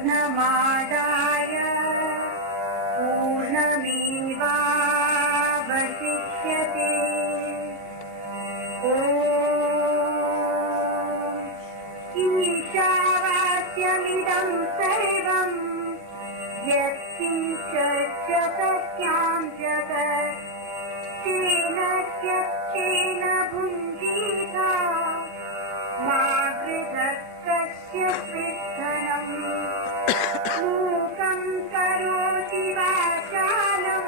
पूर्णमादाय पूर्णमेवावशिष्यते। ॐ ईशावास्यमिदं सर्वं यत्किञ्च जगत्यां जगत् तेन त्यक्तेन भुञ्जीता मा वृधस्तस्य पृष्ठनम्। मूकं करोति वाचालं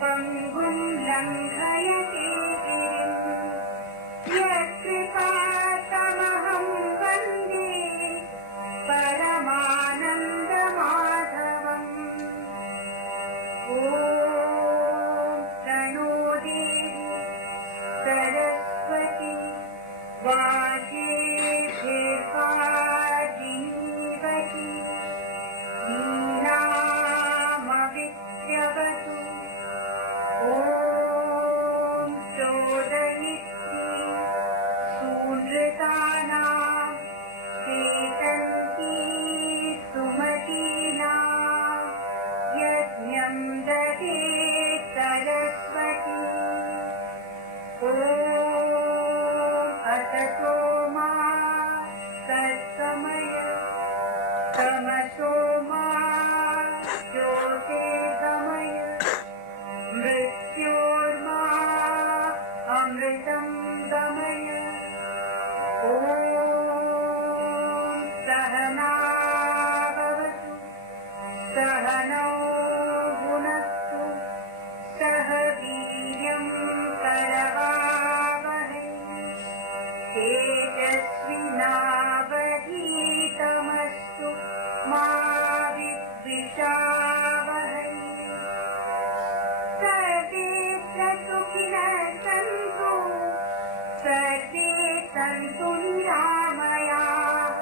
पङ्गुं लङ्घयते गिरिं यत्कृपातमहं वन्दे परमानन्दमाधवम्। ॐ प्रणो देवी सरस्वती वाजेभिर्वाजिनीवती नीनामविद्यवतु। ॐ चोदयित्री सूनृतानां चेतन्ती सुमतीनां यज्ञं ददे सरस्वती। ॐ असतो मा सत्समय तमसो मा ज्योतिर्गमय मृत्योर्मा अमृतं गमय। ॐ सहना भवतु सहनौ भुनक्तु सह वीर्यं करवावहै तेजस्विनावधीतमस्तु मा विद्विषावहै। सर्वे सुखिनः सन्तु सर्वे सन्तु निरामयाः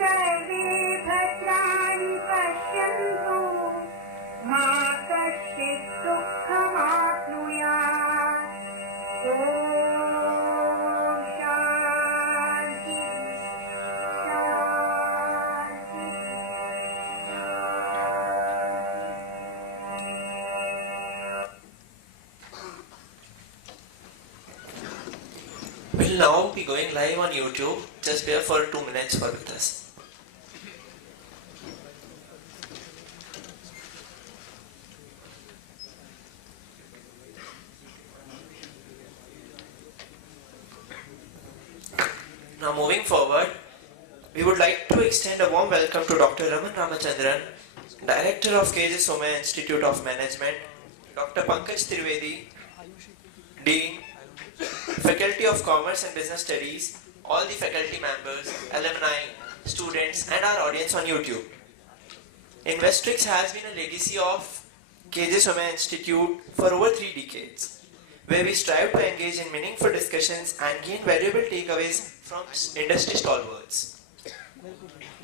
सर्वे भद्राणि पश्यन्तु मा कश्चित् दुःखमाप्नुयात्। ॐ शान्ति शान्ति। We'll now be going live on YouTube. Just bear for 2 minutes for with us. Now moving forward, we would like to extend a warm welcome to Dr. Raman Ramachandran, Director of KJ Somaiya Institute of Management, Dr. Pankaj Trivedi, Dean, Faculty of Commerce and Business Studies, all the faculty members, alumni, students and our audience on YouTube. Investrix has been a legacy of KJ Somaiya Institute for over 3 decades, where we strive to engage in meaningful discussions and gain valuable takeaways from industry stalwarts.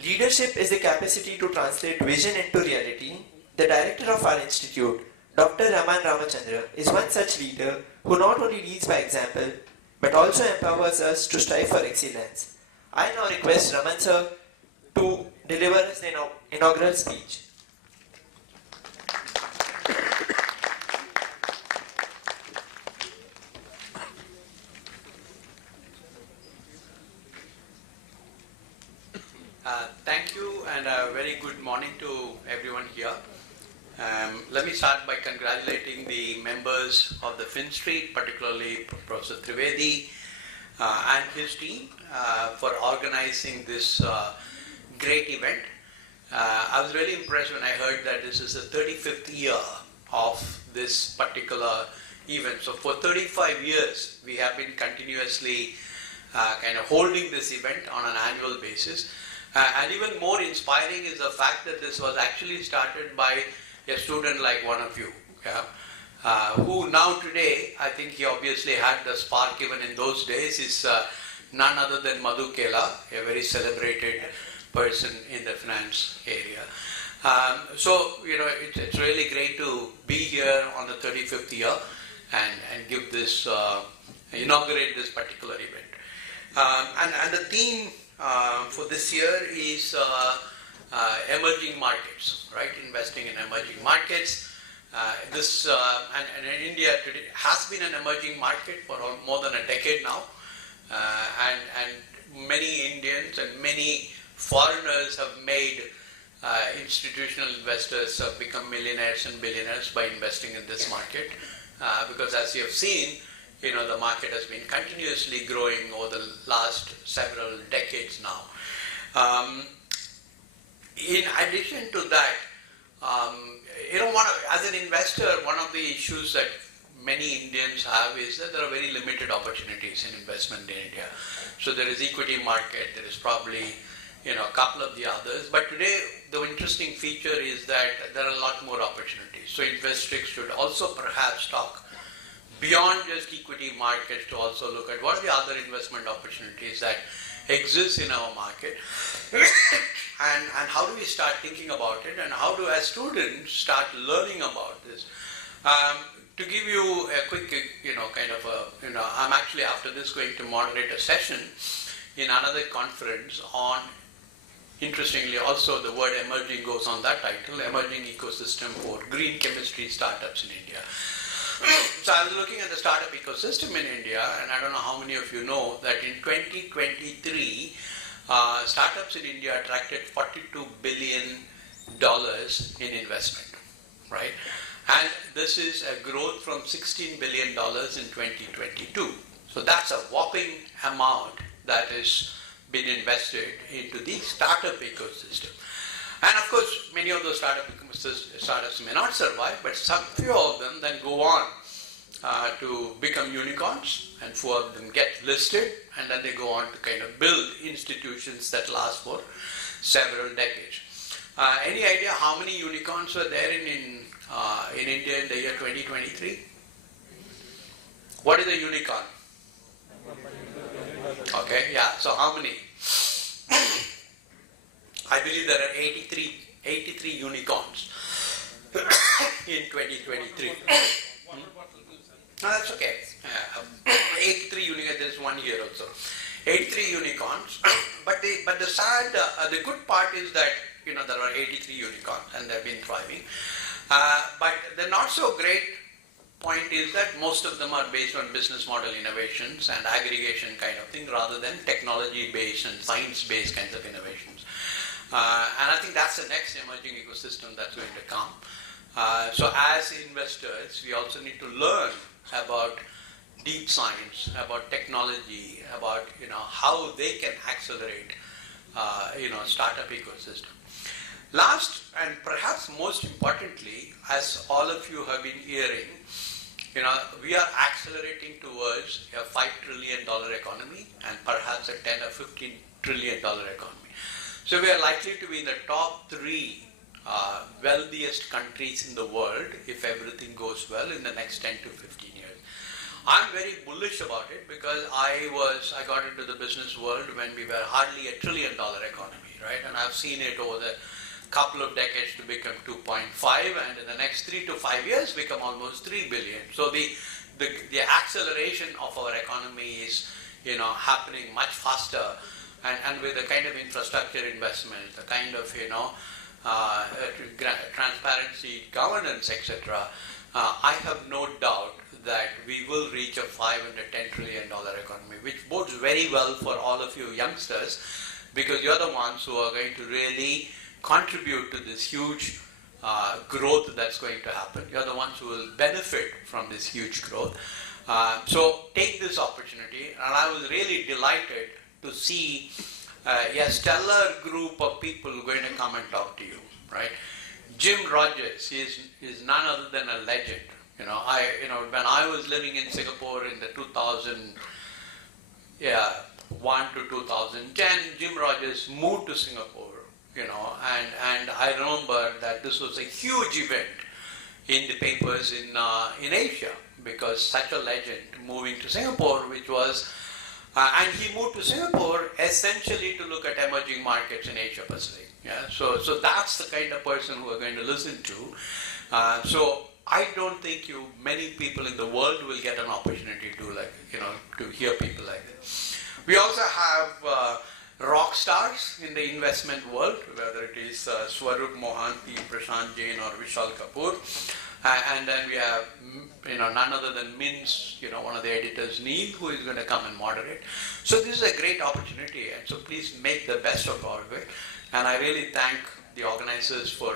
Leadership is the capacity to translate vision into reality. The director of our institute, Dr. Raman Ramachandran, is one such leader who not only leads by example, but also empowers us to strive for excellence. I now request Raman sir to deliver us the inaugural speech. Thank you and a very good morning to everyone here. Let me start by congratulating the members of the FinStreet, particularly Professor Trivedi and his team for organizing this great event. I was really impressed when I heard that this is the 35th year of this particular event. So for 35 years, we have been continuously kind of holding this event on an annual basis. And even more inspiring is the fact that this was actually started by a student like one of you, who now today, I think he obviously had the spark even in those days, is none other than Madhu Kela, a very celebrated person in the finance area. So, you know, it's really great to be here on the 35th year and give this, inaugurate this particular event. And the theme for this year is emerging markets, right? Investing in emerging markets. And India today has been an emerging market for more than a decade now, and many Indians and many foreigners have made institutional investors have become millionaires and billionaires by investing in this market, because as you have seen, the market has been continuously growing over the last several decades now. In addition to that, as an investor, one of the issues that many Indians have is that there are very limited opportunities in investment in India. So there is equity market, there is probably a couple of the others. But today, the interesting feature is that there are a lot more opportunities. So Investrix should also perhaps talk beyond just equity markets to also look at what are the other investment opportunities that exist in our market, and how do we start thinking about it, and how do as students start learning about this. To give you a quick, I'm actually after this going to moderate a session in another conference on, interestingly also the word emerging goes on that title, Emerging Ecosystem for Green Chemistry Startups in India. So I was looking at the startup ecosystem in India, and I don't know how many of you know that in 2023, startups in India attracted $42 billion in investment, right? And this is a growth from $16 billion in 2022. So that's a whopping amount that has been invested into the startup ecosystem. And of course, many of those startups may not survive, but some few of them then go on to become unicorns, and few of them get listed, and then they go on to kind of build institutions that last for several decades. Any idea how many unicorns were there in India in the year 2023? What is a unicorn? Okay, yeah, so how many? I believe there are 83 unicorns in 2023. No, that's okay. 83 unicorns, there's one here also. 83 unicorns, but the good part is that there are 83 unicorns and they've been thriving. But the not so great point is that most of them are based on business model innovations and aggregation kind of thing, rather than technology-based and science-based kinds of innovations. And I think that's the next emerging ecosystem that's going to come. So as investors, we also need to learn about deep science, about technology, about how they can accelerate startup ecosystem. Last and perhaps most importantly, as all of you have been hearing, we are accelerating towards a $5 trillion economy and perhaps a $10 or $15 trillion economy. So we are likely to be in the top 3 wealthiest countries in the world if everything goes well in the next 10 to 15 years. I'm very bullish about it because I got into the business world when we were hardly a $1 trillion economy, right? And I've seen it over the couple of decades to become 2.5, and in the next 3 to 5 years become almost 3 billion. So the acceleration of our economy is happening much faster, and with the kind of infrastructure investment, the kind of transparency, governance, etc. I have no doubt that we will reach a $5 and a $10 trillion economy, which bodes very well for all of you youngsters, because you're the ones who are going to really contribute to this huge growth that's going to happen. You're the ones who will benefit from this huge growth. So take this opportunity, and I was really delighted to see a stellar group of people going to come and talk to you, right? Jim Rogers is none other than a legend. When I was living in Singapore in the 2001 to 2010, Jim Rogers moved to Singapore, and I remember that this was a huge event in the papers in Asia, because such a legend moving to Singapore, which was, and he moved to Singapore essentially to look at emerging markets in Asia Pacific. Yeah, so that's the kind of person who we're going to listen to. So I don't think many people in the world will get an opportunity to to hear people like this. We also have rock stars in the investment world, whether it is Swarup Mohanty, Prashant Jain, or Vishal Kapoor. And then we have, none other than Min's, one of the editors, Neil, who is going to come and moderate. So this is a great opportunity, and so please make the best of it. And I really thank the organizers for,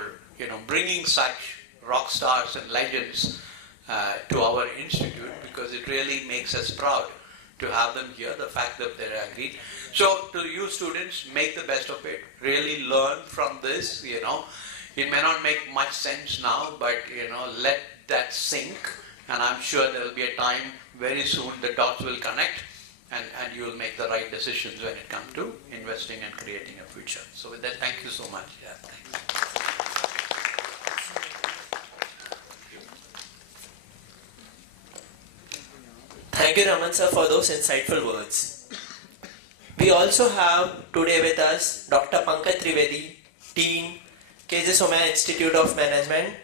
bringing such rock stars and legends to our institute, because it really makes us proud to have them here, the fact that they're agreed. So to you students, make the best of it, really learn from this, It may not make much sense now, but let that sink, and I'm sure there will be a time very soon the dots will connect, and you will make the right decisions when it comes to investing and creating a future. So with that, thank you so much. Yeah, thanks. Thank you, Raman sir, for those insightful words. We also have today with us Dr. Pankaj Trivedi, Dean, KJ Somaiya Institute of Management,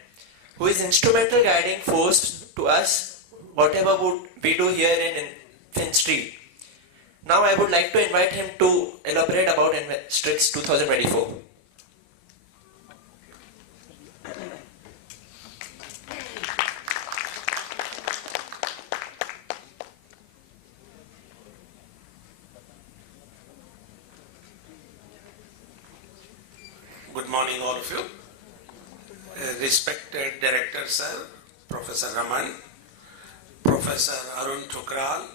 who is instrumental guiding force to us, whatever we do here in Finstreet. Now I would like to invite him to elaborate about Investrix 2024. Good morning, all of you. Respected Director Sir, Professor Raman, Professor Arun Thukral,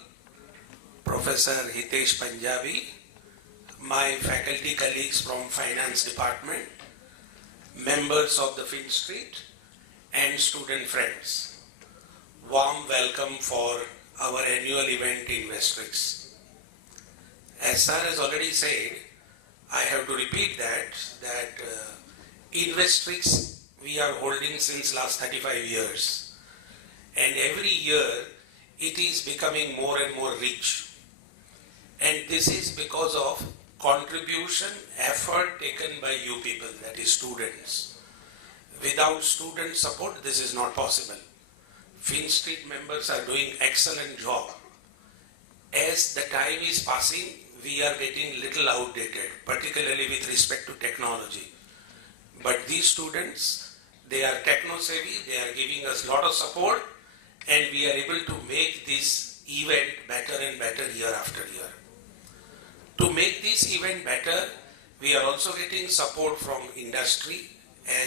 Professor Hitesh Punjabi, my faculty colleagues from Finance Department, members of the Finstreet, and student friends. Warm welcome for our annual event Investrix. As Sir has already said, I have to repeat that Investrix we are holding since last 35 years, and every year it is becoming more and more rich, and this is because of contribution, effort taken by you people, that is students. Without student support this is not possible. Finstreet members are doing excellent job. As the time is passing, we are getting little outdated, particularly with respect to technology. But these students, they are techno-savvy, they are giving us a lot of support, and we are able to make this event better and better year after year. To make this event better, we are also getting support from industry.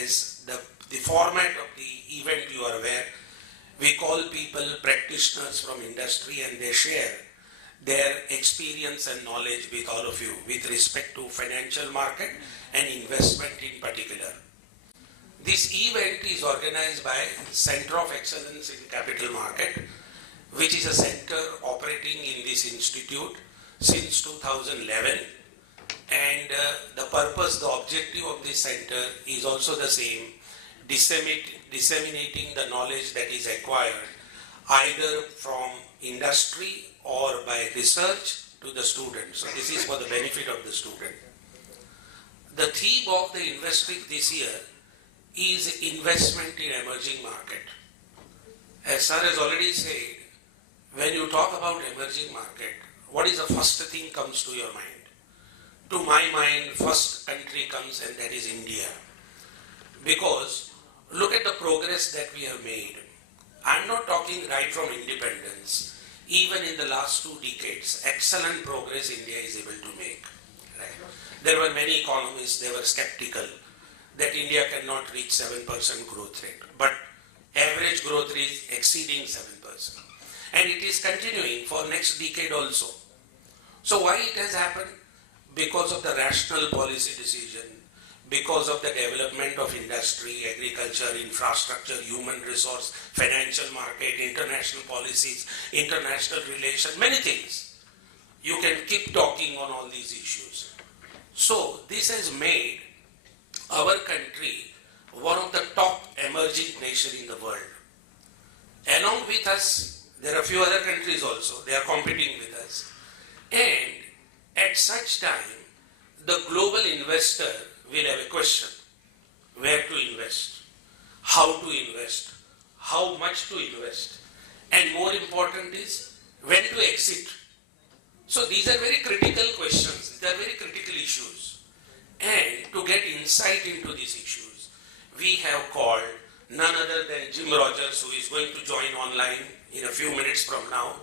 As the format of the event you are aware, we call people practitioners from industry, and they share their experience and knowledge with all of you with respect to financial market and investment in particular. This event is organized by Center of Excellence in Capital Market, which is a center operating in this institute since 2011, and the purpose, the objective of this center is also the same, disseminating the knowledge that is acquired either from industry or by research to the student. So this is for the benefit of the student. The theme of the Investrix this year is investment in emerging market. As Sir has already said, when you talk about emerging market, what is the first thing comes to your mind? To my mind, first country comes, and that is India. Because look at the progress that we have made. I'm not talking right from independence. Even in the last 2 decades, excellent progress India is able to make. Right? There were many economists, they were skeptical that India cannot reach 7% growth rate. But average growth rate is exceeding 7%. And it is continuing for next decade also. So why it has happened? Because of the rational policy decision, because of the development of industry, agriculture, infrastructure, human resource, financial market, international policies, international relations, many things. You can keep talking on all these issues. So this has made our country one of the top emerging nations in the world. Along with us, there are a few other countries also. They are competing with us. And at such time, the global investor will have a question: where to invest, how to invest, how much to invest, and more important is when to exit. So these are very critical questions, these are very critical issues. And to get insight into these issues, we have called none other than Jim Rogers, who is going to join online in a few minutes from now.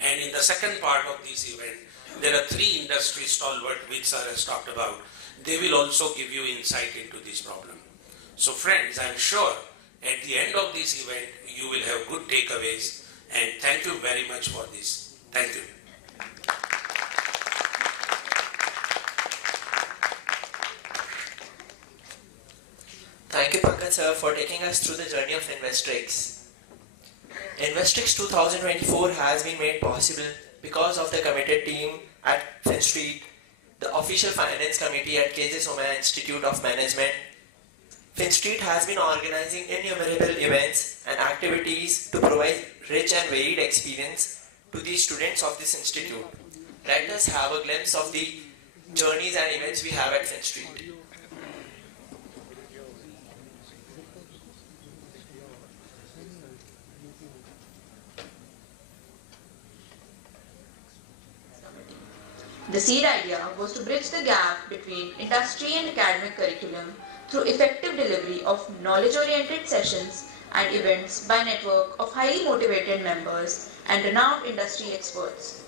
And in the second part of this event, there are three industry stalwarts which Sir has talked about. They will also give you insight into this problem. So friends, I am sure at the end of this event, you will have good takeaways. And thank you very much for this. Thank you. Thank you, Pankaj sir, for taking us through the journey of Investrix. Investrix 2024 has been made possible because of the committed team at FinStreet, the official finance committee at KJ Somaiya Institute of Management. FinStreet has been organizing innumerable events and activities to provide rich and varied experience to the students of this institute. Let us have a glimpse of the journeys and events we have at FinStreet. The seed idea was to bridge the gap between industry and academic curriculum through effective delivery of knowledge-oriented sessions and events by a network of highly motivated members and renowned industry experts.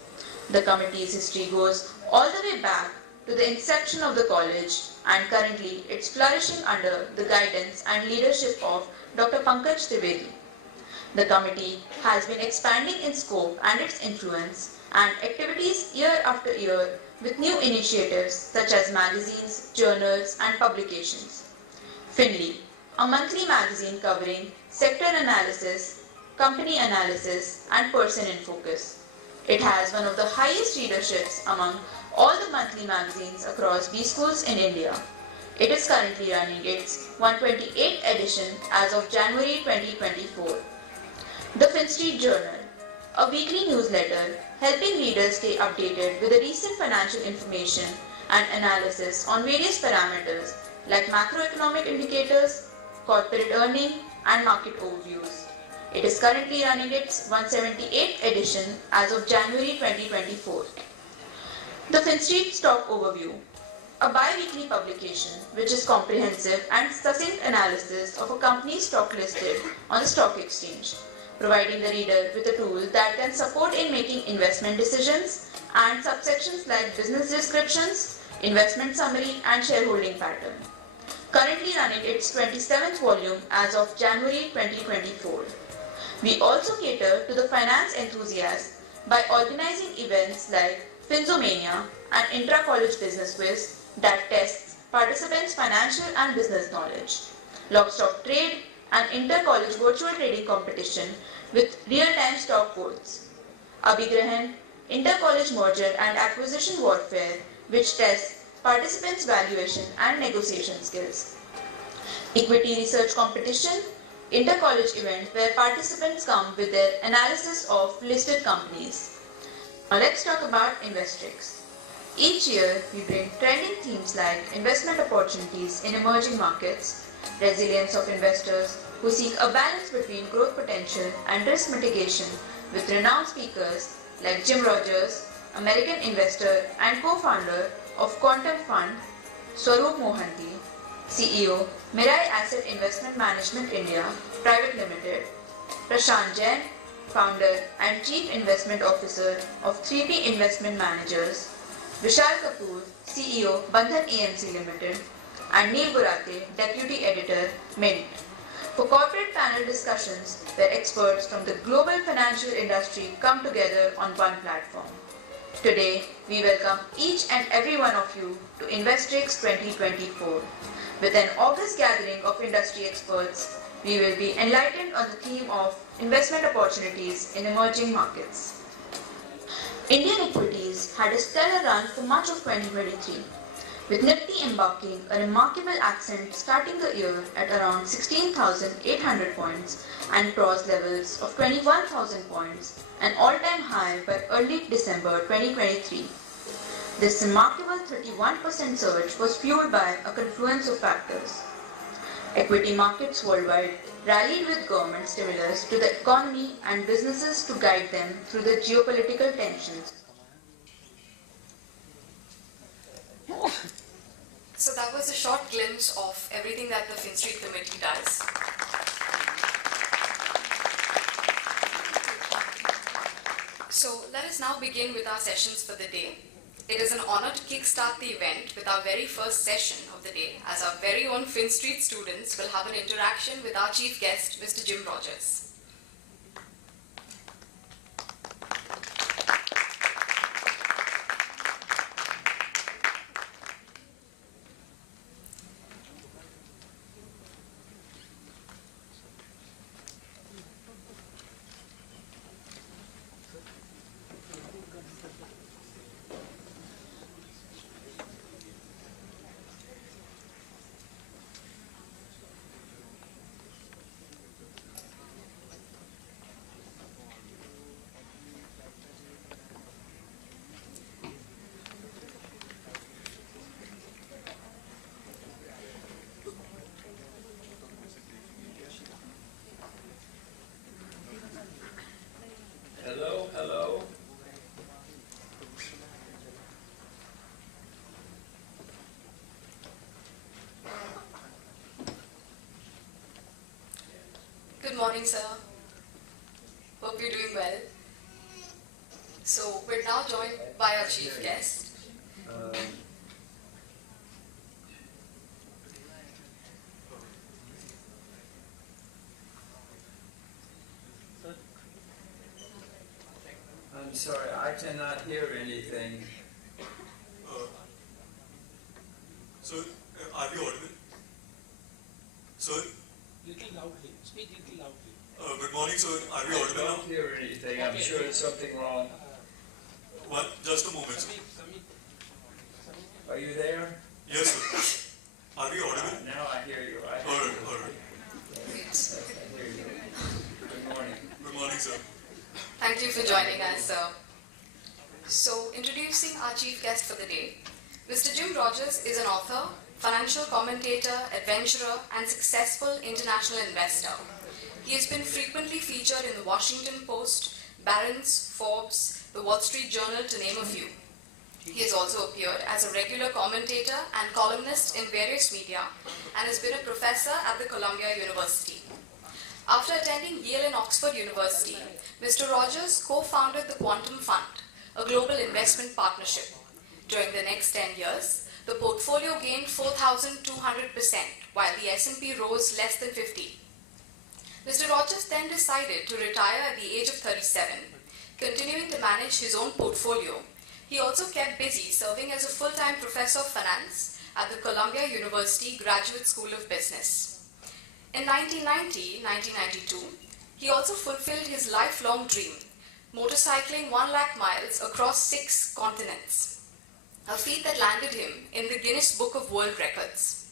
The committee's history goes all the way back to the inception of the college, and currently it's flourishing under the guidance and leadership of Dr. Pankaj Trivedi. The committee has been expanding in scope and its influence and activities year after year with new initiatives such as magazines, journals and publications. Finley, a monthly magazine covering sector analysis, company analysis and person in focus. It has one of the highest readerships among all the monthly magazines across B schools in India. It is currently running its 128th edition as of January 2024. The FinStreet Journal, a weekly newsletter helping readers stay updated with the recent financial information and analysis on various parameters like macroeconomic indicators, corporate earning and market overviews. It is currently running its 178th edition as of January 2024. The FinStreet Stock Overview, a bi-weekly publication which is comprehensive and succinct analysis of a company's stock listed on the stock exchange, providing the reader with a tool that can support in making investment decisions and subsections like business descriptions, investment summary and shareholding pattern. Currently running its 27th volume as of January 2024. We also cater to the finance enthusiast by organizing events like Finzomania, an intra-college business quiz that tests participants' financial and business knowledge, Lock Stock Trade, an inter-college virtual trading competition with real-time stock quotes, Abhigrahan, inter-college merger and acquisition warfare, which tests participants' valuation and negotiation skills, equity research competition, inter-college event where participants come with their analysis of listed companies. Now let's talk about Investrix. Each year, we bring trending themes like investment opportunities in emerging markets, resilience of investors who seek a balance between growth potential and risk mitigation with renowned speakers like Jim Rogers, American investor and co-founder of Quantum Fund, Swaroop Mohanty, CEO, Mirai Asset Investment Management India Private Limited, Prashant Jain, founder and Chief Investment Officer of 3P Investment Managers, Vishal Kapoor, CEO, Bandhan AMC Limited, and Neil Gurate, Deputy Editor, Mint, for corporate panel discussions where experts from the global financial industry come together on one platform. Today, we welcome each and every one of you to Investrix 2024. With an august gathering of industry experts, we will be enlightened on the theme of investment opportunities in emerging markets. Indian equities had a stellar run for much of 2023, with Nifty embarking a remarkable ascent starting the year at around 16,800 points and crossed levels of 21,000 points, an all-time high by early December 2023. This remarkable 31% surge was fueled by a confluence of factors. Equity markets worldwide rallied with government stimulus to the economy and businesses to guide them through the geopolitical tensions. importance of everything that the FinStreet Committee does. So let us now begin with our sessions for the day. It is an honor to kickstart the event with our very first session of the day, as our very own FinStreet students will have an interaction with our chief guest, Mr. Jim Rogers. Hello, hello. Good morning, sir. Hope you're doing well. So we're now joined by our chief guest. I'm sorry, I cannot hear anything. So, are we audible? Sir, Little loudly. Speak little loudly. good morning, sir. Are we I audible now? don't hear anything. I'm sure there's something wrong. Just a moment, sir. Are you there? Yes, sir. Are we audible? Now I hear you. I All hear right, you. all right. Yes, I hear you. Good morning. Good morning, sir. Thank you for joining us, sir. So, introducing our chief guest for the day, Mr. Jim Rogers is an author, financial commentator, adventurer, and successful international investor. He has been frequently featured in the Washington Post, Barron's, Forbes, the Wall Street Journal, to name a few. He has also appeared as a regular commentator and columnist in various media and has been a professor at the Columbia University. After attending Yale and Oxford University, Mr. Rogers co-founded the Quantum Fund, a global investment partnership. During the next 10 years, the portfolio gained 4,200%, while the S&P rose less than 50. Mr. Rogers then decided to retire at the age of 37, continuing to manage his own portfolio. He also kept busy serving as a full-time professor of finance at the Columbia University Graduate School of Business. In 1990-1992, he also fulfilled his lifelong dream, motorcycling 1 lakh miles across 6 continents, a feat that landed him in the Guinness Book of World Records.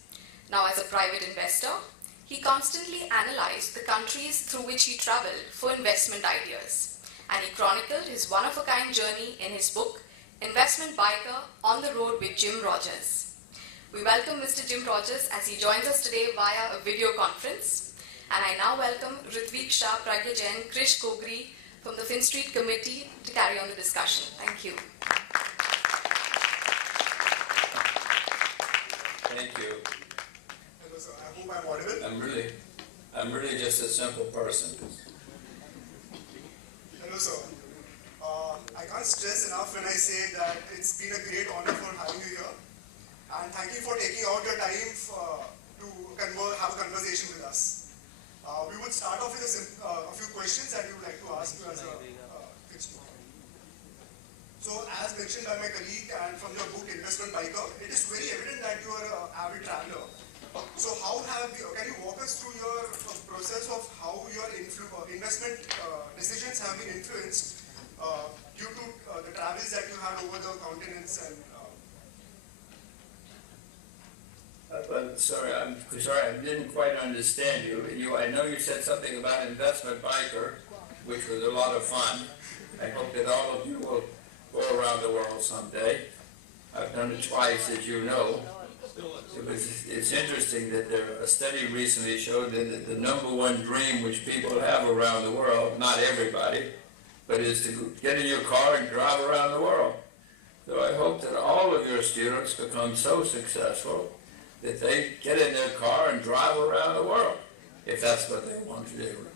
Now, as a private investor, he constantly analyzed the countries through which he traveled for investment ideas, and he chronicled his one-of-a-kind journey in his book, Investment Biker: On the Road with Jim Rogers. We welcome Mr. Jim Rogers as he joins us today via a video conference. And I now welcome Ritvik Shah, Pragya Jain, Krish Kogri from the FinStreet Committee to carry on the discussion. Thank you. Thank you. Hello, sir. I hope I'm audible. I'm really just a simple person. Hello, sir. I can't stress enough when I say that it's been a great honor for having you here. And thank you for taking out your time to have a conversation with us. We would start off with a few questions that we would like to ask you as a fixed book. So, as mentioned by my colleague and from your book Investment Biker, it is very evident that you are an avid traveler. So, can you walk us through your process of how your investment decisions have been influenced due to the travels that you had over the continents and I'm sorry, I didn't quite understand you. I know you said something about Investment Biker, which was a lot of fun. I hope that all of you will go around the world someday. I've done it twice, as you know. It's interesting that a study recently showed that the number one dream which people have around the world, not everybody, but is to get in your car and drive around the world. So I hope that all of your students become so successful that they get in their car and drive around the world, if that's what they want to do.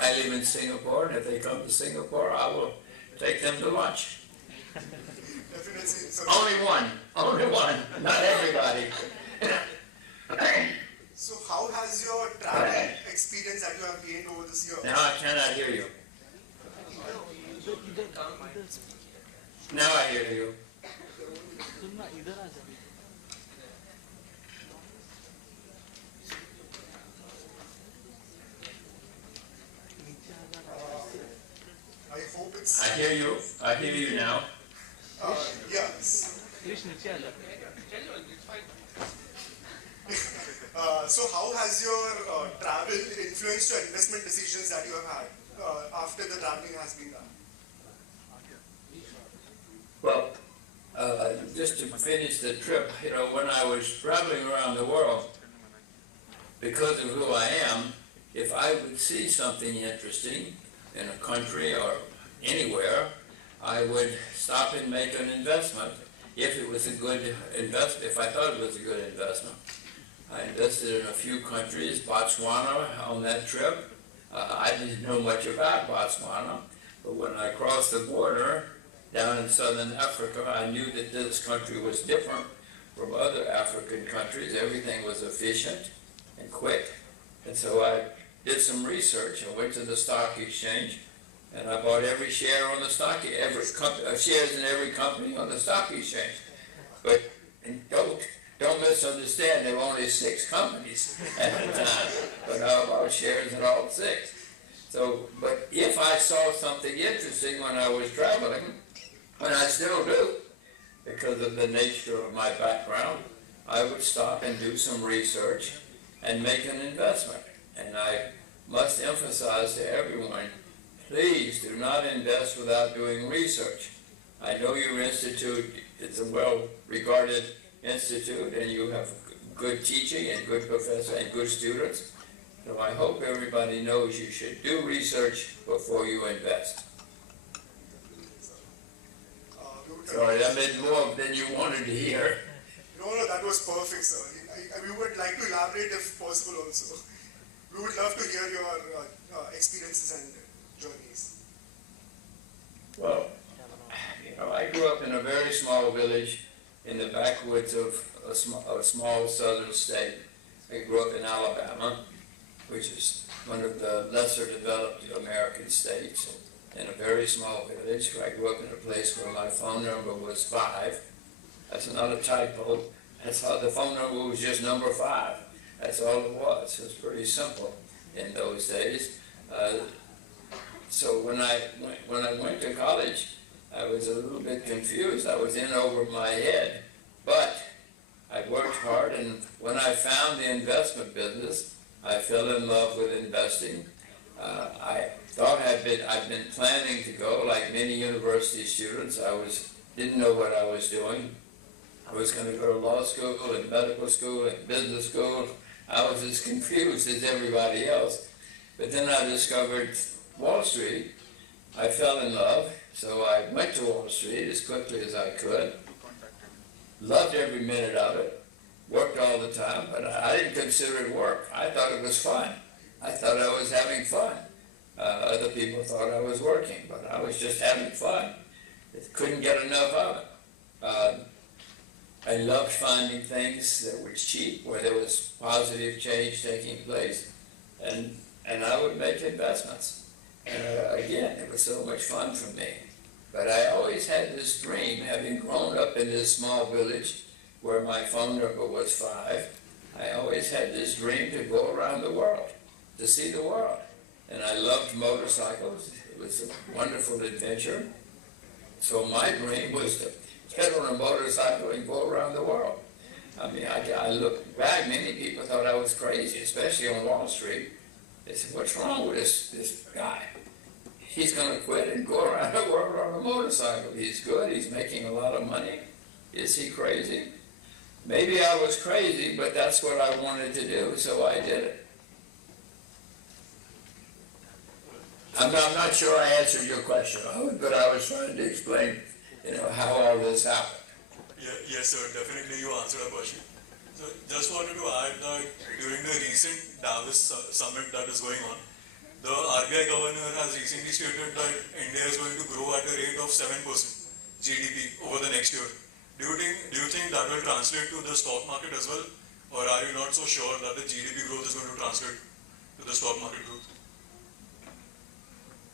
I live in Singapore, and if they come to Singapore, I will take them to lunch. Definitely. So, Only one, not everybody. so how has your travel experience that you have gained over this year? Now I cannot hear you. Now I hear you. I hope it's... I hear you. I hear you now. Yes. So how has your travel influenced your investment decisions that you have had after the traveling has been done? Well, just to finish the trip, when I was traveling around the world, because of who I am, if I would see something interesting in a country or anywhere, I would stop and make an investment if it was a good investment, if I thought it was a good investment. I invested in a few countries, Botswana on that trip. I didn't know much about Botswana, but when I crossed the border down in southern Africa, I knew that this country was different from other African countries. Everything was efficient and quick. And so I did some research. I went to the stock exchange, and I bought every share on the stock, shares in every company on the stock exchange. But don't misunderstand, there were only 6 companies at the time, but I bought shares in all 6. So, but if I saw something interesting when I was traveling, and I still do, because of the nature of my background, I would stop and do some research and make an investment. And I must emphasize to everyone, please do not invest without doing research. I know your institute is a well-regarded institute, and you have good teaching and good professors and good students. So I hope everybody knows you should do research before you invest. Sorry, I meant more than you wanted to hear. No, that was perfect, sir. We would like to elaborate if possible also. We would love to hear your experiences and journeys. Well, I grew up in a very small village in the backwoods of a small southern state. I grew up in Alabama, which is one of the lesser developed American states, in a very small village. I grew up in a place where my phone number was 5. That's not a typo. That's how the phone number was, just number 5. That's all it was. It was pretty simple in those days. So when I went to college, I was a little bit confused. I was in over my head, but I worked hard, and when I found the investment business, I fell in love with investing. I thought I'd been planning to go, like many university students. Didn't know what I was doing. I was going to go to law school and medical school and business school. I was as confused as everybody else. But then I discovered Wall Street. I fell in love, so I went to Wall Street as quickly as I could. Loved every minute of it. Worked all the time, but I didn't consider it work. I thought it was fun. I thought I was having fun. Other people thought I was working, but I was just having fun. Couldn't get enough of it. I loved finding things that were cheap, where there was positive change taking place, and I would make investments. Again, it was so much fun for me. But I always had this dream, having grown up in this small village where my phone number was 5, I always had this dream to go around the world, to see the world. And I loved motorcycles. It was a wonderful adventure. So my dream was to get on a motorcycle and go around the world. I mean, I look back, many people thought I was crazy, especially on Wall Street. They said, what's wrong with this guy? He's going to quit and go around the world on a motorcycle. He's good, he's making a lot of money. Is he crazy? Maybe I was crazy, but that's what I wanted to do, so I did it. I'm not sure I answered your question, but I was trying to explain, how all this happened. Yes, sir. Definitely, you answered the question. So just wanted to add that during the recent Davos summit that is going on, the RBI governor has recently stated that India is going to grow at a rate of 7% GDP over the next year. Do you think that will translate to the stock market as well? Or are you not so sure that the GDP growth is going to translate to the stock market growth?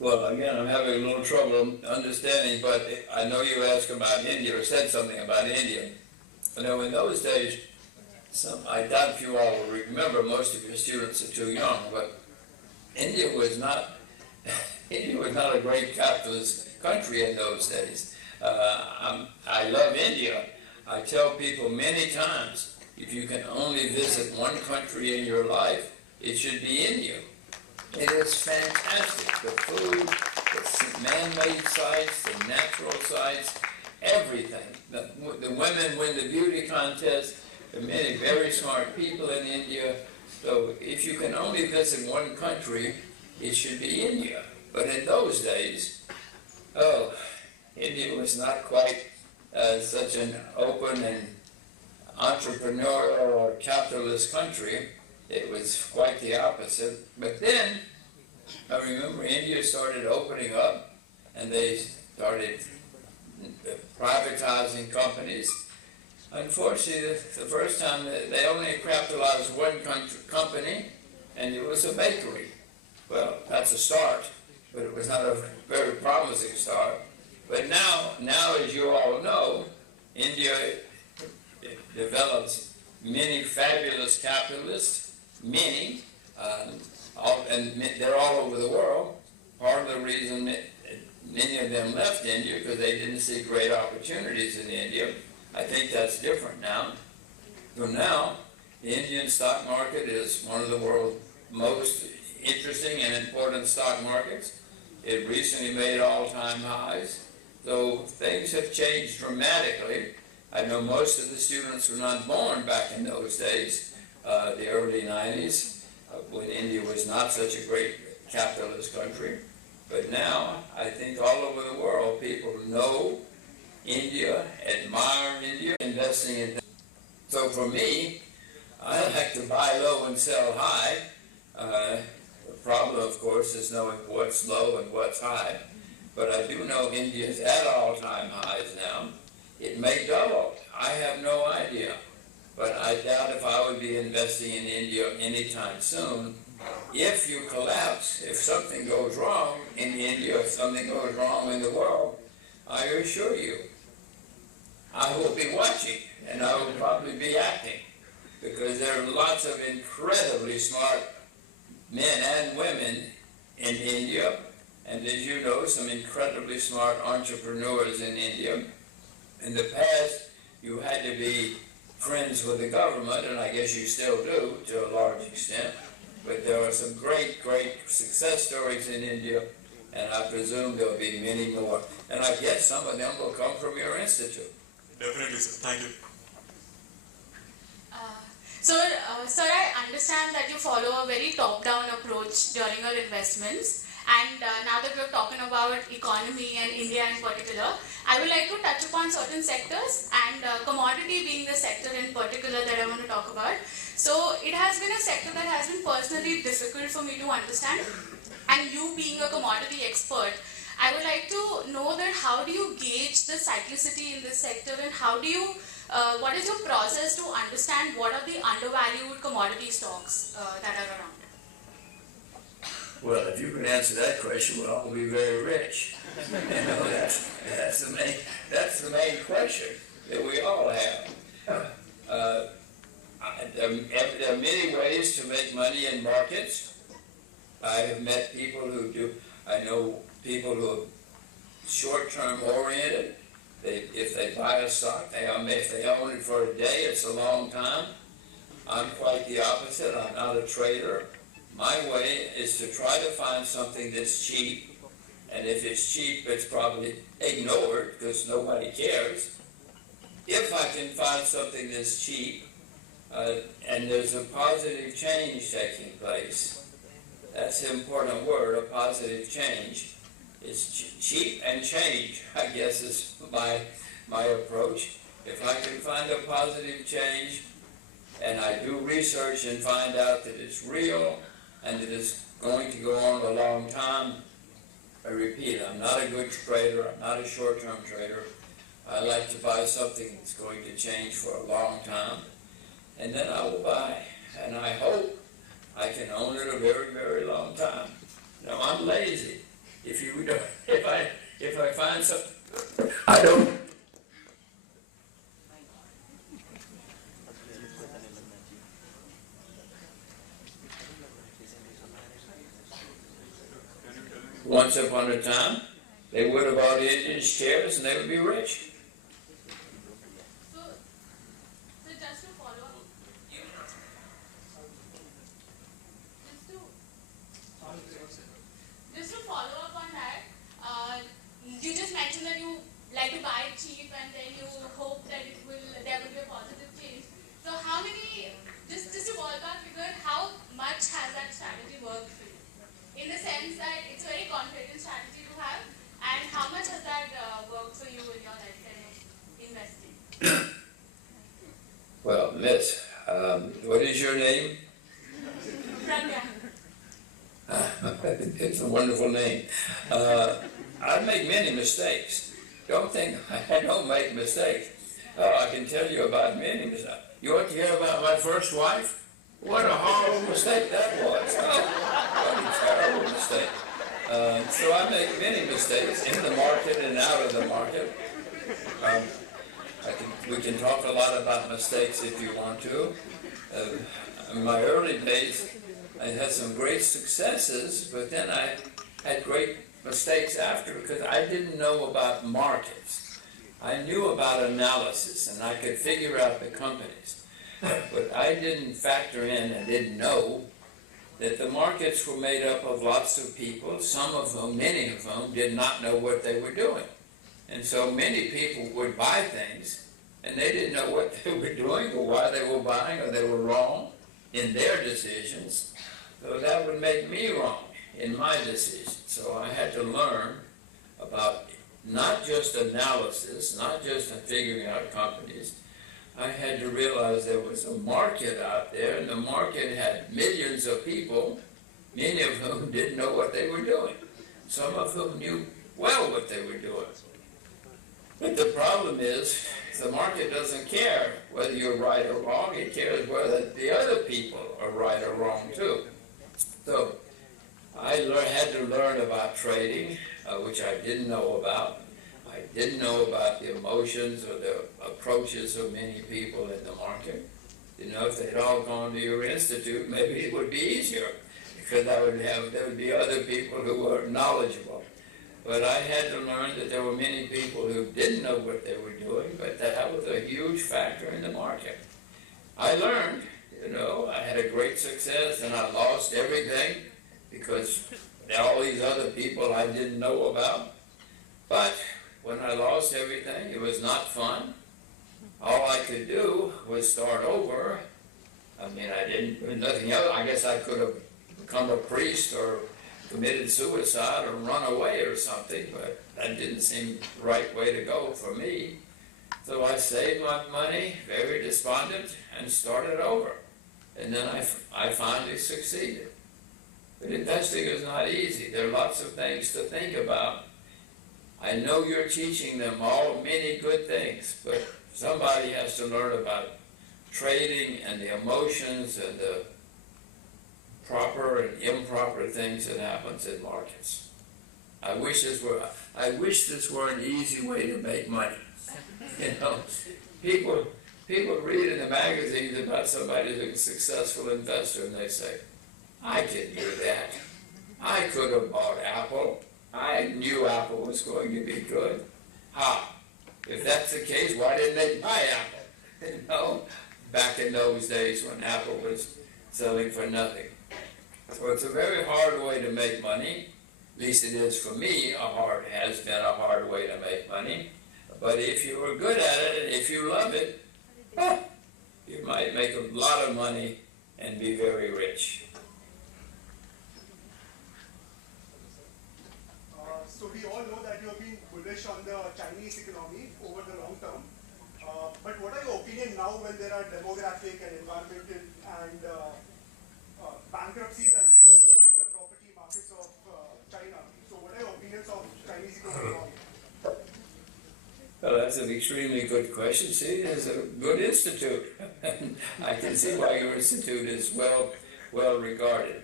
Well, again, I'm having a little trouble understanding, but I know you asked about India or said something about India. You know, in those days, I doubt if you all will remember, most of your students are too young, but India was not a great capitalist country in those days. I love India. I tell people many times, if you can only visit one country in your life, it should be India. It is fantastic. The food, the man-made sites, the natural sites, everything. The women win the beauty contest. There are many very smart people in India. So if you can only visit one country, it should be India. But in those days, India was not quite such an open and entrepreneurial or capitalist country. It was quite the opposite. But then, I remember India started opening up, and they started privatizing companies. Unfortunately, the first time they only capitalized one company, and it was a bakery. Well, that's a start, but it was not a very promising start. But now, as you all know, India develops many fabulous capitalists, many, and they're all over the world. Part of the reason many of them left India because they didn't see great opportunities in India. I think that's different now. So now, the Indian stock market is one of the world's most interesting and important stock markets. It recently made all-time highs. So things have changed dramatically. I know most of the students were not born back in those days, the early 90s, when India was not such a great capitalist country. But now, I think all over the world, people know India, admire India, investing in. So for me, I like to buy low and sell high. The problem, of course, is knowing what's low and what's high. But I do know India is at all-time highs now. It may double. I have no idea. But I doubt if I would be investing in India anytime soon. If you collapse, if something goes wrong in India, if something goes wrong in the world, I assure you, I will be watching, and I will probably be acting, because there are lots of incredibly smart men and women in India, and as you know, some incredibly smart entrepreneurs in India. In the past, you had to be friends with the government, and I guess you still do to a large extent, but there are some great, great success stories in India, and I presume there will be many more. And I guess some of them will come from your institute. Definitely, sir. Thank you. Sir, I understand that you follow a very top-down approach during your investments. And now that we're talking about economy and India in particular, I would like to touch upon certain sectors, and commodity being the sector in particular that I want to talk about. So it has been a sector that has been personally difficult for me to understand. And you being a commodity expert, I would like to know that how do you gauge the cyclicity in this sector, and how do you, what is your process to understand what are the undervalued commodity stocks that are around? Well, if you can answer that question, we'll all be very rich. You know, that's the main question that we all have. There are many ways to make money in markets. I have met people who do. I know people who are short-term oriented. If they buy a stock, if they own it for a day, it's a long time. I'm quite the opposite. I'm not a trader. My way is to try to find something that's cheap, and if it's cheap, it's probably ignored because nobody cares. If I can find something that's cheap, and there's a positive change taking place, that's the important word, a positive change. It's cheap and change, I guess, is my approach. If I can find a positive change, and I do research and find out that it's real and that it's going to go on a long time. I repeat, I'm not a good trader, I'm not a short-term trader. I like to buy something that's going to change for a long time, and then I will buy. And I hope I can own it a very, very long time. Now, I'm lazy. If I find something, I don't. Once upon a time, they would have bought Indian shares and they would be rich. So just to follow up, just to follow up on that, you just mentioned that you like to buy cheap and then you hope that there will be a positive change. So how many, just a ballpark figure, how much has that strategy worked for you? In the sense that it's a very confident strategy to have, and how much has that worked for you in your lifetime of investing? Well, Miss, what is your name? Pragya. It's a wonderful name. I make many mistakes. Don't think I don't make mistakes. I can tell you about many mistakes. You want to hear about my first wife? What a horrible mistake that was. What a terrible mistake. So I make many mistakes in the market and out of the market. We can talk a lot about mistakes if you want to. In my early days, I had some great successes, but then I had great mistakes after because I didn't know about markets. I knew about analysis and I could figure out the companies, but I didn't factor in and didn't know that the markets were made up of lots of people, some of whom, many of whom, did not know what they were doing. And so many people would buy things and they didn't know what they were doing or why they were buying, or they were wrong in their decisions. So that would make me wrong in my decisions. So I had to learn about not just analysis, not just figuring out companies. I had to realize there was a market out there, and the market had millions of people, many of whom didn't know what they were doing. Some of whom knew well what they were doing. But the problem is, the market doesn't care whether you're right or wrong. It cares whether the other people are right or wrong too. So I had to learn about trading, which I didn't know about. I didn't know about the emotions or the approaches of many people in the market. You know, if they'd all gone to your institute, maybe it would be easier, because there would be other people who were knowledgeable. But I had to learn that there were many people who didn't know what they were doing, but that was a huge factor in the market. I learned, you know, I had a great success and I lost everything because there are all these other people I didn't know about. But when I lost everything, it was not fun. All I could do was start over. I mean, nothing else. I guess I could have become a priest or committed suicide or run away or something, but that didn't seem the right way to go for me. So I saved my money, very despondent, and started over. And then I finally succeeded. But investing is not easy. There are lots of things to think about. I know you're teaching them all many good things, but somebody has to learn about trading and the emotions and the proper and improper things that happens in markets. I wish this were an easy way to make money. You know, people read in the magazines about somebody who's a successful investor and they say, I can do that. I could have bought Apple. I knew Apple was going to be good. If that's the case, why didn't they buy Apple? You know, back in those days when Apple was selling for nothing. So it's a very hard way to make money. At least it is for me. Has been a hard way to make money. But if you are good at it and if you love it, you might make a lot of money and be very rich. So we all know that you have been bullish on the Chinese economy over the long term. But what are your opinion now when there are demographic and environmental and bankruptcies that have been happening in the property markets of China. So what are your opinions of Chinese economic model? Well, that's an extremely good question. See, it's a good institute. I can see why your institute is well regarded.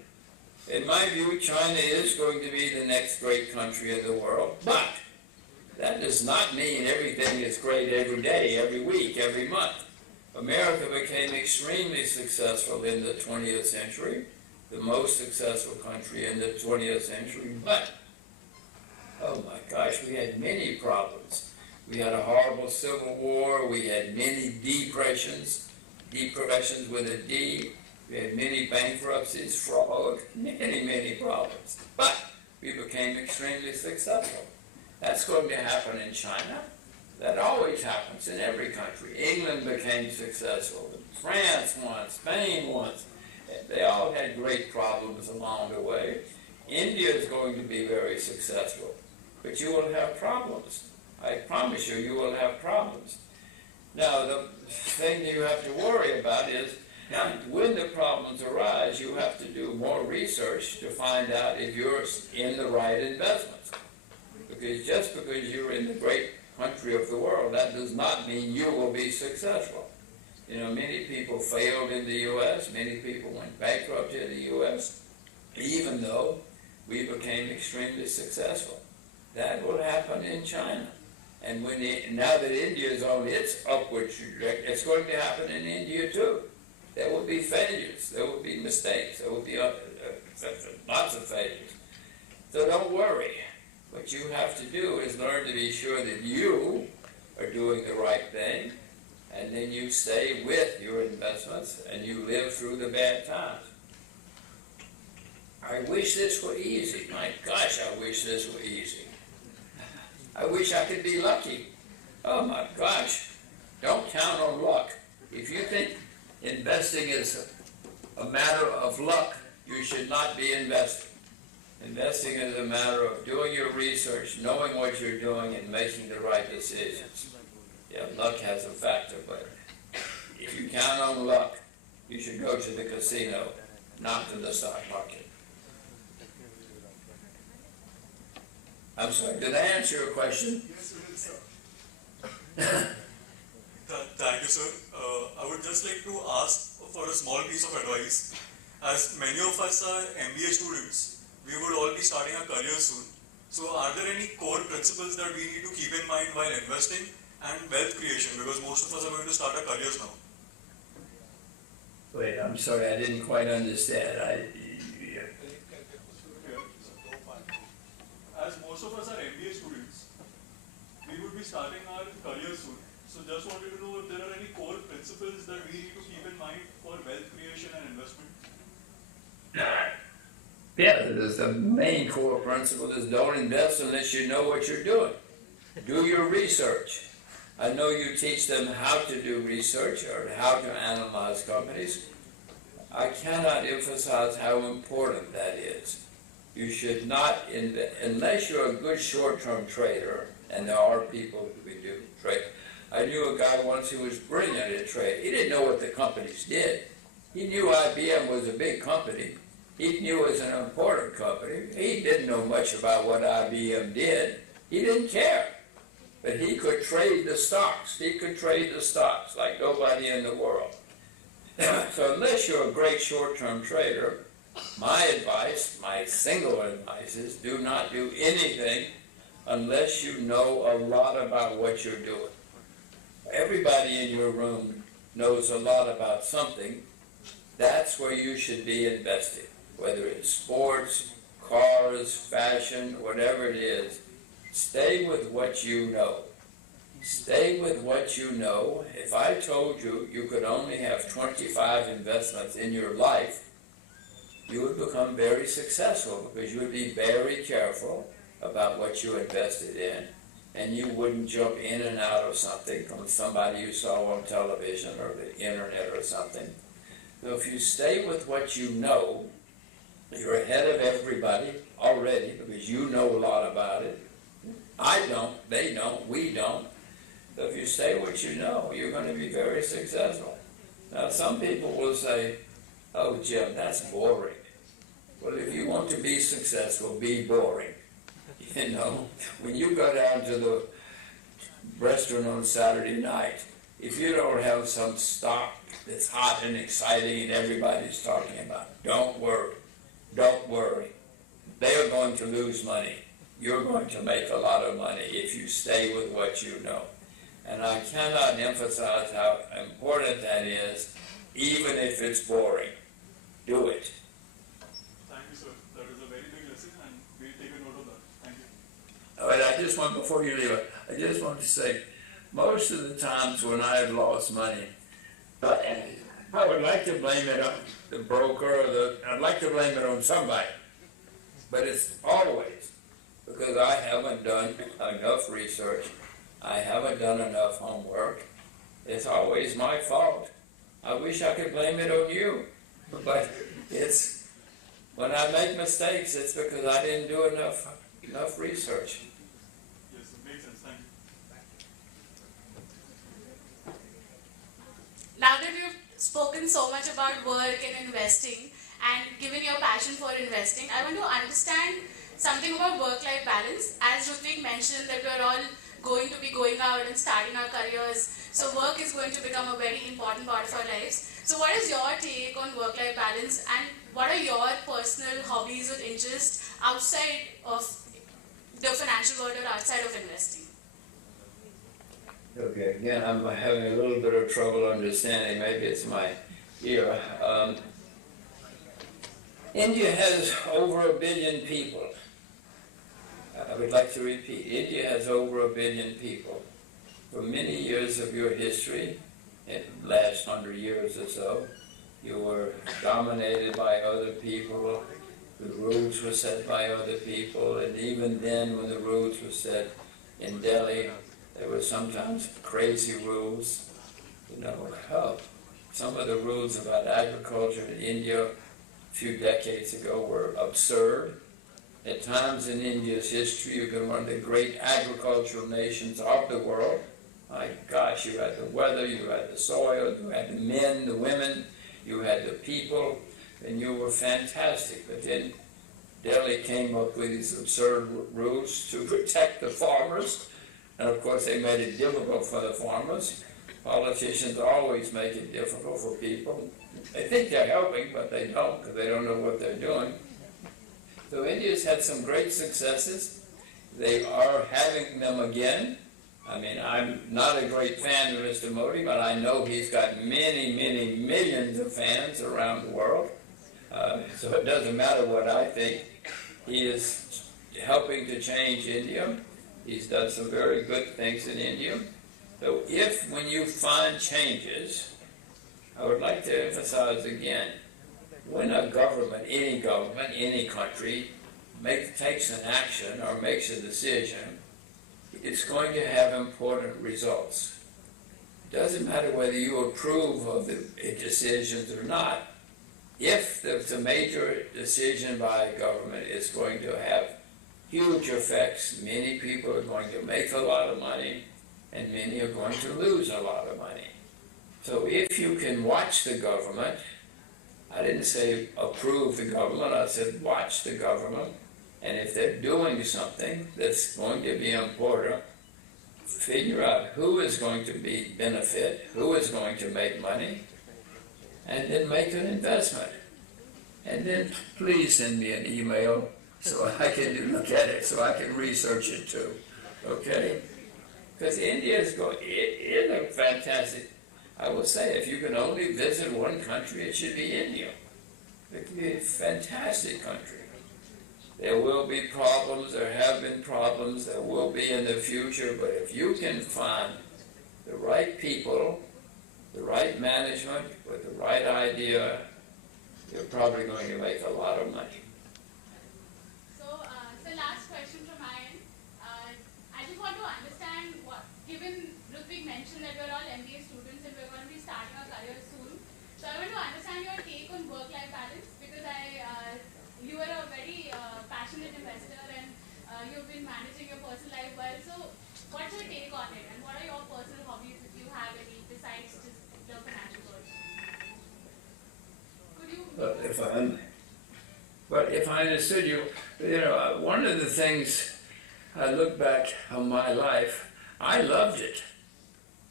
In my view, China is going to be the next great country in the world, but that does not mean everything is great every day, every week, every month. America became extremely successful in the 20th century, the most successful country in the 20th century, but, oh my gosh, we had many problems. We had a horrible civil war, we had many depressions with a D, we had many bankruptcies, fraud, many problems. But we became extremely successful. That's going to happen in China. That always happens in every country. England became successful. France once, Spain once. They all had great problems along the way. India is going to be very successful. But you will have problems. I promise you, you will have problems. Now, the thing you have to worry about is when the problems arise, you have to do more research to find out if you're in the right investments. Because just because you're in the great country of the world, that does not mean you will be successful. You know, many people failed in the U.S., many people went bankrupt in the U.S., even though we became extremely successful. That will happen in China. And now that India is on its upward trajectory, it's going to happen in India too. There will be failures, there will be mistakes, there will be lots of failures. So don't worry. What you have to do is learn to be sure that you are doing the right thing, and then you stay with your investments and you live through the bad times. I wish this were easy. My gosh, I wish this were easy. I wish I could be lucky. Oh my gosh, don't count on luck. If you think investing is a matter of luck, you should not be investing. Investing is a matter of doing your research, knowing what you're doing, and making the right decisions. Yeah, luck has a factor, but if you count on luck, you should go to the casino, not to the stock market. I'm sorry, did I answer your question? Yes, you did, sir. Thank you, sir. I would just like to ask for a small piece of advice. As many of us are MBA students, we would all be starting our careers soon. So are there any core principles that we need to keep in mind while investing and wealth creation? Because most of us are going to start our careers now. Wait, I'm sorry, I didn't quite understand. As most of us are MBA students, we would be starting our careers soon. So just wanted to know if there are any core principles that we need to keep in mind for wealth creation and investment. Yeah, the main core principle is don't invest unless you know what you're doing. Do your research. I know you teach them how to do research or how to analyze companies. I cannot emphasize how important that is. You should not, unless you're a good short-term trader, and there are people who can do trade. I knew a guy once who was brilliant at trade. He didn't know what the companies did. He knew IBM was a big company. He knew it was an important company. He didn't know much about what IBM did. He didn't care. But he could trade the stocks. He could trade the stocks like nobody in the world. So unless you're a great short-term trader, my advice, my single advice is do not do anything unless you know a lot about what you're doing. Everybody in your room knows a lot about something. That's where you should be investing, whether it's sports, cars, fashion, whatever it is. Stay with what you know. Stay with what you know. If I told you you could only have 25 investments in your life, you would become very successful because you would be very careful about what you invested in, and you wouldn't jump in and out of something from somebody you saw on television or the internet or something. So if you stay with what you know, you're ahead of everybody already because you know a lot about it. I don't, they don't, we don't. So if you stay what you know, you're going to be very successful. Now, some people will say, "Oh, Jim, that's boring." Well, if you want to be successful, be boring. You know, when you go down to the restaurant on Saturday night, if you don't have some stock that's hot and exciting and everybody's talking about, don't worry. Don't worry. They are going to lose money. You're going to make a lot of money if you stay with what you know. And I cannot emphasize how important that is, even if it's boring. Do it. Thank you, sir. That is a very big lesson, and we'll take a note of that. Thank you. All right, I just want, before you leave, I just want to say, most of the times when I've lost money, I would like to blame it on the broker, or I'd like to blame it on somebody. But it's always because I haven't done enough research. I haven't done enough homework. It's always my fault. I wish I could blame it on you. But it's, when I make mistakes, it's because I didn't do enough research. Yes, it makes sense. Thank you. Now that you've spoken so much about work and investing and given your passion for investing, I want to understand something about work-life balance. As Rutvik mentioned that we're all going to be going out and starting our careers, so work is going to become a very important part of our lives. So what is your take on work-life balance, and what are your personal hobbies or interests outside of the financial world or outside of investing? Okay, again, I'm having a little bit of trouble understanding. Maybe it's my ear. India has over 1 billion people. I would like to repeat, India has over 1 billion people. For many years of your history, in the last 100 years or so, you were dominated by other people. The rules were set by other people, and even then when the rules were set in Delhi, there were sometimes crazy rules. You know, some of the rules about agriculture in India a few decades ago were absurd. At times in India's history, you've been one of the great agricultural nations of the world. My gosh, you had the weather, you had the soil, you had the men, the women, you had the people, and you were fantastic. But then Delhi came up with these absurd rules to protect the farmers, and of course they made it difficult for the farmers. Politicians always make it difficult for people. They think they're helping, but they don't, because they don't know what they're doing. So India's had some great successes. They are having them again. I mean, I'm not a great fan of Mr. Modi, but I know he's got many, many millions of fans around the world. So it doesn't matter what I think. He is helping to change India. He's done some very good things in India. So if, when you find changes, I would like to emphasize again, when a government, any country, takes an action or makes a decision, it's going to have important results. It doesn't matter whether you approve of the decisions or not. If there's a major decision by a government, it's going to have huge effects. Many people are going to make a lot of money, and many are going to lose a lot of money. So if you can watch the government, I didn't say approve the government, I said watch the government, and if they're doing something that's going to be important, figure out who is going to benefit, who is going to make money, and then make an investment. And then please send me an email so I can look at it, so I can research it too. Okay? Because India is a fantastic, I will say, if you can only visit one country, it should be India. It could be a fantastic country. There will be problems, there have been problems, there will be in the future, but if you can find the right people, the right management, with the right idea, you're probably going to make a lot of money. So, last question from my end. I just want to understand, given Rutvik mentioned that we're all MBA students and we're going to be starting our careers soon, so I want to understand your take on work-life balance, because you are a very passionate investor and you've been managing your personal life well. So, what's your take on it, and what are your personal if I understood you, one of the things I look back on my life, I loved it.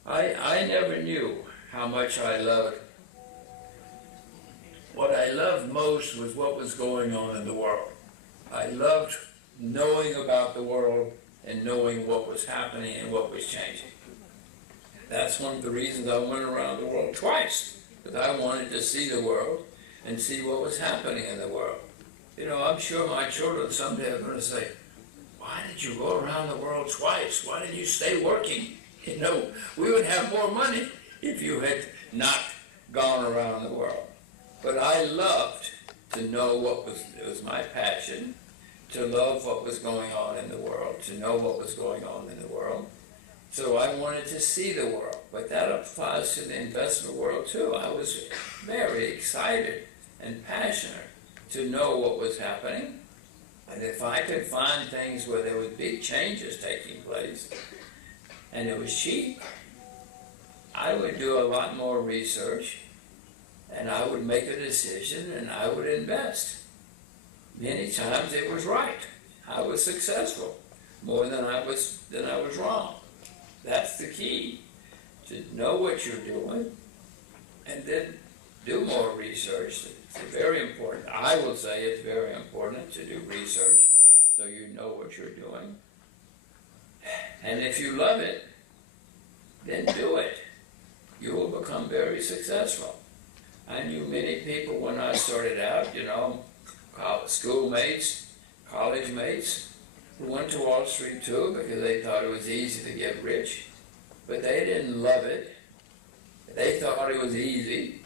I never knew how much I loved. What I loved most was what was going on in the world. I loved knowing about the world and knowing what was happening and what was changing. That's one of the reasons I went around the world twice, because I wanted to see the world and see what was happening in the world. I'm sure my children someday are going to say, why did you go around the world twice? Why didn't you stay working? We would have more money if you had not gone around the world. But I loved to know it was my passion, to love what was going on in the world, to know what was going on in the world. So I wanted to see the world, but that applies to the investment world too. I was very excited and passionate to know what was happening. And if I could find things where there was big changes taking place, and it was cheap, I would do a lot more research, and I would make a decision, and I would invest. Many times it was right. I was successful more than I was wrong. That's the key, to know what you're doing, and then do more research. It's very important. I will say it's very important to do research so you know what you're doing. And if you love it, then do it. You will become very successful. I knew many people when I started out, schoolmates, college mates, who went to Wall Street too because they thought it was easy to get rich, but they didn't love it. They thought it was easy.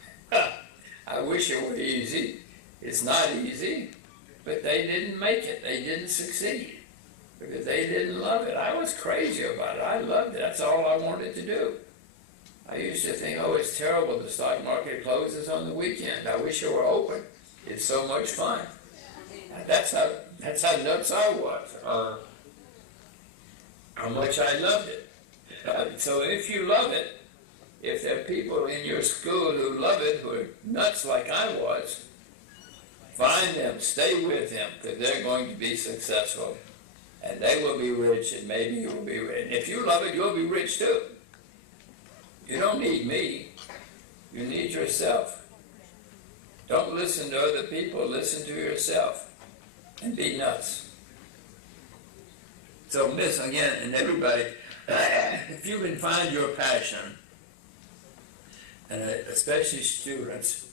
I wish it were easy. It's not easy, but they didn't make it. They didn't succeed because they didn't love it. I was crazy about it. I loved it. That's all I wanted to do. I used to think, it's terrible the stock market closes on the weekend. I wish it were open. It's so much fun. That's how nuts I was. How much I loved it. So if you love it, if there are people in your school who love it, who are nuts like I was, find them, stay with them, because they're going to be successful. And they will be rich, and maybe you will be rich. And if you love it, you'll be rich too. You don't need me. You need yourself. Don't listen to other people. Listen to yourself. And be nuts. So, Miss, again, and everybody, if you can find your passion, and especially students,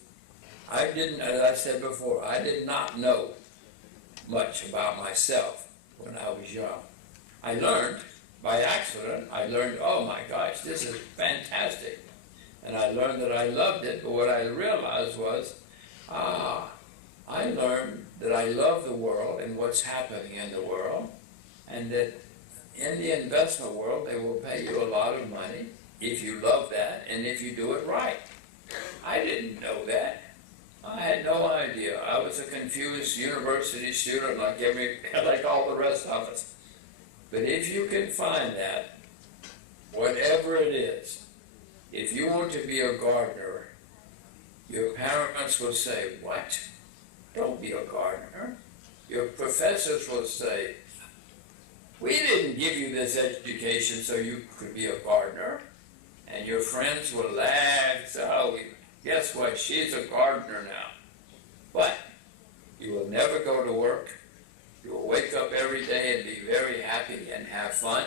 as I said before, I did not know much about myself when I was young. I learned, by accident, oh my gosh, this is fantastic. And I learned that I loved it, but what I realized was, I learned that I love the world and what's happening in the world, and that in the investment world, they will pay you a lot of money if you love that and if you do it right. I didn't know that. I had no idea. I was a confused university student like all the rest of us. But if you can find that, whatever it is, if you want to be a gardener, your parents will say, what? Don't be a gardener. Your professors will say, we didn't give you this education so you could be a gardener. And your friends will laugh, say, guess what, she's a gardener now. But you will never go to work. You will wake up every day and be very happy and have fun.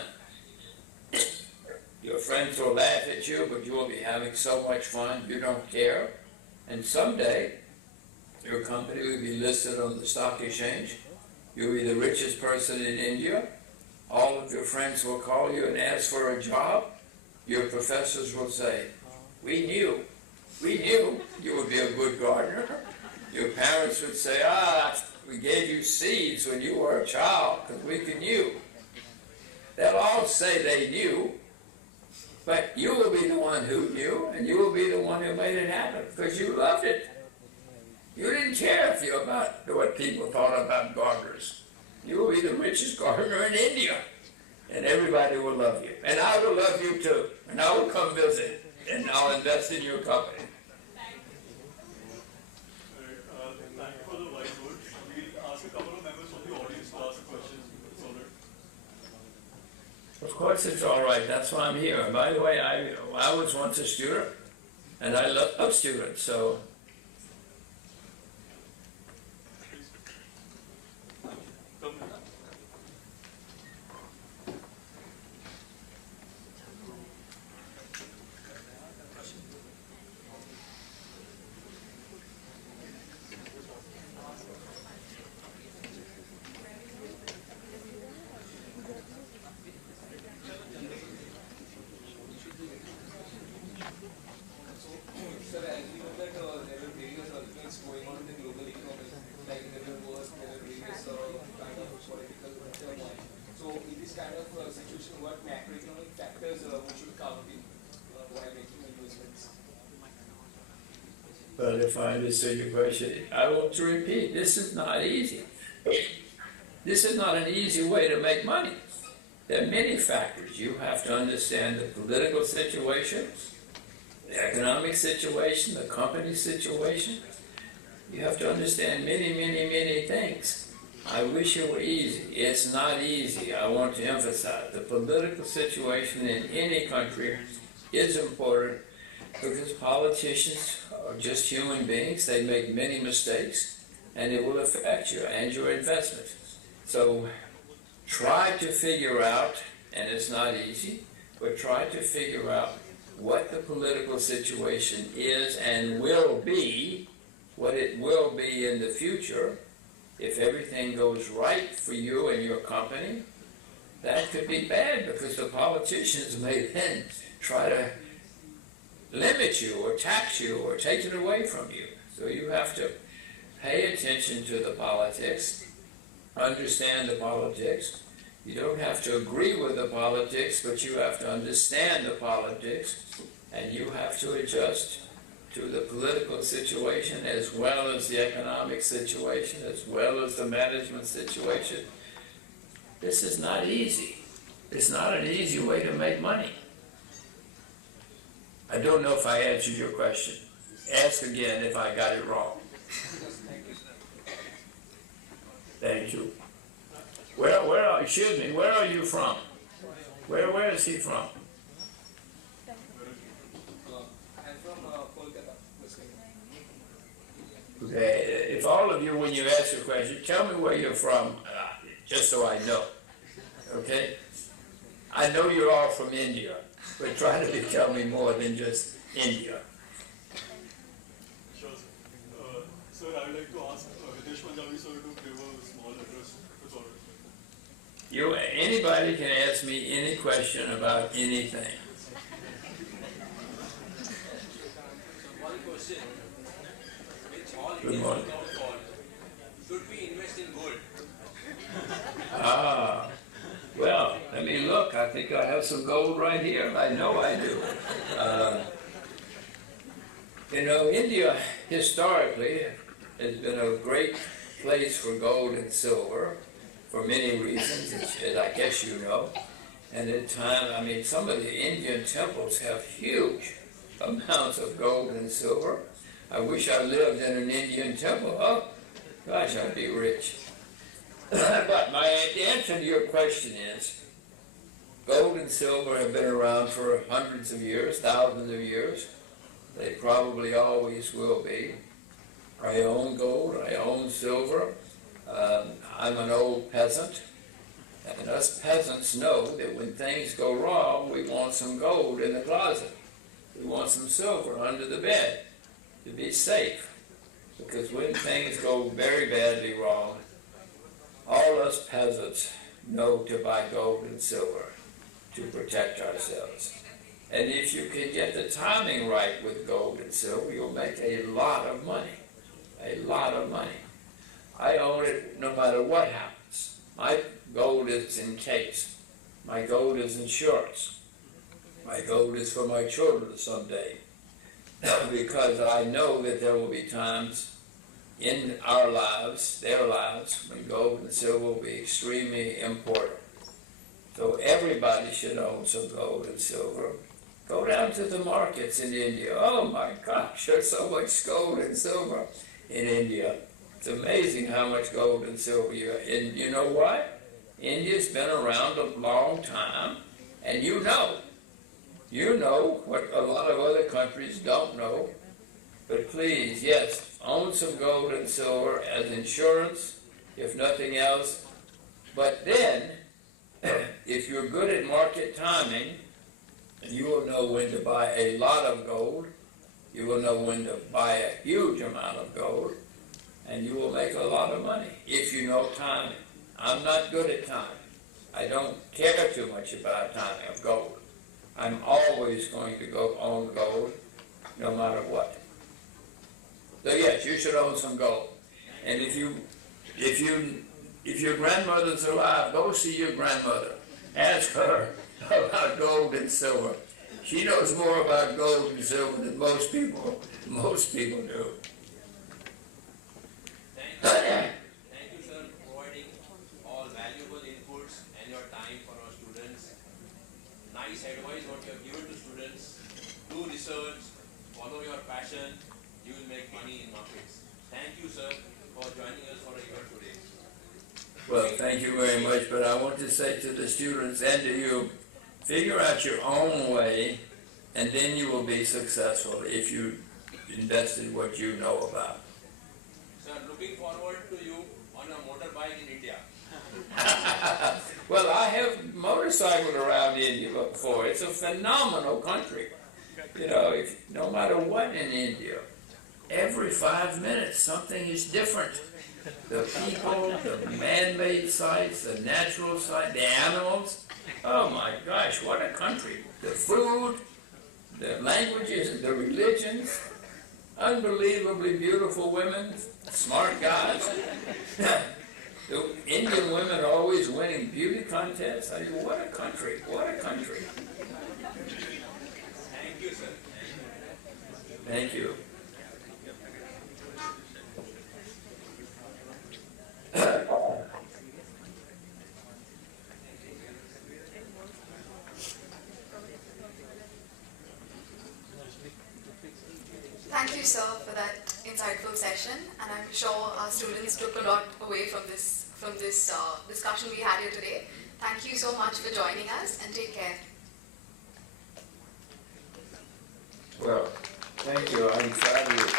Your friends will laugh at you, but you will be having so much fun, you don't care. And someday, your company will be listed on the stock exchange. You'll be the richest person in India. All of your friends will call you and ask for a job. Your professors will say, we knew you would be a good gardener. Your parents would say, we gave you seeds when you were a child because we knew. They'll all say they knew, but you will be the one who knew, and you will be the one who made it happen because you loved it. You didn't care about what people thought about gardeners. You will be the richest gardener in India, and everybody will love you. And I will love you too, and I will come visit, and I'll invest in your company. Of course it's all right. That's why I'm here. And by the way, I was once a student, and I love students, so. But if I understood your question, I want to repeat, this is not easy. This is not an easy way to make money. There are many factors. You have to understand the political situation, the economic situation, the company situation. You have to understand many, many, many things. I wish it were easy. It's not easy. I want to emphasize the political situation in any country is important because politicians are just human beings. They make many mistakes, and it will affect you and your investment. So try to figure out, and it's not easy, but try to figure out what the political situation is and will be, what it will be in the future. If everything goes right for you and your company, that could be bad because the politicians may then try to limit you or tax you or take it away from you. So you have to pay attention to the politics, understand the politics. You don't have to agree with the politics, but you have to understand the politics, and you have to adjust to the political situation as well as the economic situation, as well as the management situation. This is not easy. It's not an easy way to make money. I don't know if I answered your question. Ask again if I got it wrong. Thank you. Where are you from? Where is he from? I'm from Kolkata. Okay, if all of you, when you ask a question, tell me where you're from, just so I know. Okay? I know you're all from India, but try to tell me more than just India. Sure, sir. Sir, I would like to ask Hitesh Punjabi sir to give a small address. It's all right. Anybody can ask me any question about anything. One question. Which all Good Indians morning. account for? Should we invest in gold? Well, let me look. I think I have some gold right here. I know I do. India historically has been a great place for gold and silver for many reasons, as I guess you know. And at times, some of the Indian temples have huge amounts of gold and silver. I wish I lived in an Indian temple. Oh, gosh, I'd be rich. But the answer to your question is, gold and silver have been around for hundreds of years, thousands of years. They probably always will be. I own gold, I own silver. I'm an old peasant, and us peasants know that when things go wrong, we want some gold in the closet. We want some silver under the bed to be safe. Because when things go very badly wrong, all us peasants know to buy gold and silver to protect ourselves. And if you can get the timing right with gold and silver, you'll make a lot of money. A lot of money. I own it no matter what happens. My gold is encased. My gold is insurance. My gold is for my children someday. Because I know that there will be times in our lives, their lives, when gold and silver will be extremely important. So everybody should own some gold and silver. Go down to the markets in India. Oh my gosh, there's so much gold and silver in India. It's amazing how much gold and silver you have. And you know why? India's been around a long time, And you know what a lot of other countries don't know. But please, yes, own some gold and silver as insurance, if nothing else. But then, if you're good at market timing, you will know when to buy a lot of gold, you will know when to buy a huge amount of gold, and you will make a lot of money if you know timing. I'm not good at timing. I don't care too much about timing of gold. I'm always going to go own gold, no matter what. So yes, you should own some gold. And if your grandmother's alive, go see your grandmother. Ask her about gold and silver. She knows more about gold and silver than most people do. Thank you, sir, for providing all valuable inputs and your time for our students. Nice advice what you have given to students. Do research, follow your passion, you will make money in markets. Thank you, sir, for joining us for a year today. Well, thank you very much, but I want to say to the students and to you, figure out your own way, and then you will be successful if you invest in what you know about. Sir, looking forward to you on a motorbike in India. Well, I have motorcycled around India before. It's a phenomenal country. You know, no matter what in India, every 5 minutes something is different. The people, the man-made sites, the natural sites, the animals. Oh my gosh, what a country. The food, the languages, the religions, unbelievably beautiful women, smart guys. The Indian women are always winning beauty contests. I mean, what a country, what a country. Thank you, sir. Thank you. Thank you, sir, for that insightful session, and I'm sure our students took a lot away from this discussion we had here today. Thank you so much for joining us, and take care. Well, thank you. I'm flattered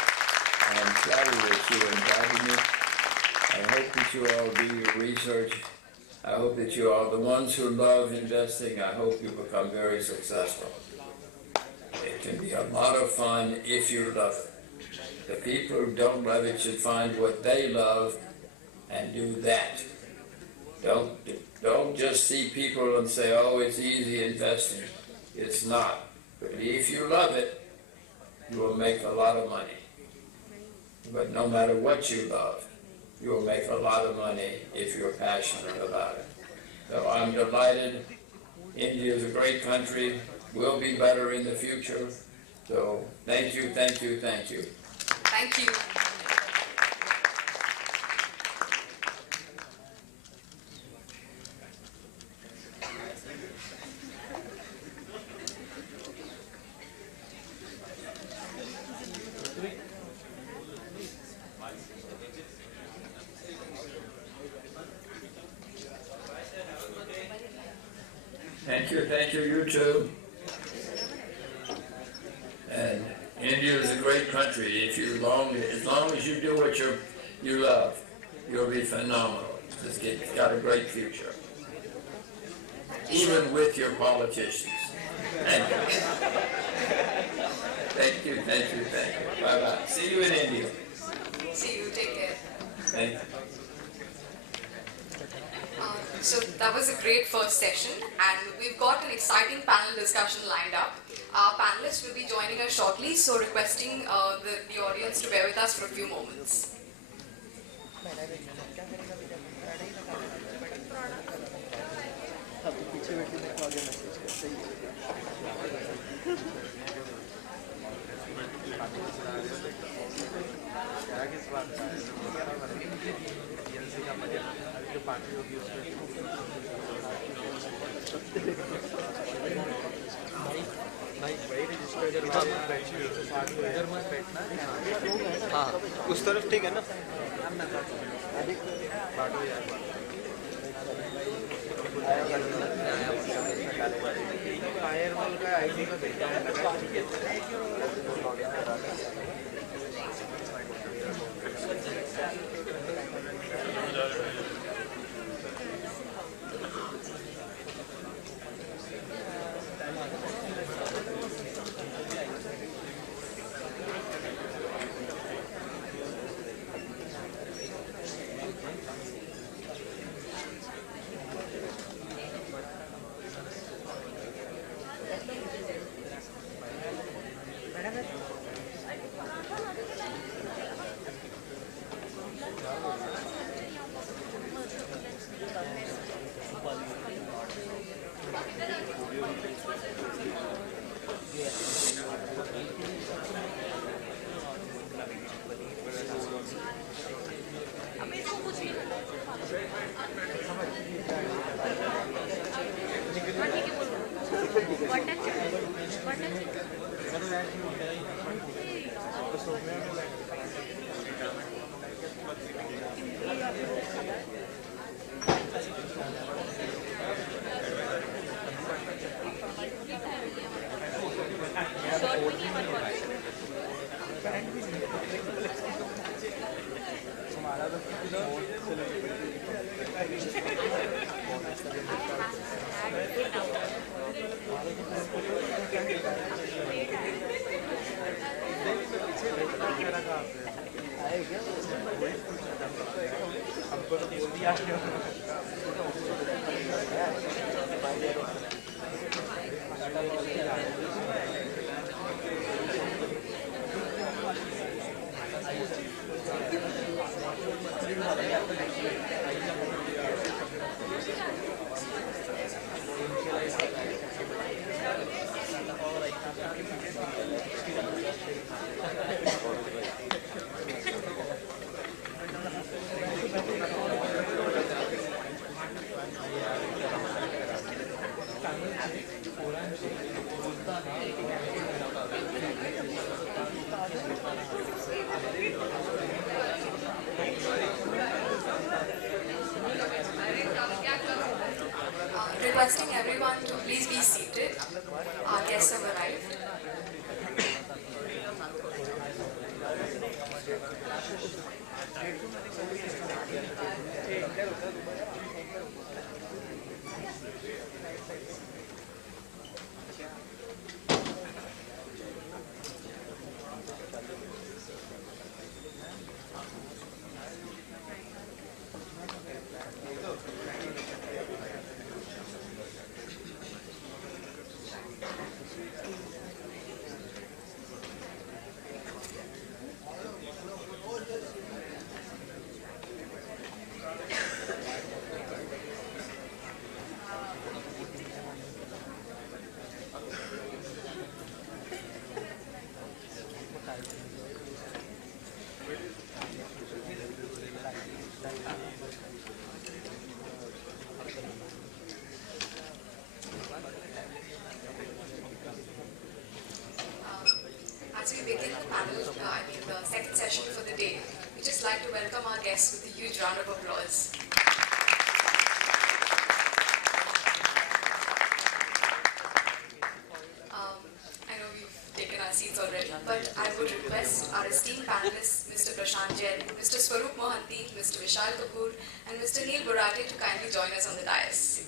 that you invited me. I hope that you all do your research. I hope that you all, the ones who love investing, I hope you become very successful. It can be a lot of fun if you love it. The people who don't love it should find what they love and do that. Don't just see people and say, oh, it's easy investing. It's not. But if you love it, you will make a lot of money. But no matter what you love, you will make a lot of money if you're passionate about it. So I'm delighted. India is a great country. We'll be better in the future. So thank you, thank you, thank you. Thank you. Thank you, you too. And India is a great country. As long as you do what you love, you'll be phenomenal. It's got a great future. Even with your politicians. Thank you. Thank you, thank you, thank you. Bye-bye. See you in India. See you. Take care. Thank you. So that was a great first session, and we've got an exciting panel discussion lined up. Our panelists will be joining us shortly, so requesting the audience to bear with us for a few moments. हाँ उस तरफ ठीक है ना Requesting everyone to please be seated. Our guests have arrived. As we begin the panel, the second session for the day, we'd just like to welcome our guests with a huge round of applause. I know we've taken our seats already, but I would request our esteemed panelists, Mr. Prashant Jain, Mr. Swaroop Mohanty, Mr. Vishal Kapoor, and Mr. Neil Borate to kindly join us on the dais.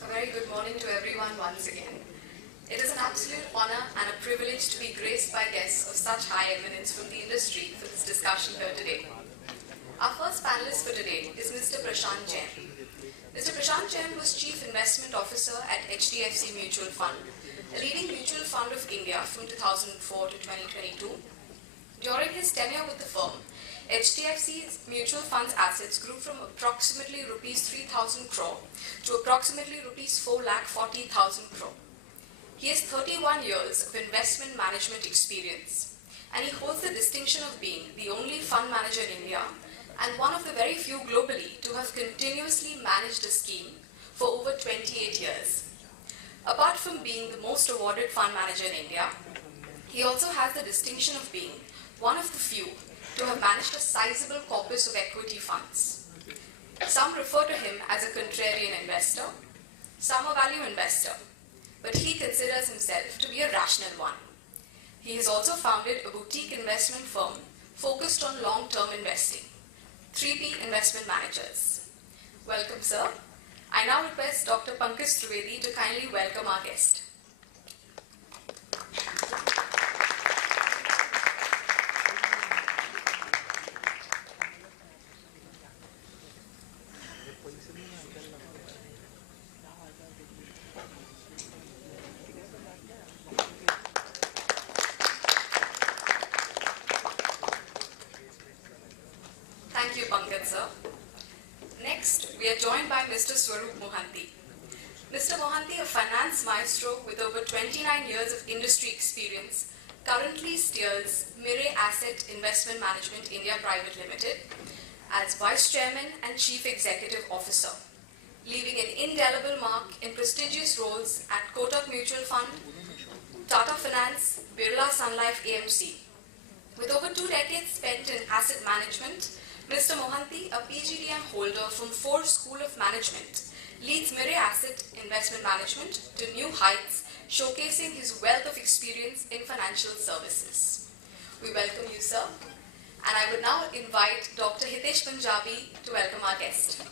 A very good morning to everyone once again. It is an absolute honor and a privilege to be graced by guests of such high eminence from the industry for this discussion here today. Our first panelist for today is Mr. Prashant Jain. Mr. Prashant Jain was Chief Investment Officer at HDFC Mutual Fund, a leading mutual fund of India from 2004 to 2022. During his tenure with the firm, HDFC's mutual funds assets grew from approximately rupees 3,000 crore to approximately rupees 4,40,000 crore. He has 31 years of investment management experience, and he holds the distinction of being the only fund manager in India and one of the very few globally to have continuously managed a scheme for over 28 years. Apart from being the most awarded fund manager in India, he also has the distinction of being one of the few to have managed a sizable corpus of equity funds. Some refer to him as a contrarian investor, some a value investor, but he considers himself to be a rational one. He has also founded a boutique investment firm focused on long-term investing, 3P Investment Managers. Welcome, sir. I now request Dr. Pankaj Trivedi to kindly welcome our guest. Thank you, Pankaj, sir. Next, we are joined by Mr. Swaroop Mohanty. Mr. Mohanty, a finance maestro with over 29 years of industry experience, currently steers Mirae Asset Investment Management India Private Limited as Vice Chairman and Chief Executive Officer, leaving an indelible mark in prestigious roles at Kotak Mutual Fund, Tata Finance, Birla Sun Life AMC. With over 2 decades spent in asset management, Mr. Mohanty, a PGDM holder from Ford School of Management, leads Mirae Asset Investment Management to new heights, showcasing his wealth of experience in financial services. We welcome you, sir. And I would now invite Dr. Hitesh Punjabi to welcome our guest.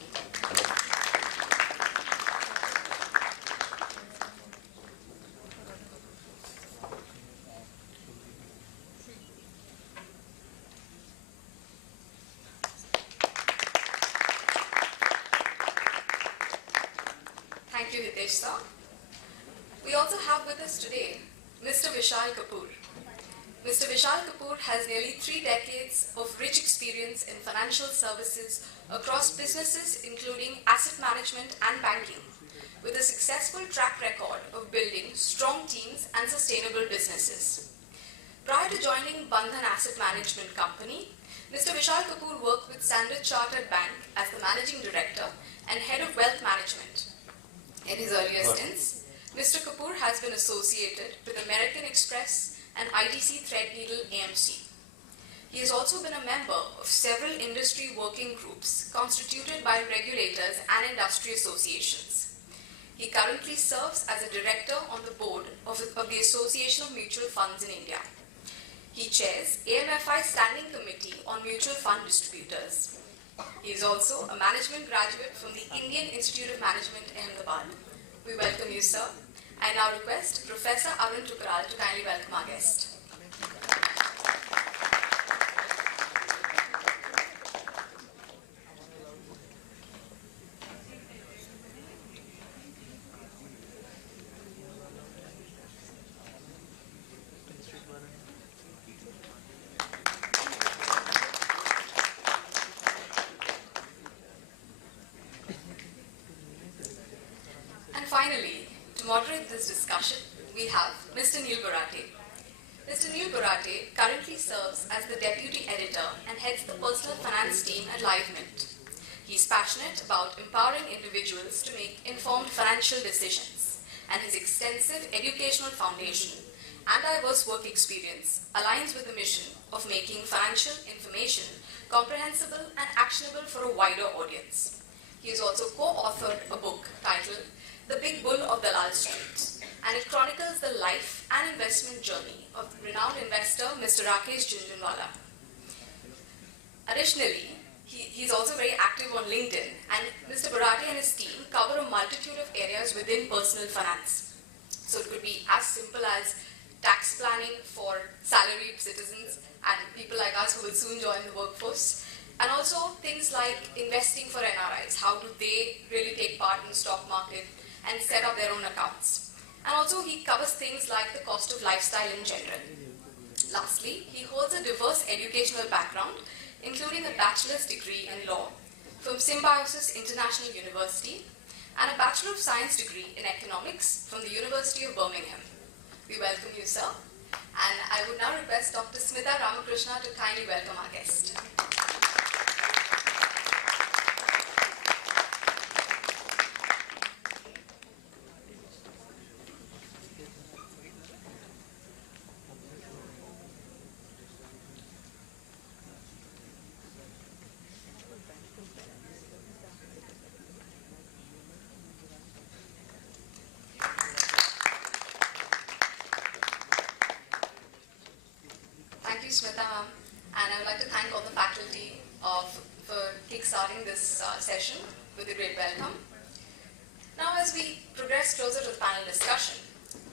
Thank you, Hitesh, sir. We also have with us today Mr. Vishal Kapoor. Mr. Vishal Kapoor has nearly 3 decades of rich experience in financial services across businesses including asset management and banking, with a successful track record of building strong teams and sustainable businesses. Prior to joining Bandhan Asset Management Company, Mr. Vishal Kapoor worked with Standard Chartered Bank as the Managing Director and Head of Wealth Management. In his earlier stints, Mr. Kapoor has been associated with American Express and ITC Threadneedle AMC. He has also been a member of several industry working groups constituted by regulators and industry associations. He currently serves as a director on the board of the Association of Mutual Funds in India. He chairs AMFI's Standing Committee on Mutual Fund Distributors. He is also a management graduate from the Indian Institute of Management, Ahmedabad. We welcome you, sir. I now request Professor Arun Tukral to kindly welcome our guest. Finally, to moderate this discussion, we have Mr. Neil Borate. Mr. Neil Borate currently serves as the Deputy Editor and heads the personal finance team at LiveMint. He is passionate about empowering individuals to make informed financial decisions, and his extensive educational foundation and diverse work experience aligns with the mission of making financial information comprehensible and actionable for a wider audience. He has also co-authored a book titled The Big Bull of Dalal Street, and it chronicles the life and investment journey of renowned investor Mr. Rakesh Jhunjhunwala. Additionally, he's also very active on LinkedIn, and Mr. Borate and his team cover a multitude of areas within personal finance. So it could be as simple as tax planning for salaried citizens and people like us who will soon join the workforce, and also things like investing for NRIs. How do they really take part in the stock market and set up their own accounts? And also he covers things like the cost of lifestyle in general. Lastly, he holds a diverse educational background including a bachelor's degree in law from Symbiosis International University and a Bachelor of Science degree in economics from the University of Birmingham. We welcome you, sir. And I would now request Dr. Smita Ramakrishna to kindly welcome our guest. Thank you, Smita ma'am, and I would like to thank all the faculty for kickstarting this session with a great welcome. Now, as we progress closer to the panel discussion,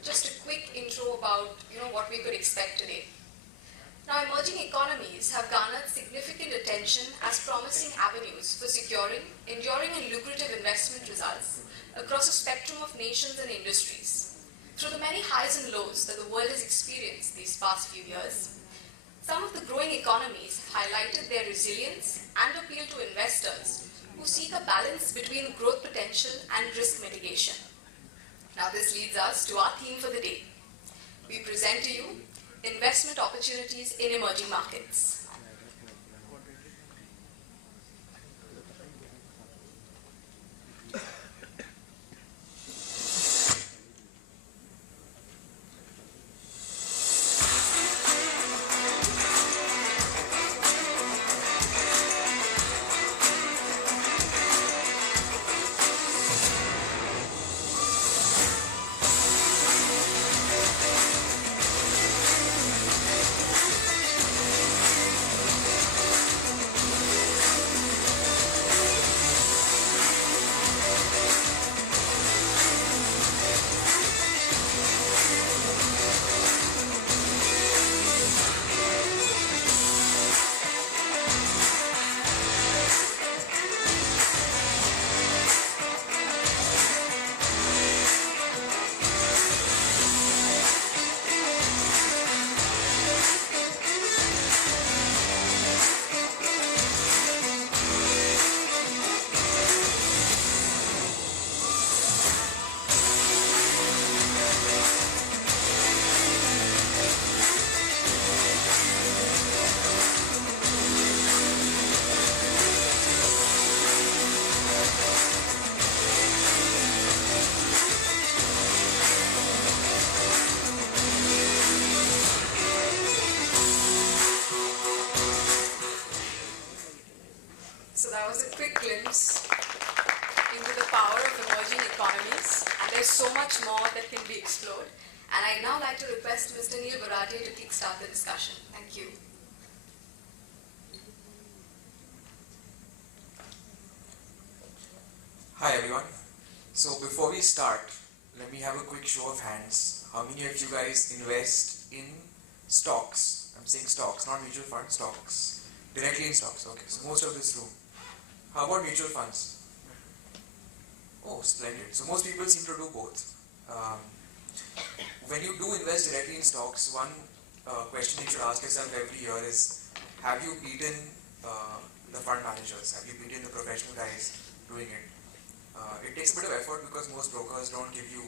just a quick intro about what we could expect today. Now, emerging economies have garnered significant attention as promising avenues for securing enduring and lucrative investment results across a spectrum of nations and industries. Through the many highs and lows that the world has experienced these past few years, some of the growing economies have highlighted their resilience and appeal to investors who seek a balance between growth potential and risk mitigation. Now, this leads us to our theme for the day. We present to you investment opportunities in emerging markets. So that was a quick glimpse into the power of emerging economies, and there's so much more that can be explored. And I'd now like to request Mr. Neil Borate to kickstart the discussion. Thank you. Hi everyone. So before we start, let me have a quick show of hands. How many of you guys invest in stocks? I'm saying stocks, not mutual funds, stocks. Directly in stocks. Okay, so most of this room. How about mutual funds? Oh, splendid. So most people seem to do both. When you do invest directly in stocks, one question you should ask yourself every year is, have you beaten the fund managers? Have you beaten the professional guys doing it? It takes a bit of effort because most brokers don't give you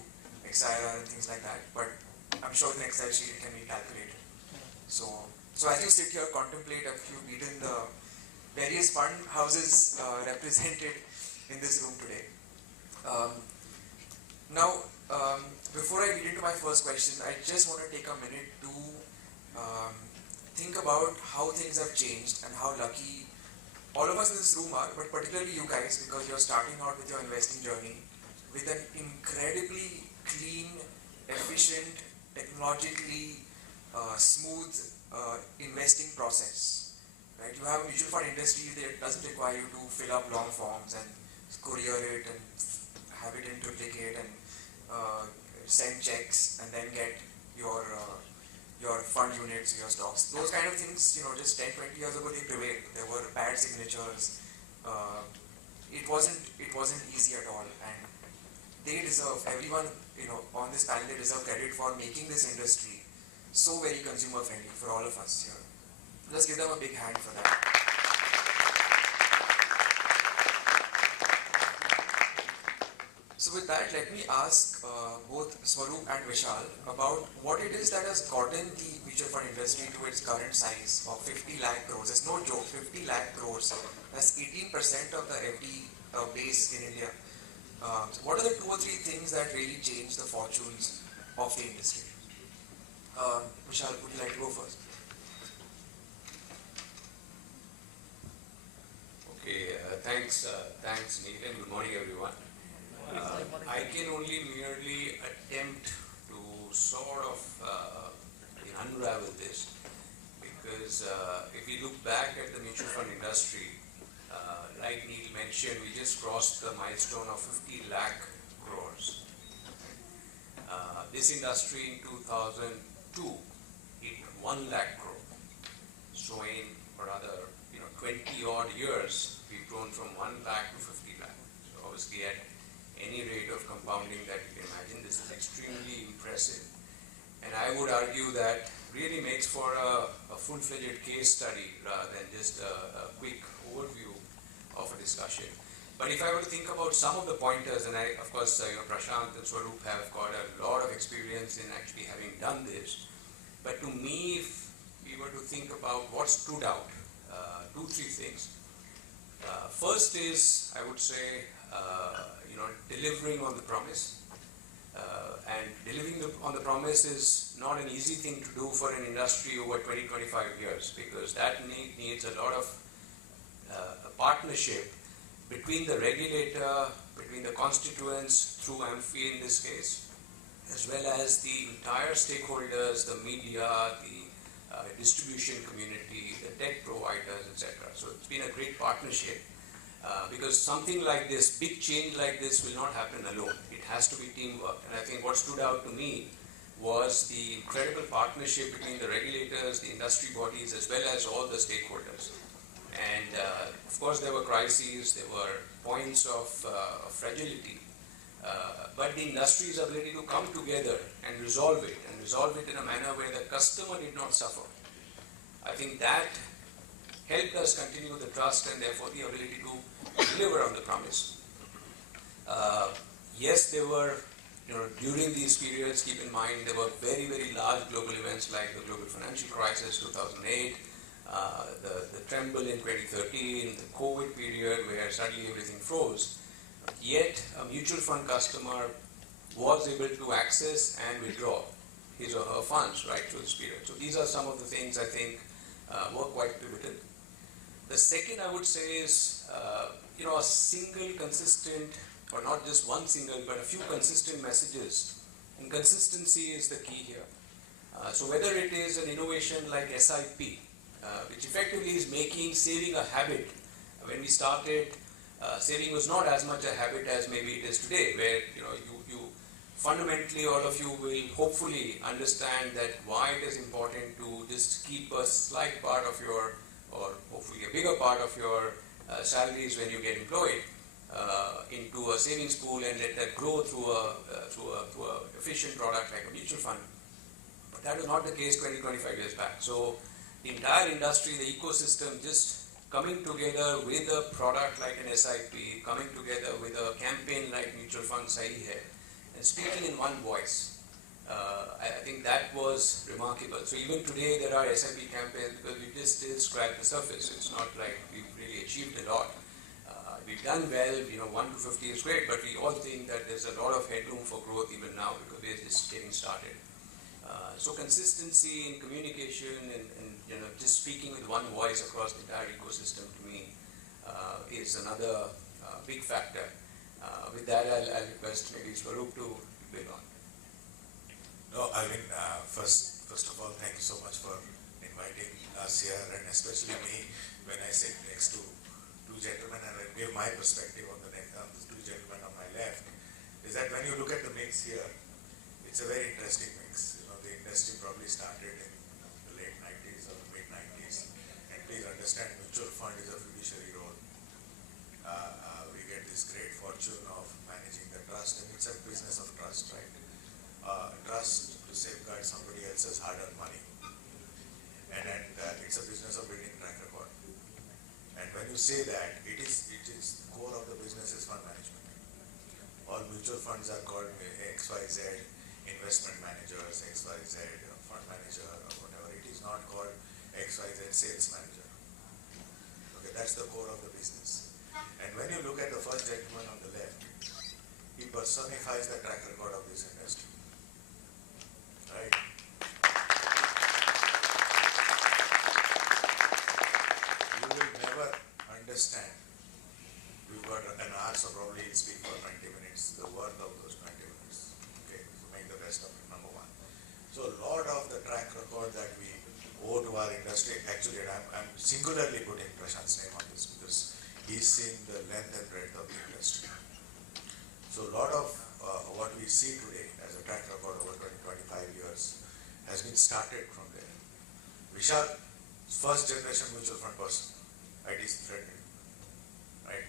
XIRR and things like that, but I'm sure in Excel sheet it can be calculated. So as you sit here, contemplate if you've beaten the various fund houses represented in this room today. Now, before I get into my first question, I just want to take a minute to think about how things have changed and how lucky all of us in this room are, but particularly you guys, because you're starting out with your investing journey with an incredibly clean, efficient, technologically smooth investing process. Right? You have a mutual fund industry that doesn't require you to fill up long forms and courier it and have it in duplicate and send checks and then get your fund units, your stocks. Those kind of things, just 10, 20 years ago they prevailed. There were bad signatures. It wasn't easy at all, and they deserve, everyone on this panel, they deserve credit for making this industry so very consumer friendly for all of us here. Let's give them a big hand for that. So with that, let me ask both Swaroop and Vishal about what it is that has gotten the mutual fund industry to its current size of 50 lakh crores. It's no joke, 50 lakh crores. That's 18% of the FD base in India. So what are the 2 or 3 things that really change the fortunes of the industry? Vishal, would you like to go first? Okay, thanks, Nick, and good morning, everyone. I can only merely attempt to sort of unravel this, because if we look back at the mutual fund industry, like Neil mentioned, we just crossed the milestone of 50 lakh crores. This industry in 2002 hit 1 lakh crore. So in, or rather, 20 odd years, we've grown from 1 lakh to 50 lakh. So obviously at any rate of compounding that you can imagine, this is extremely impressive. And I would argue that really makes for a full-fledged case study rather than just a quick overview of a discussion. But if I were to think about some of the pointers, and of course, Prashant and Swaroop have got a lot of experience in actually having done this. But to me, if we were to think about what stood out, 2-3 things. First is, I would say, delivering on the promise. And delivering on the promise is not an easy thing to do for an industry over 20-25 years, because that needs a lot of a partnership between the regulator, between the constituents through AMFI in this case, as well as the entire stakeholders, the media, the distribution community, the tech providers, etc. So it's been a great partnership. Because something like this, big change like this will not happen alone. It has to be teamwork. And I think what stood out to me was the incredible partnership between the regulators, the industry bodies, as well as all the stakeholders. And of course there were crises, there were points of fragility, but the industry's ability to come together and resolve it in a manner where the customer did not suffer. I think that helped us continue the trust and therefore the ability to deliver on the promise. Yes, there were, during these periods, keep in mind, there were very, very large global events like the global financial crisis, 2008, the tremble in 2013, the COVID period where suddenly everything froze. Yet, a mutual fund customer was able to access and withdraw his or her funds right through this period. So these are some of the things I think were quite pivotal. The second I would say is, a single consistent, or not just one single, but a few consistent messages. And consistency is the key here. So whether it is an innovation like SIP, which effectively is making saving a habit. When we started, saving was not as much a habit as maybe it is today, where you fundamentally all of you will hopefully understand that why it is important to just keep a slight part of your, or hopefully a bigger part of your salaries when you get employed into a savings pool and let that grow through a efficient product like a mutual fund. But that was not the case 20-25 years back. So the entire industry, the ecosystem, just coming together with a product like an SIP, coming together with a campaign like Mutual Fund Sahi Hai, and speaking in one voice. I think that was remarkable. So even today there are SIP campaigns because we just still scratched the surface. It's not like we've really achieved a lot. We've done well, 1 to 50 is great, but we all think that there's a lot of headroom for growth even now because we're just getting started. So consistency in communication and just speaking with one voice across the entire ecosystem to me is another big factor. With that, I'll request maybe Swaroop to build on. No, I mean, first of all, thank you so much for inviting us here, and especially me when I sit next to two gentlemen and I give my perspective on the two gentlemen on my left, is that when you look at the mix here, it's a very interesting mix. The industry probably started in the late 90s or the mid 90s, and please understand, mutual fund is a fiduciary role. We get this great fortune of managing the trust, and it's a business of trust, right? Trust to safeguard somebody else's hard-earned money, and it's a business of building track record. And when you say that, it is core of the business is fund management. all mutual funds are called XYZ investment managers, XYZ fund manager or whatever. It is not called XYZ sales manager. Okay, that's the core of the business. And when you look at the first gentleman on the left, he personifies the track record of this industry. Right? You will never understand. We've got an hour, so probably he'll speak for 20 minutes, the worth of those 20 minutes. Okay, so make the best of it, number one. So a lot of the track record that we owe to our industry, actually, and I'm singularly putting Prashant's name on this because he's seen the length and breadth of the industry. So a lot of what we see today as a track record over 20-25 years has been started from there. Vishal, first generation mutual fund person, IT friendly, right?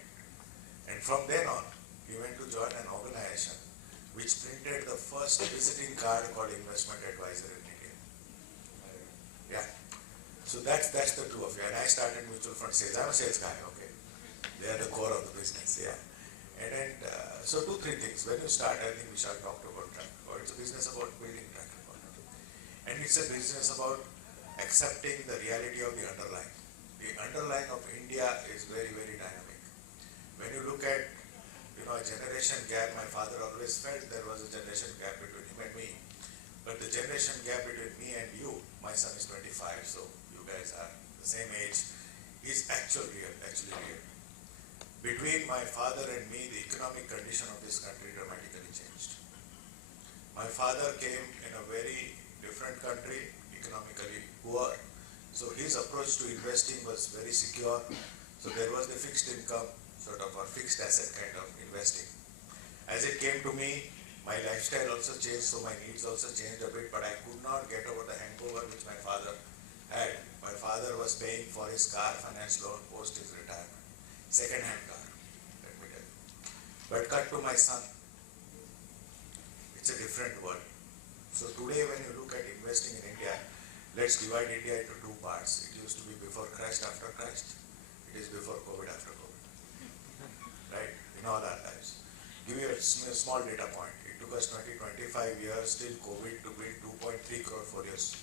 And from then on, he went to join an organization which printed the first visiting card called Investment Advisor in India. Yeah. So that's the two of you. And I started mutual fund sales. I'm a sales guy, okay? They are the core of the business, yeah. And so 2-3 things. When you start, I think Vishal talked about track record. It's a business about building track record. And it's a business about accepting the reality of the underlying. The underlying of India is very, very dynamic. When you look at, a generation gap, my father always felt there was a generation gap between him and me. But the generation gap between me and you, my son is 25, so you guys are the same age, is actually real. Between my father and me, the economic condition of this country dramatically changed. My father came in a very different country, economically poor, so his approach to investing was very secure. So there was the fixed income, sort of, or fixed asset kind of investing. As it came to me, my lifestyle also changed, so my needs also changed a bit, but I could not get over the hangover which my father had. My father was paying for his car finance loan post his retirement. Second-hand car, let me tell you. But cut to my son, it's a different world. So today when you look at investing in India, let's divide India into two parts. It used to be before Christ, after Christ. It is before COVID, after COVID. Right? In all our lives. Give you a small data point. It took us 20-25 years till COVID to build 2.3 crore folios.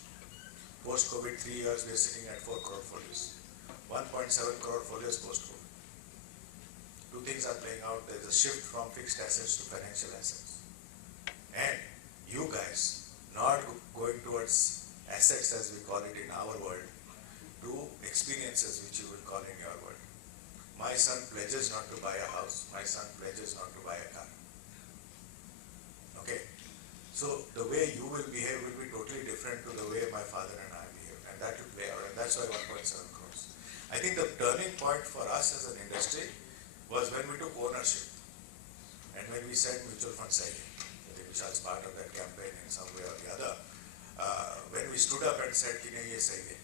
Post-COVID, 3 years, we are sitting at 4 crore folios. 1.7 crore folios post-COVID. Two things are playing out. There is a shift from fixed assets to financial assets. And you guys not going towards assets as we call it in our world, to experiences which you will call in your world. My son pledges not to buy a house. My son pledges not to buy a car. Okay? So the way you will behave will be totally different to the way my father and I behave. And that will play out. And that's why 1.7 crores. I think the turning point for us as an industry was when we took ownership. And when we said mutual fund saving. I think Vishal's part of that campaign in some way or the other. When we stood up and said, "Ye saving,"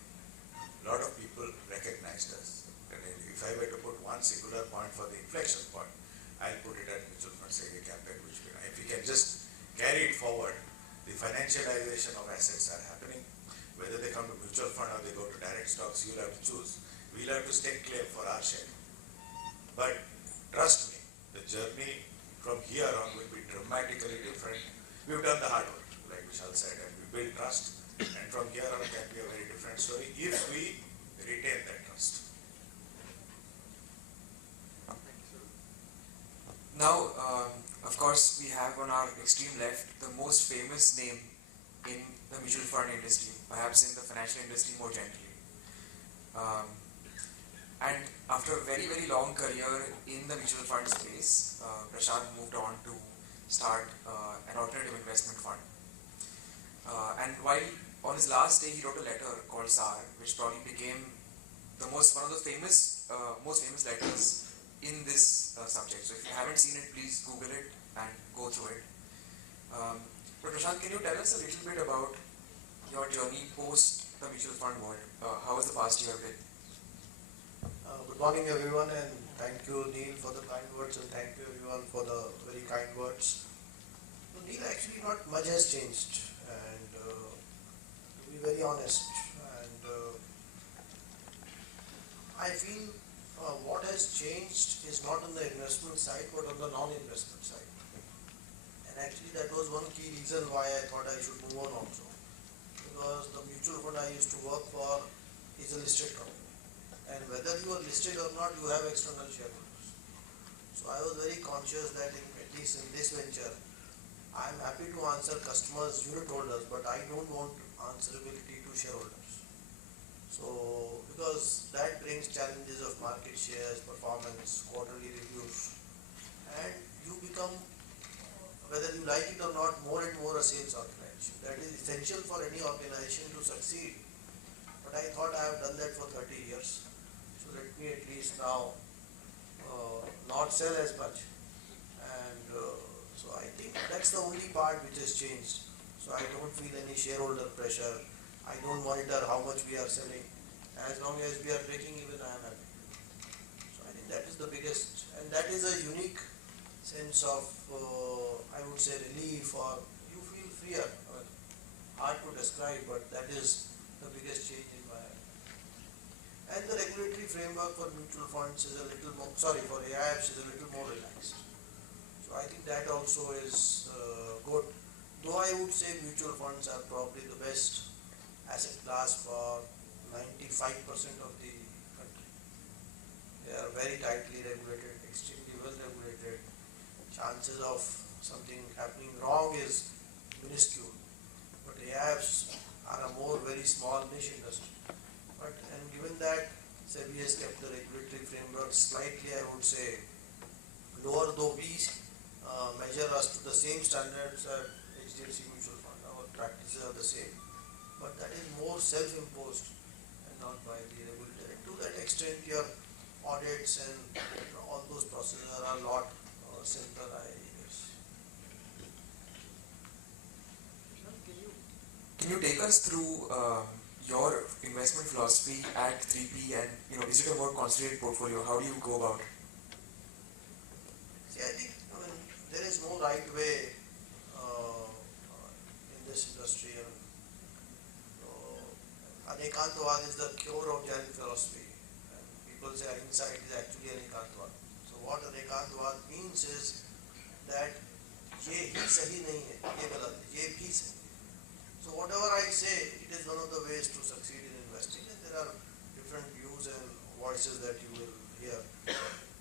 a lot of people recognized us. And if I were to put one singular point for the inflection point, I'll put it at mutual fund saving campaign, which if we can just carry it forward, the financialization of assets are happening. Whether they come to mutual fund or they go to direct stocks, you'll have to choose. We'll have to stake claim for our share. But trust me, the journey from here on will be dramatically different. We've done the hard work, like Vishal said, and we build trust. And from here on can be a very different story if we retain that trust. Now, of course, we have on our extreme left the most famous name in the mutual fund industry, perhaps in the financial industry more generally. And after a very, very long career in the mutual fund space, Prashant moved on to start an alternative investment fund. And while on his last day he wrote a letter called SAR, which probably became one of the most famous letters in this subject. So if you haven't seen it, please Google it and go through it. But Prashant, can you tell us a little bit about your journey post the mutual fund world? How has the past year been? Good morning everyone, and thank you Neil for the kind words, and thank you everyone for the very kind words. Neil, actually not much has changed, and to be very honest, and I feel what has changed is not on the investment side but on the non-investment side. actually that was one key reason why I thought I should move on also. Because the mutual fund I used to work for is a listed company. And whether you are listed or not, you have external shareholders. So I was very conscious that at least in this venture, I am happy to answer customers, unit holders, but I don't want answerability to shareholders. So because that brings challenges of market shares, performance, quarterly reviews, and you become, whether you like it or not, more and more a sales organization. That is essential for any organization to succeed. But I thought I have done that for 30 years. So let me at least now not sell as much. And so I think that's the only part which has changed. So I don't feel any shareholder pressure. I don't monitor how much we are selling. As long as we are breaking even, I am happy. So I think that is the biggest, and that is a unique sense of, I would say, relief, or you feel freer. I mean, hard to describe, but that is the biggest change in my life. And the regulatory framework for mutual funds is a little more, sorry, for AIFs is a little more relaxed. So I think that also is good. Though I would say mutual funds are probably the best asset class for 95% of the country. They are very tightly regulated, extremely well regulated. Chances of something happening wrong is minuscule. But AIFs are a more very small niche industry. But and given that SEBI has kept the regulatory framework slightly, I would say, lower, though we measure us to the same standards at HDFC Mutual Fund, our practices are the same. But that is more self-imposed and not by the regulator. And to that extent, your audits and all those processes are a lot simpler, I guess. Can you take us through your investment philosophy at 3P, and is it a more concentrated portfolio? How do you go about it? See, I think there is no right way in this industry. Anekantwad is the cure of Jain philosophy. And people say insight is actually Anekantwad. So what Anekantwad means is that ye hi sahi nahi hai, ye galat hai, ye bhi sahi. So whatever I say, it is one of the ways to succeed in investing, and there are different views and voices that you will hear.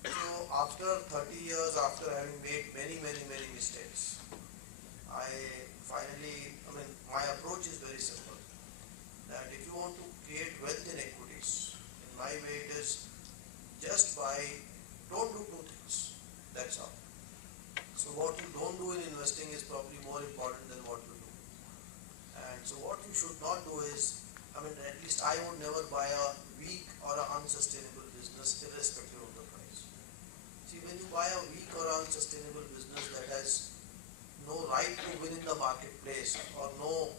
So after 30 years, after having made many mistakes, my approach is very simple. That if you want to create wealth in equities, in my way it is just don't do two things. That's all. So what you don't do in investing is probably more important than what you do. And so what you should not do is, at least I would never buy a weak or an unsustainable business irrespective of the price. See, when you buy a weak or unsustainable business that has no right to win in the marketplace or not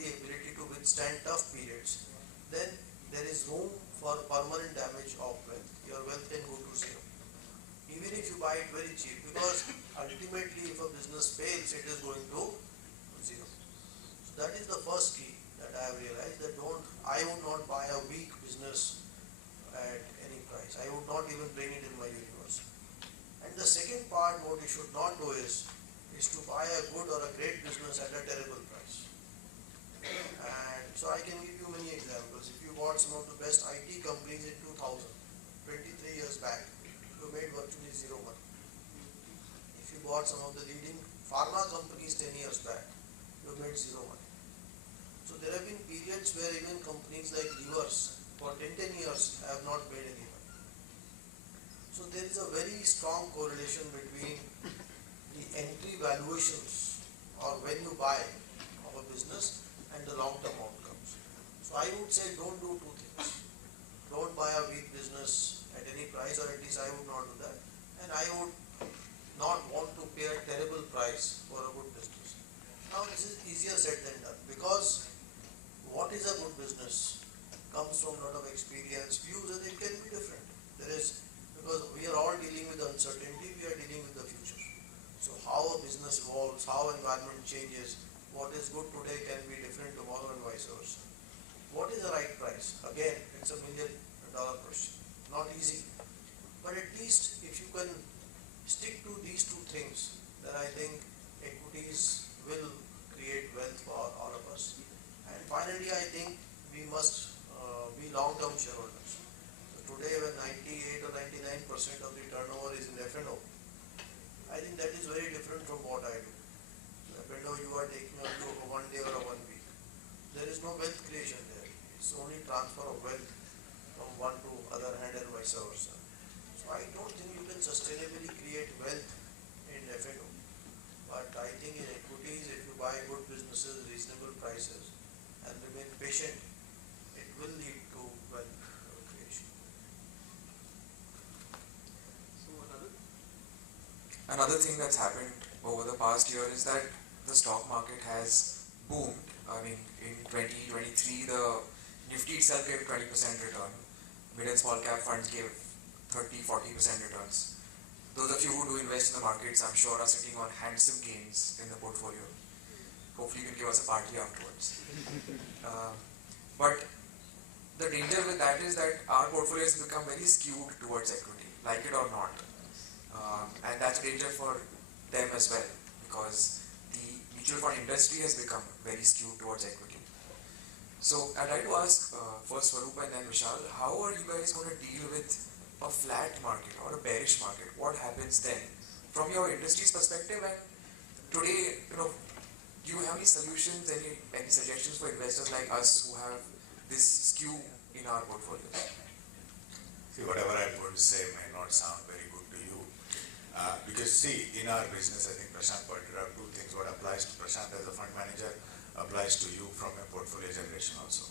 the ability to withstand tough periods, then there is room for permanent damage of wealth. Your wealth can go to zero. Even if you buy it very cheap, because ultimately if a business fails, it is going to zero. So that is the first key that I have realized, that I would not buy a weak business at any price. I would not even bring it in my universe. And the second part, what you should not do is to buy a good or a great business at a terrible price. And so I can give you many examples. If you bought some of the best IT companies in 2000, 23 years back, you made virtually zero money. If you bought some of the leading pharma companies 10 years back, you made zero money. So there have been periods where even companies like Levers for 10 years have not made any money. So there is a very strong correlation between the entry valuations or when you buy of a business and the long-term outcomes. So I would say don't do two things. Don't buy a weak business at any price, or at least I would not do that. And I would not want to pay a terrible price for a good business. Now this is easier said than done, because what is a good business comes from a lot of experience, views, and it can be different. Because we are all dealing with uncertainty, we are dealing with the future. So how a business evolves, how environment changes, what is good today can be different tomorrow and vice versa. What is the right price? Again, it's $1 million question. Not easy. But at least if you can stick to these two things, then I think equities will create wealth for all of us. And finally, I think we must be long-term shareholders. So today, when 98 or 99% of the turnover is in F&O, I think that is very different from what I do. So F&O, you are taking on to a 1 day or a 1 week. There is no wealth creation there. It's only transfer of wealth from one to other hand and vice versa. So I don't think you can sustainably create wealth in F&O. But I think in equities, if you buy good businesses, reasonable prices, and remain patient, it will lead to wealth creation. Another thing that's happened over the past year is that the stock market has boomed. I mean, in 2023, the Nifty itself gave 20% return. Mid and small cap funds gave 30-40% returns. Those of you who do invest in the markets, I'm sure, are sitting on handsome gains in the portfolio. Hopefully you can give us a party afterwards. But the danger with that is that our portfolios become very skewed towards equity, like it or not. And that's a danger for them as well, because the mutual fund industry has become very skewed towards equity. So I'd like to ask first Swaroop and then Vishal, how are you guys going to deal with a flat market or a bearish market? What happens then from your industry's perspective? And today, do you have any solutions, any suggestions for investors like us who have this skew in our portfolios? See, whatever I'm going to say may not sound very good to you. Because see, in our business, I think Prashant pointed out two things. What applies to Prashant as a fund manager applies to you from a portfolio generation also.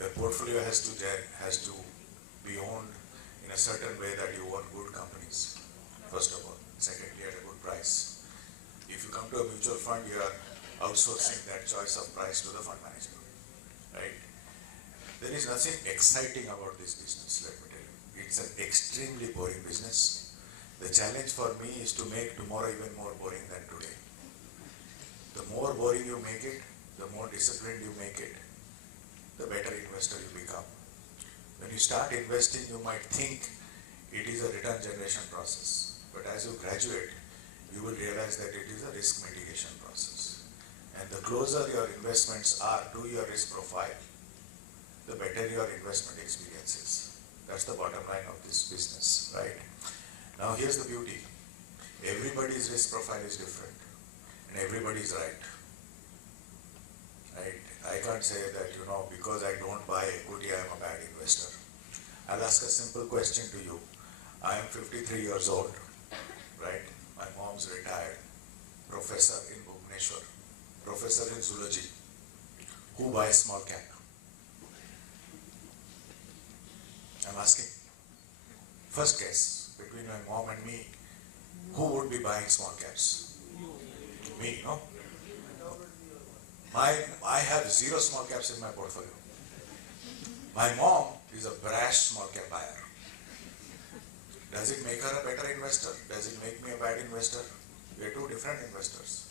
Your portfolio has to be owned in a certain way that you own good companies, first of all. Secondly, at a good price. If you come to a mutual fund, you are outsourcing that choice of price to the fund manager, right? There is nothing exciting about this business, let me tell you. It's an extremely boring business. The challenge for me is to make tomorrow even more boring than today. The more boring you make it, the more disciplined you make it, the better investor you become. When you start investing, you might think it is a return generation process. But as you graduate, you will realize that it is a risk mitigation process. And the closer your investments are to your risk profile, the better your investment experience is. That's the bottom line of this business, right? Now here's the beauty. Everybody's risk profile is different and everybody's right. Right? I can't say that, because I don't buy equity, I'm a bad investor. I'll ask a simple question to you. I am 53 years old, right? My mom's retired, professor in Bhubaneswar, professor in zoology. Who buys small cap? I'm asking. First guess, between my mom and me, who would be buying small caps? Me, no? I have 0 small caps in my portfolio. My mom is a brash small cap buyer. Does it make her a better investor? Does it make me a bad investor? We are two different investors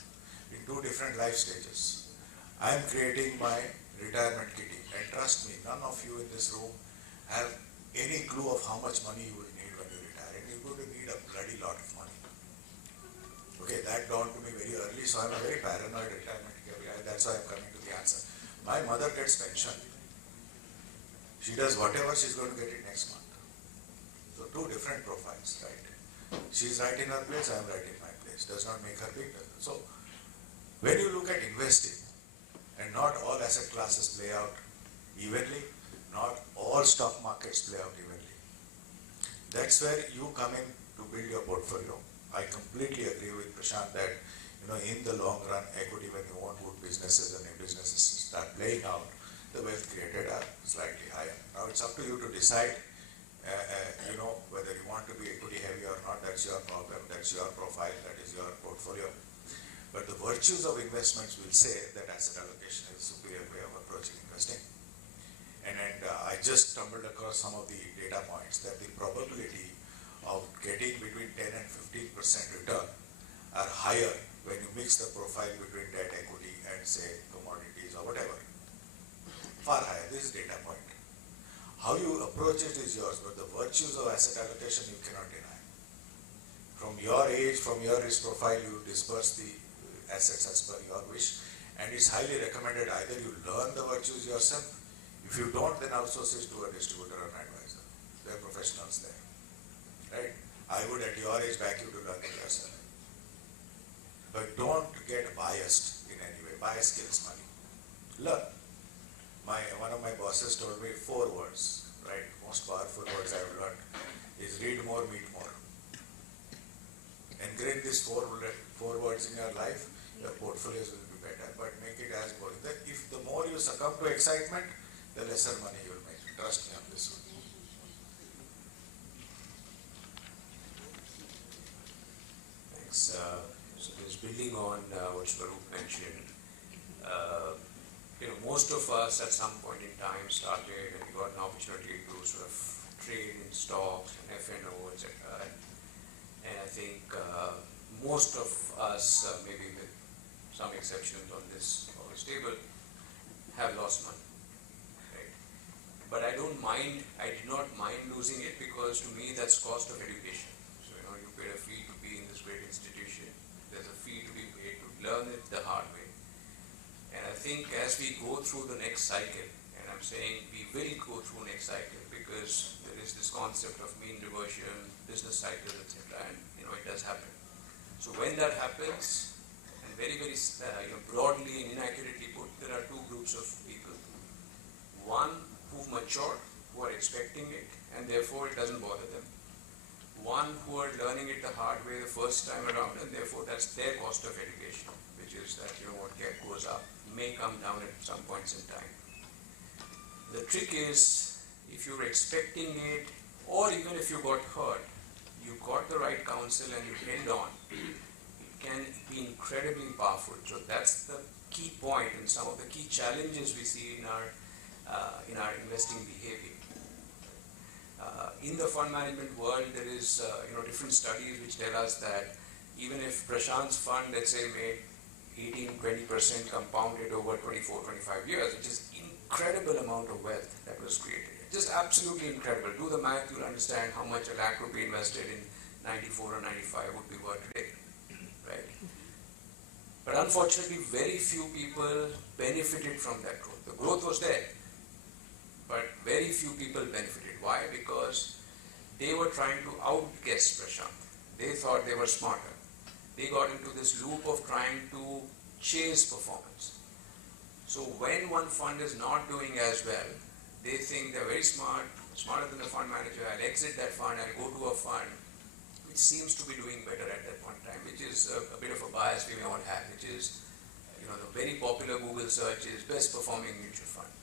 in two different life stages. I am creating my retirement kitty, and trust me, none of you in this room have any clue of how much money you will need when you retire, and you're going to need a bloody lot of money. Okay, that dawned to me very early, so I'm a very paranoid retirement kitty. That's why I'm coming to the answer. My mother gets pension. She does whatever she's going to get it next month. So two different profiles, right? She's right in her place, I'm right in my place. Does not make her big. So when you look at investing, and not all asset classes play out evenly, not all stock markets play out evenly. That's where you come in to build your portfolio. I completely agree with Prashant that in the long run, equity, when you own good businesses and your businesses start playing out, the wealth created are slightly higher. Now it's up to you to decide, whether you want to be equity heavy or not. That's your problem, that's your profile, that is your portfolio. But the virtues of investments will say that asset allocation is a superior way of approaching investing. And I just stumbled across some of the data points that the probability of getting between 10 and 15% return are higher when you mix the profile between debt, equity, and say commodities or whatever. Far higher. This is data point. How you approach it is yours, but the virtues of asset allocation you cannot deny. From your age, from your risk profile, you disperse the assets as per your wish. And it's highly recommended either you learn the virtues yourself. If you don't, then outsource it to a distributor or an advisor. There are professionals there. Right? I would at your age back you to learn it yourself. But don't get biased in any way. Bias kills money. Learn. One of my bosses told me 4 words, right? Most powerful words I've learned is read more, meet more. Ingrain these 4 words in your life, your portfolios will be better, but make it as boring. That if the more you succumb to excitement, the lesser money you will make. Trust me on this one. Thanks. So just building on what Swaroop mentioned, most of us at some point in time started and we got an opportunity to sort of trade in stocks and F&O, etc. And I think most of us, maybe with some exceptions on this table, have lost money. Right? But I did not mind losing it because to me that's cost of education. So you paid a fee to be in this great institution. There's a fee to be paid to learn it the hard way. And I think as we go through the next cycle, and I'm saying we will go through next cycle because there is this concept of mean reversion, business cycles, etc. And it does happen. So when that happens, and very, very broadly and inaccurately put, there are 2 groups of people. One who've matured, who are expecting it, and therefore it doesn't bother them. One who are learning it the hard way the first time around, and therefore that's their cost of education, which is that what goes up may come down at some points in time. The trick is, if you're expecting it, or even if you got hurt, you got the right counsel and you held on, it can be incredibly powerful. So that's the key point and some of the key challenges we see in our investing behavior. In the fund management world, there is different studies which tell us that even if Prashant's fund, let's say, made 18-20% compounded over 24-25 years, which is incredible amount of wealth that was created. Just absolutely incredible. Do the math, you'll understand how much a lakh rupee invested in 94 or 95 would be worth today, right? But unfortunately, very few people benefited from that growth. The growth was there, but very few people benefited. Why? Because they were trying to outguess Prashant. They thought they were smarter. They got into this loop of trying to chase performance. So when one fund is not doing as well, they think they're very smart, smarter than the fund manager. I'll exit that fund, I'll go to a fund which seems to be doing better at that point in time, which is a bit of a bias we may all have, which is, the very popular Google search is best performing mutual fund.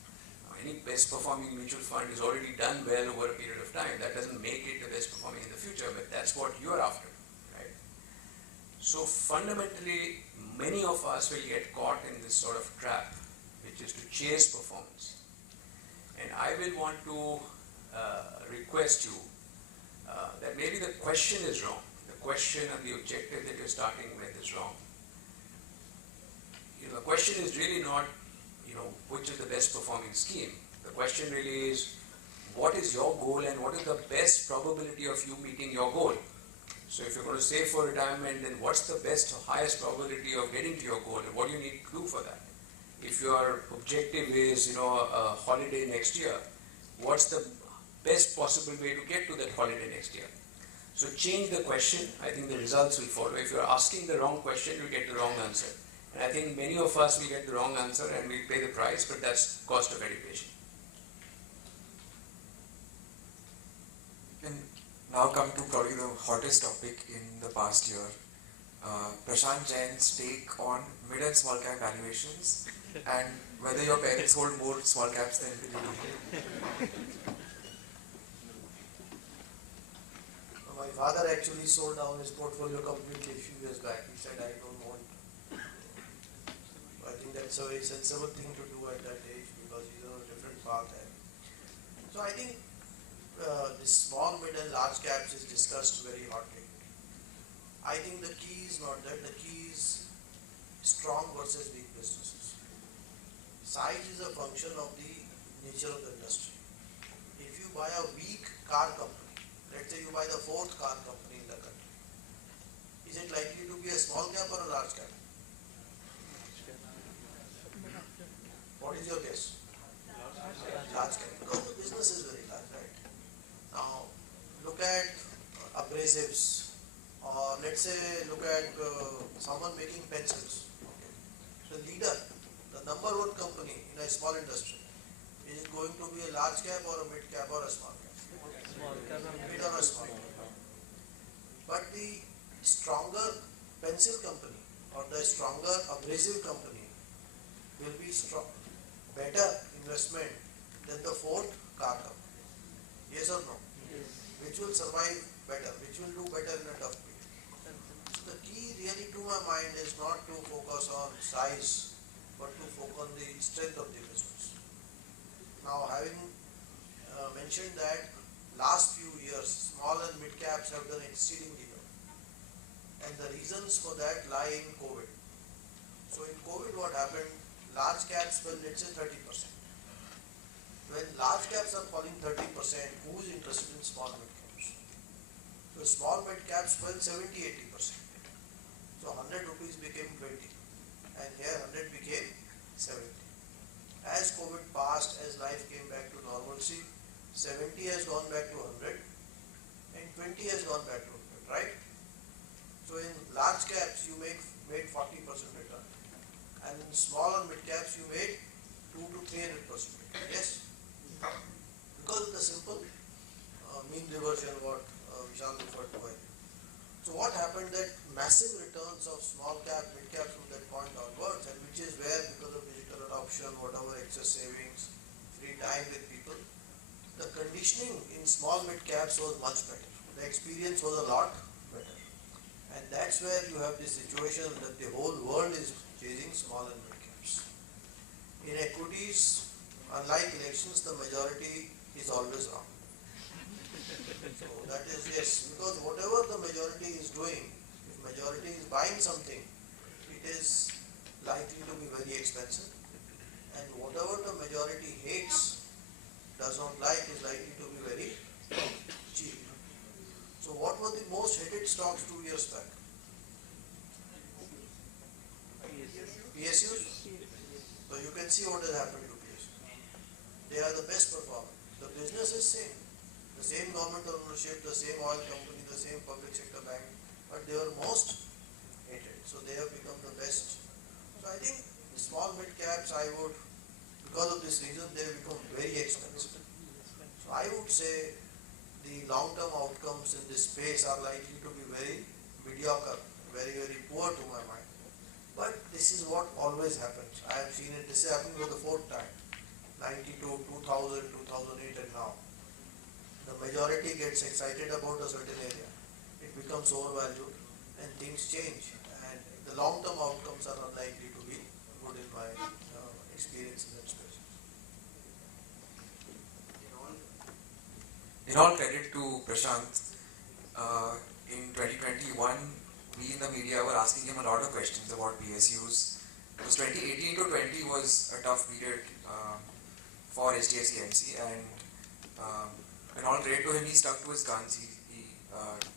Any best performing mutual fund is already done well over a period of time. That doesn't make it the best performing in the future, but that's what you're after. So fundamentally, many of us will get caught in this sort of trap, which is to chase performance. And I will want to request you that maybe the question is wrong. The question and the objective that you're starting with is wrong. The question is really not, which is the best performing scheme. The question really is, what is your goal and what is the best probability of you meeting your goal? So if you're going to save for retirement, then what's the best or highest probability of getting to your goal and what do you need to do for that? If your objective is, a holiday next year, what's the best possible way to get to that holiday next year? So change the question, I think the results will follow. If you're asking the wrong question, you get the wrong answer. And I think many of us will get the wrong answer and we'll pay the price, but that's cost of education. And now come to probably the hottest topic in the past year, Prashant Jain's take on mid and small cap valuations and whether your parents hold more small caps than you do. My father actually sold down his portfolio completely a few years back. He said, I don't want. I think that's a very sensible thing to do at that age because he's on a different path. So I think this small, mid and large caps is discussed very hotly. I think the key is not that. The key is strong versus weak businesses. Size is a function of the nature of the industry. If you buy a weak car company, let's say you buy the 4th car company in the country, is it likely to be a small cap or a large cap? What is your guess? Large cap. Because the business is very large, right? Now, look at abrasives, or let's say look at someone making pencils. Okay. The leader, the number one company in a small industry, is it going to be a large cap or a mid cap or a small cap? Mid or a small cap. But the stronger pencil company or the stronger abrasive company will be better investment than the fourth car company. Yes or no? Yes. Which will survive better, which will do better in a tough period. So the key really to my mind is not to focus on size, but to focus on the strength of the business. Now, having mentioned that, last few years, small and mid caps have done exceedingly well. And the reasons for that lie in COVID. So in COVID, what happened? Large caps fell, let's say 30%. When large caps are falling 30%, who is interested in small mid caps? So small mid caps fell 70-80%. So 100 rupees became 20, and here 100 became 70. As COVID passed, as life came back to normalcy, 70 has gone back to 100 and 20 has gone back to 100, right? So in large caps you made 40% return, and in small and mid caps you made 200 to 300% return. Yes? Because of the simple mean reversion what Vishal referred to earlier. So what happened that massive returns of small cap, mid cap from that point onwards, and which is where because of digital adoption, whatever excess savings, free time with people, the conditioning in small mid caps was much better. The experience was a lot better. And that's where you have the situation that the whole world is chasing small and mid caps. In equities, unlike elections, the majority is always wrong. So that is yes, because whatever the majority is doing, if majority is buying something, it is likely to be very expensive. And whatever the majority hates, does not like, is likely to be very cheap. So what were the most hated stocks 2 years back? PSUs? So you can see what has happened to PSUs. They are the best performing. The business is same. The same government ownership, the same oil company, the same public sector bank, but they were most hated. So they have become the best. So I think the small mid caps, I would, because of this reason, they have become very expensive. So I would say the long-term outcomes in this space are likely to be very mediocre, very, very poor to my mind. But this is what always happens. I have seen it, this is happening for the fourth time. 92, 2000, 2008 and now. The majority gets excited about a certain area. It becomes overvalued and things change. And the long-term outcomes are unlikely to be good in my experience in that space. In all credit to Prashant, in 2021, we in the media were asking him a lot of questions about PSUs. Because 2018 to 20 was a tough period for HDFC MC, and in all credit to him, he stuck to his guns. He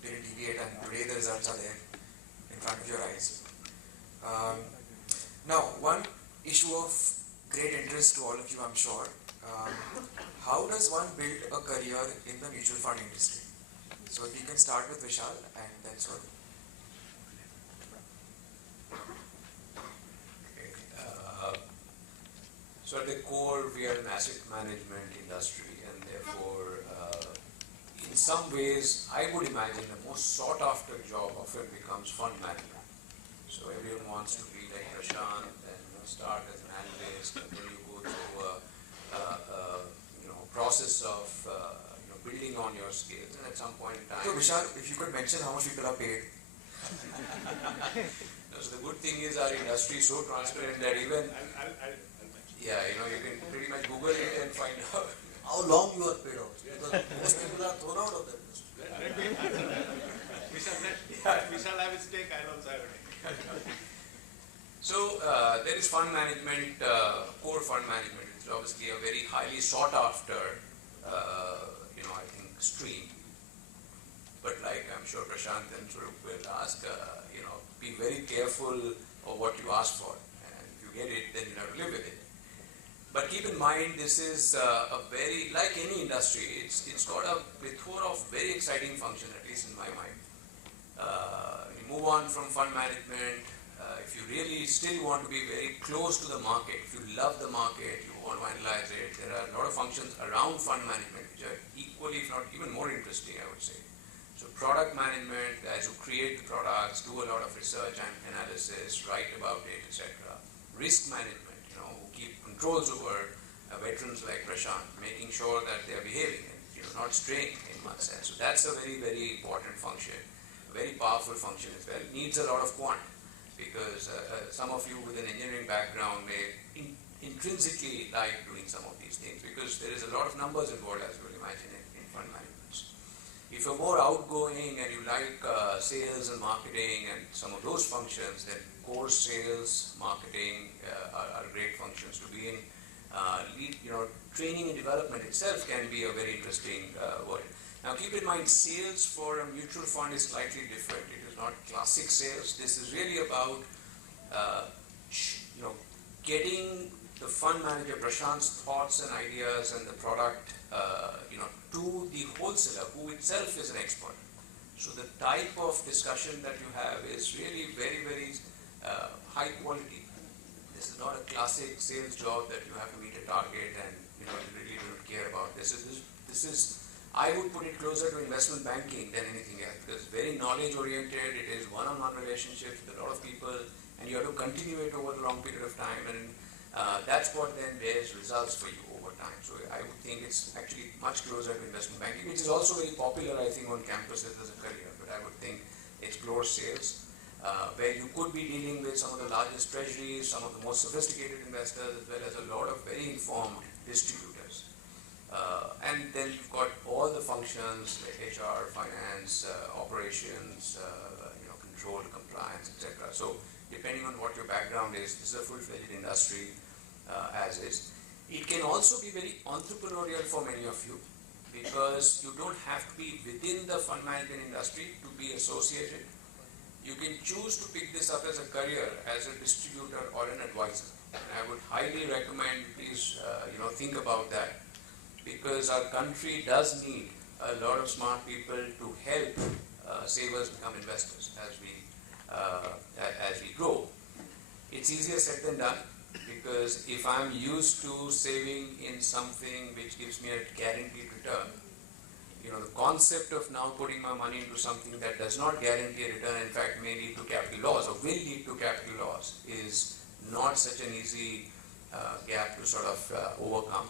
didn't deviate, and today the results are there in front of your eyes. Now, one issue of great interest to all of you, I'm sure. How does one build a career in the mutual fund industry? So if we can start with Vishal and then Swarth. Okay. So at the core, we are an asset management industry, and therefore, in some ways, I would imagine the most sought after job often becomes fund management. So everyone wants to be like Prashant and start as an analyst, and then you go through a process of building on your skills, and at some point in time. So Vishal, if you could mention how much people are paid. So the good thing is our industry is so transparent that even you can pretty much Google it and find out how long you are paid out, because most people are thrown out of that industry. Vishal have a stake, I also have a stake. So there is fund management, core fund management. It's obviously a very highly sought after, I think, stream. But like I'm sure Prashant and Swarup will ask, be very careful of what you ask for. And if you get it, then you have to live with it. But keep in mind, this is a very, like any industry, it's got a plethora of very exciting function, at least in my mind. You move on from fund management. If you really still want to be very close to the market, if you love the market, you want to analyze it, there are a lot of functions around fund management which are equally, if not even more interesting, I would say. So product management, guys who create the products, do a lot of research and analysis, write about it, etc. Risk management, who keep controls over veterans like Prashant, making sure that they are behaving and not straying in one sense. So that's a very, very important function, a very powerful function as well. It needs a lot of quant, because some of you with an engineering background may intrinsically like doing some of these things, because there is a lot of numbers involved, as you will imagine, in fund management. If you're more outgoing and you like sales and marketing and some of those functions, then core sales, marketing are great functions to be in. Training and development itself can be a very interesting word. Now keep in mind, sales for a mutual fund is slightly different. It is not classic sales. This is really about getting the fund manager Prashant's thoughts and ideas and the product to the wholesaler, who itself is an expert. So the type of discussion that you have is really very, very high quality. This is not a classic sales job that you have to meet a target and you really don't care about. This is I would put it closer to investment banking than anything else, because it's very knowledge oriented. It is one-on-one relationships with a lot of people, and you have to continue it over a long period of time, and that's what then bears results for you over time. So I would think it's actually much closer to investment banking, which is also very popular, I think, on campuses as a career. But I would think explore sales, where you could be dealing with some of the largest treasuries, some of the most sophisticated investors, as well as a lot of very informed distributors. And then you've got all the functions like HR, finance, operations, control, compliance, etc. So depending on what your background is, this is a full-fledged industry as is. It can also be very entrepreneurial for many of you, because you don't have to be within the fund management industry to be associated. You can choose to pick this up as a career, as a distributor or an advisor. And I would highly recommend, please, think about that, because our country does need a lot of smart people to help savers become investors as we grow. It's easier said than done, because if I'm used to saving in something which gives me a guaranteed return, the concept of now putting my money into something that does not guarantee a return, in fact may lead to capital loss or will lead to capital loss, is not such an easy gap to sort of overcome.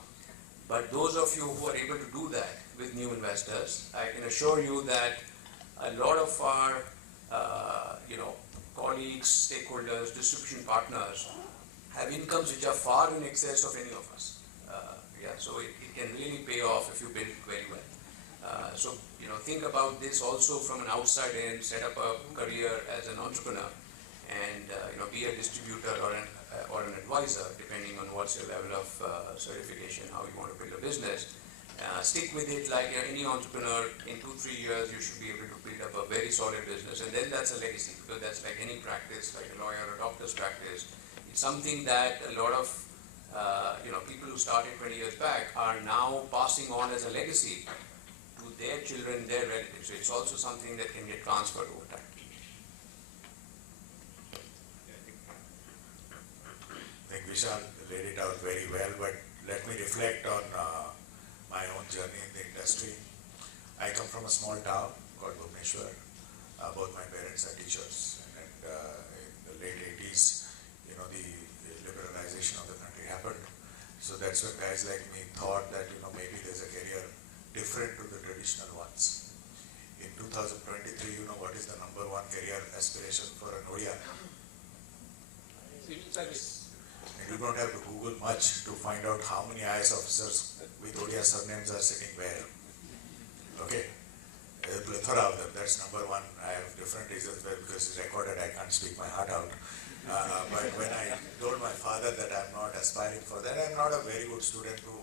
But those of you who are able to do that with new investors, I can assure you that a lot of our colleagues, stakeholders, distribution partners have incomes which are far in excess of any of us. So it can really pay off if you build it very well. So think about this also from an outside in, set up a career as an entrepreneur, and be a distributor or an advisor, depending on what's your level of certification, how you want to build a business. Stick with it like any entrepreneur. In 2-3 years, you should be able to build up a very solid business, and then that's a legacy, because that's like any practice, like a lawyer or a doctor's practice. It's something that a lot of people who started 20 years back are now passing on as a legacy to their children, their relatives. So it's also something that can get transferred over time. I think Vishal laid it out very well, but let me reflect on my own journey in the industry. I come from a small town called Bhubaneswar. Both my parents are teachers, and in the late 80s, the liberalization of the country happened. So that's when guys like me thought that maybe there's a career different to the traditional ones. In 2023, what is the #1 career aspiration for an Odia? Civil service. And you don't have to Google much to find out how many IAS officers with Odia surnames are sitting where. Okay? There's a plethora of them. That's #1. I have different reasons why, because it's recorded, I can't speak my heart out. But when I told my father that I'm not aspiring for that, I'm not a very good student to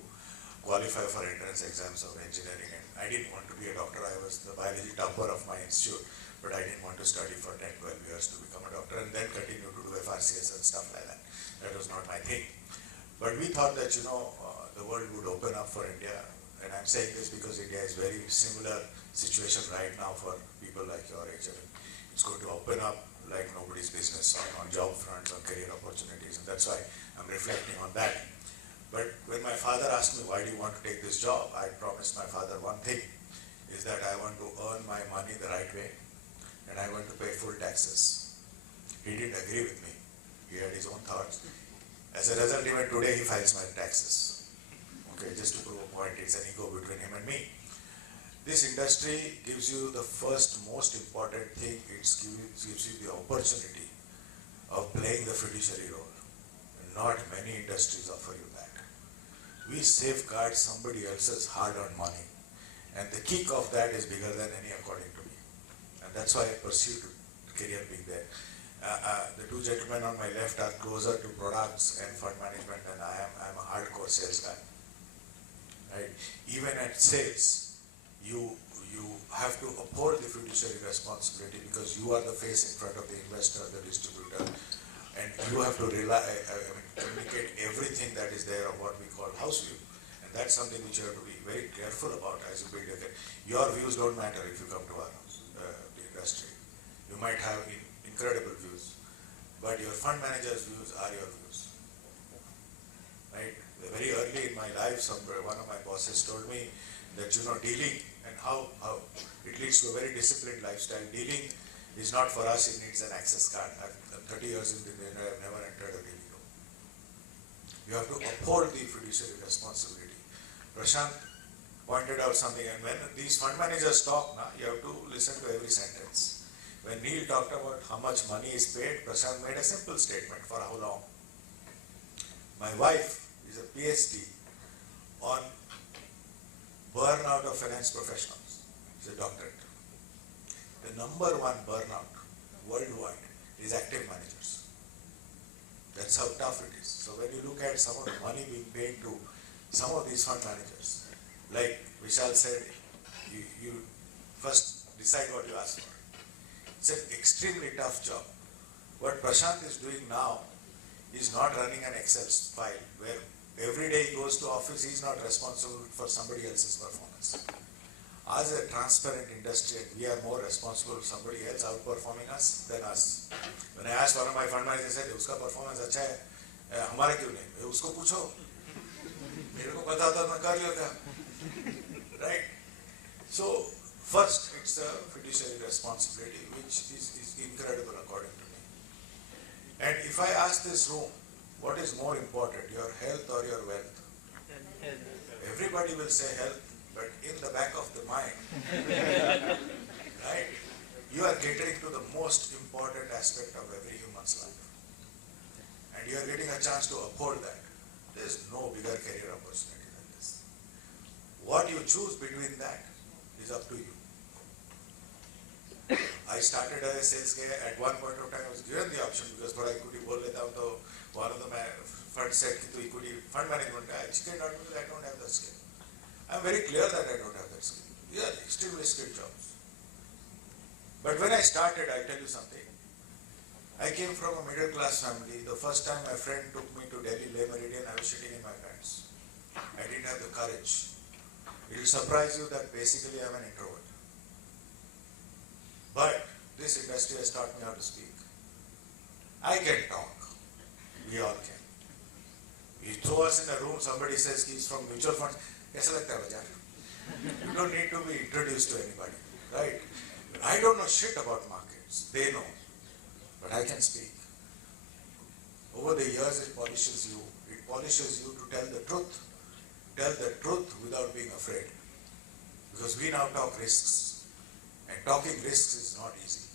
qualify for entrance exams of engineering. And I didn't want to be a doctor. I was the biology topper of my institute, but I didn't want to study for 10-12 years to become a doctor and then continue to do FRCS and stuff like that. That was not my thing. But we thought that, the world would open up for India. And I'm saying this because India is very similar situation right now for people like your age. I mean, it's going to open up like nobody's business on job fronts, on career opportunities, and that's why I'm reflecting on that. But when my father asked me, why do you want to take this job? I promised my father one thing, is that I want to earn my money the right way, and I want to pay full taxes. He didn't agree with me. He had his own thoughts. As a result, even today he files my taxes. Okay, just to prove a point, it's an ego between him and me. This industry gives you the first most important thing, it gives you the opportunity of playing the fiduciary role. Not many industries offer you that. We safeguard somebody else's hard-earned money, and the kick of that is bigger than any, according to me. And that's why I pursued career being there. The two gentlemen on my left are closer to products and fund management than I am. I'm a hardcore sales guy. Right? Even at sales, you have to uphold the fiduciary responsibility because you are the face in front of the investor, the distributor, and you have to communicate everything that is there of what we call house view. And that's something which you have to be very careful about as you build a career. Your views don't matter if you come to our the industry. You might have incredible views, but your fund manager's views are your views. Right? Very early in my life, one of my bosses told me that, dealing and how it leads to a very disciplined lifestyle. Dealing is not for us, it needs an access card. I've 30 years in the I've never entered a dealing room. You have to uphold the fiduciary responsibility. Prashant pointed out something, and when these fund managers talk, you have to listen to every sentence. When Neil talked about how much money is paid, Prashant made a simple statement, for how long. My wife is a PhD on burnout of finance professionals. She's a doctorate. The number one burnout worldwide is active managers. That's how tough it is. So when you look at some of the money being paid to some of these fund managers, like Vishal said, you first decide what you ask for. It's an extremely tough job. What Prashant is doing now is not running an Excel file where every day he goes to office, he's not responsible for somebody else's performance. As a transparent industry, we are more responsible for somebody else outperforming us than us. When I asked one of my fund managers, I said, "Uska performance अच्छा है, हमारा क्यों नहीं? उसको पूछो, मेरे को पता था मैं कर लेता." Right? So first, it's the fiduciary responsibility, which is incredible according to me. And if I ask this room, what is more important, your health or your wealth? Everybody will say health, but in the back of the mind, right, you are catering to the most important aspect of every human's life. And you are getting a chance to uphold that. There is no bigger career opportunity than this. What you choose between that is up to you. I started as a sales guy. At one point of time I was given the option because for equity बोल लेता हूँ तो one of the fund said कि तू equity fund management का I not because I don't have that skill. I'm very clear that I don't have that skill. These are extremely skilled jobs. But when I started, I'll tell you something. I came from a middle class family. The first time my friend took me to Delhi Leh Meridian, I was shitting in my pants. I didn't have the courage. It will surprise you that basically I'm an introvert. But this industry has taught me how to speak. I can talk. We all can. You throw us in a room, somebody says he's from mutual funds. कैसा लगता है बाजार? You don't need to be introduced to anybody, right? I don't know shit about markets. They know. But I can speak. Over the years, it polishes you. It polishes you to tell the truth. Tell the truth without being afraid. Because we now talk risks. And talking risks is not easy.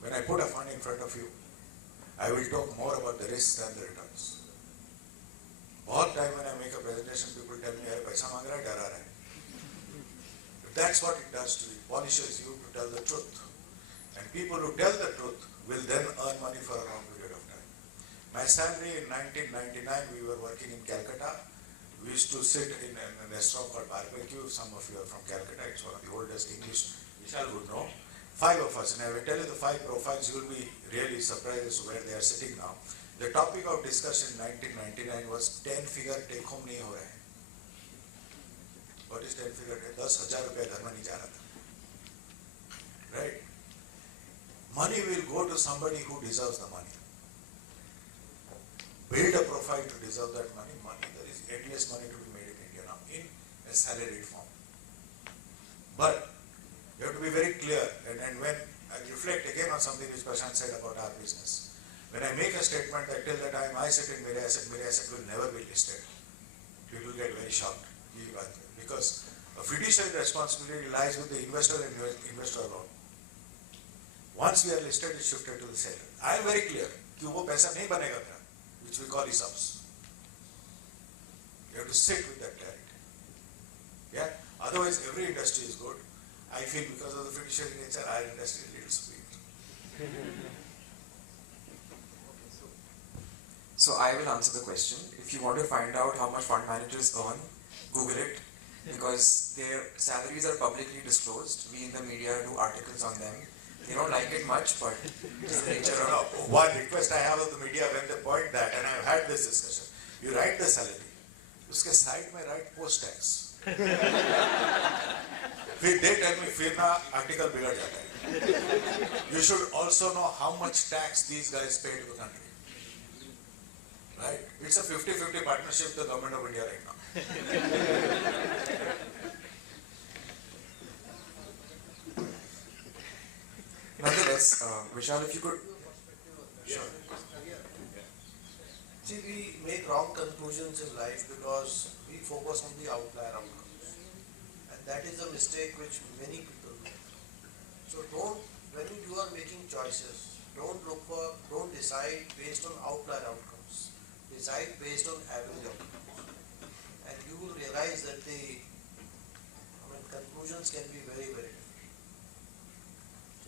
When I put a fund in front of you, I will talk more about the risks than the returns. All time when I make a presentation, people tell me, "Arey paisa मांग रहा है, डरा रहा है." But that's what it does to you. It polishes you to tell the truth. And people who tell the truth will then earn money for a long period of time. My salary in 1999, we were working in Calcutta. We used to sit in a restaurant called Barbecue. Some of you are from Calcutta. It's one of the oldest English. Vishal would know. 5 of us. And I will tell you the 5 profiles. You will be really surprised as to where they are sitting now. The topic of discussion in 1999 was 10-figure take home नहीं हो रहा है. What is 10-figure? 10,000 रुपया घर में नहीं जा रहा था. Right? Money will go to somebody who deserves the money. Build a profile to deserve that money. There is endless money to be made in India now in a salaried form. But you have to be very clear, and when I reflect again on something which Prashant said about our business, when I make a statement that till the time I sit in Mere Asset will never be listed, people get very shocked. Because a fiduciary responsibility lies with the investor and investor alone. Once we are listed, it's shifted to the seller. I am very clear कि वो पैसा नहीं बनेगा मेरा, which we call ESOPs. You have to sit with that clarity. Yeah. Otherwise, every industry is good. I feel because of the fiduciary nature, our industry is a little superior. So I will answer the question. If you want to find out how much fund managers earn, Google it, because their salaries are publicly disclosed. We in the media do articles on them. They don't like it much, but it's the nature of it. One request I have of the media when they point that, and I've had this discussion, you write the salary, उसके side में write post tax. फिर they tell me फिर ना article बिगड़ जाता है. You should also know how much tax these guys pay to the country. Right? It's a 50-50 partnership with the government of India right now. Nonetheless, Vishal, if you could. Sure. See, we make wrong conclusions in life because we focus on the outlier outcomes. And that is a mistake which many people do. So when you are making choices, don't decide based on outlier outcomes. Decide based on average outcomes. And you will realize that conclusions can be very, very different.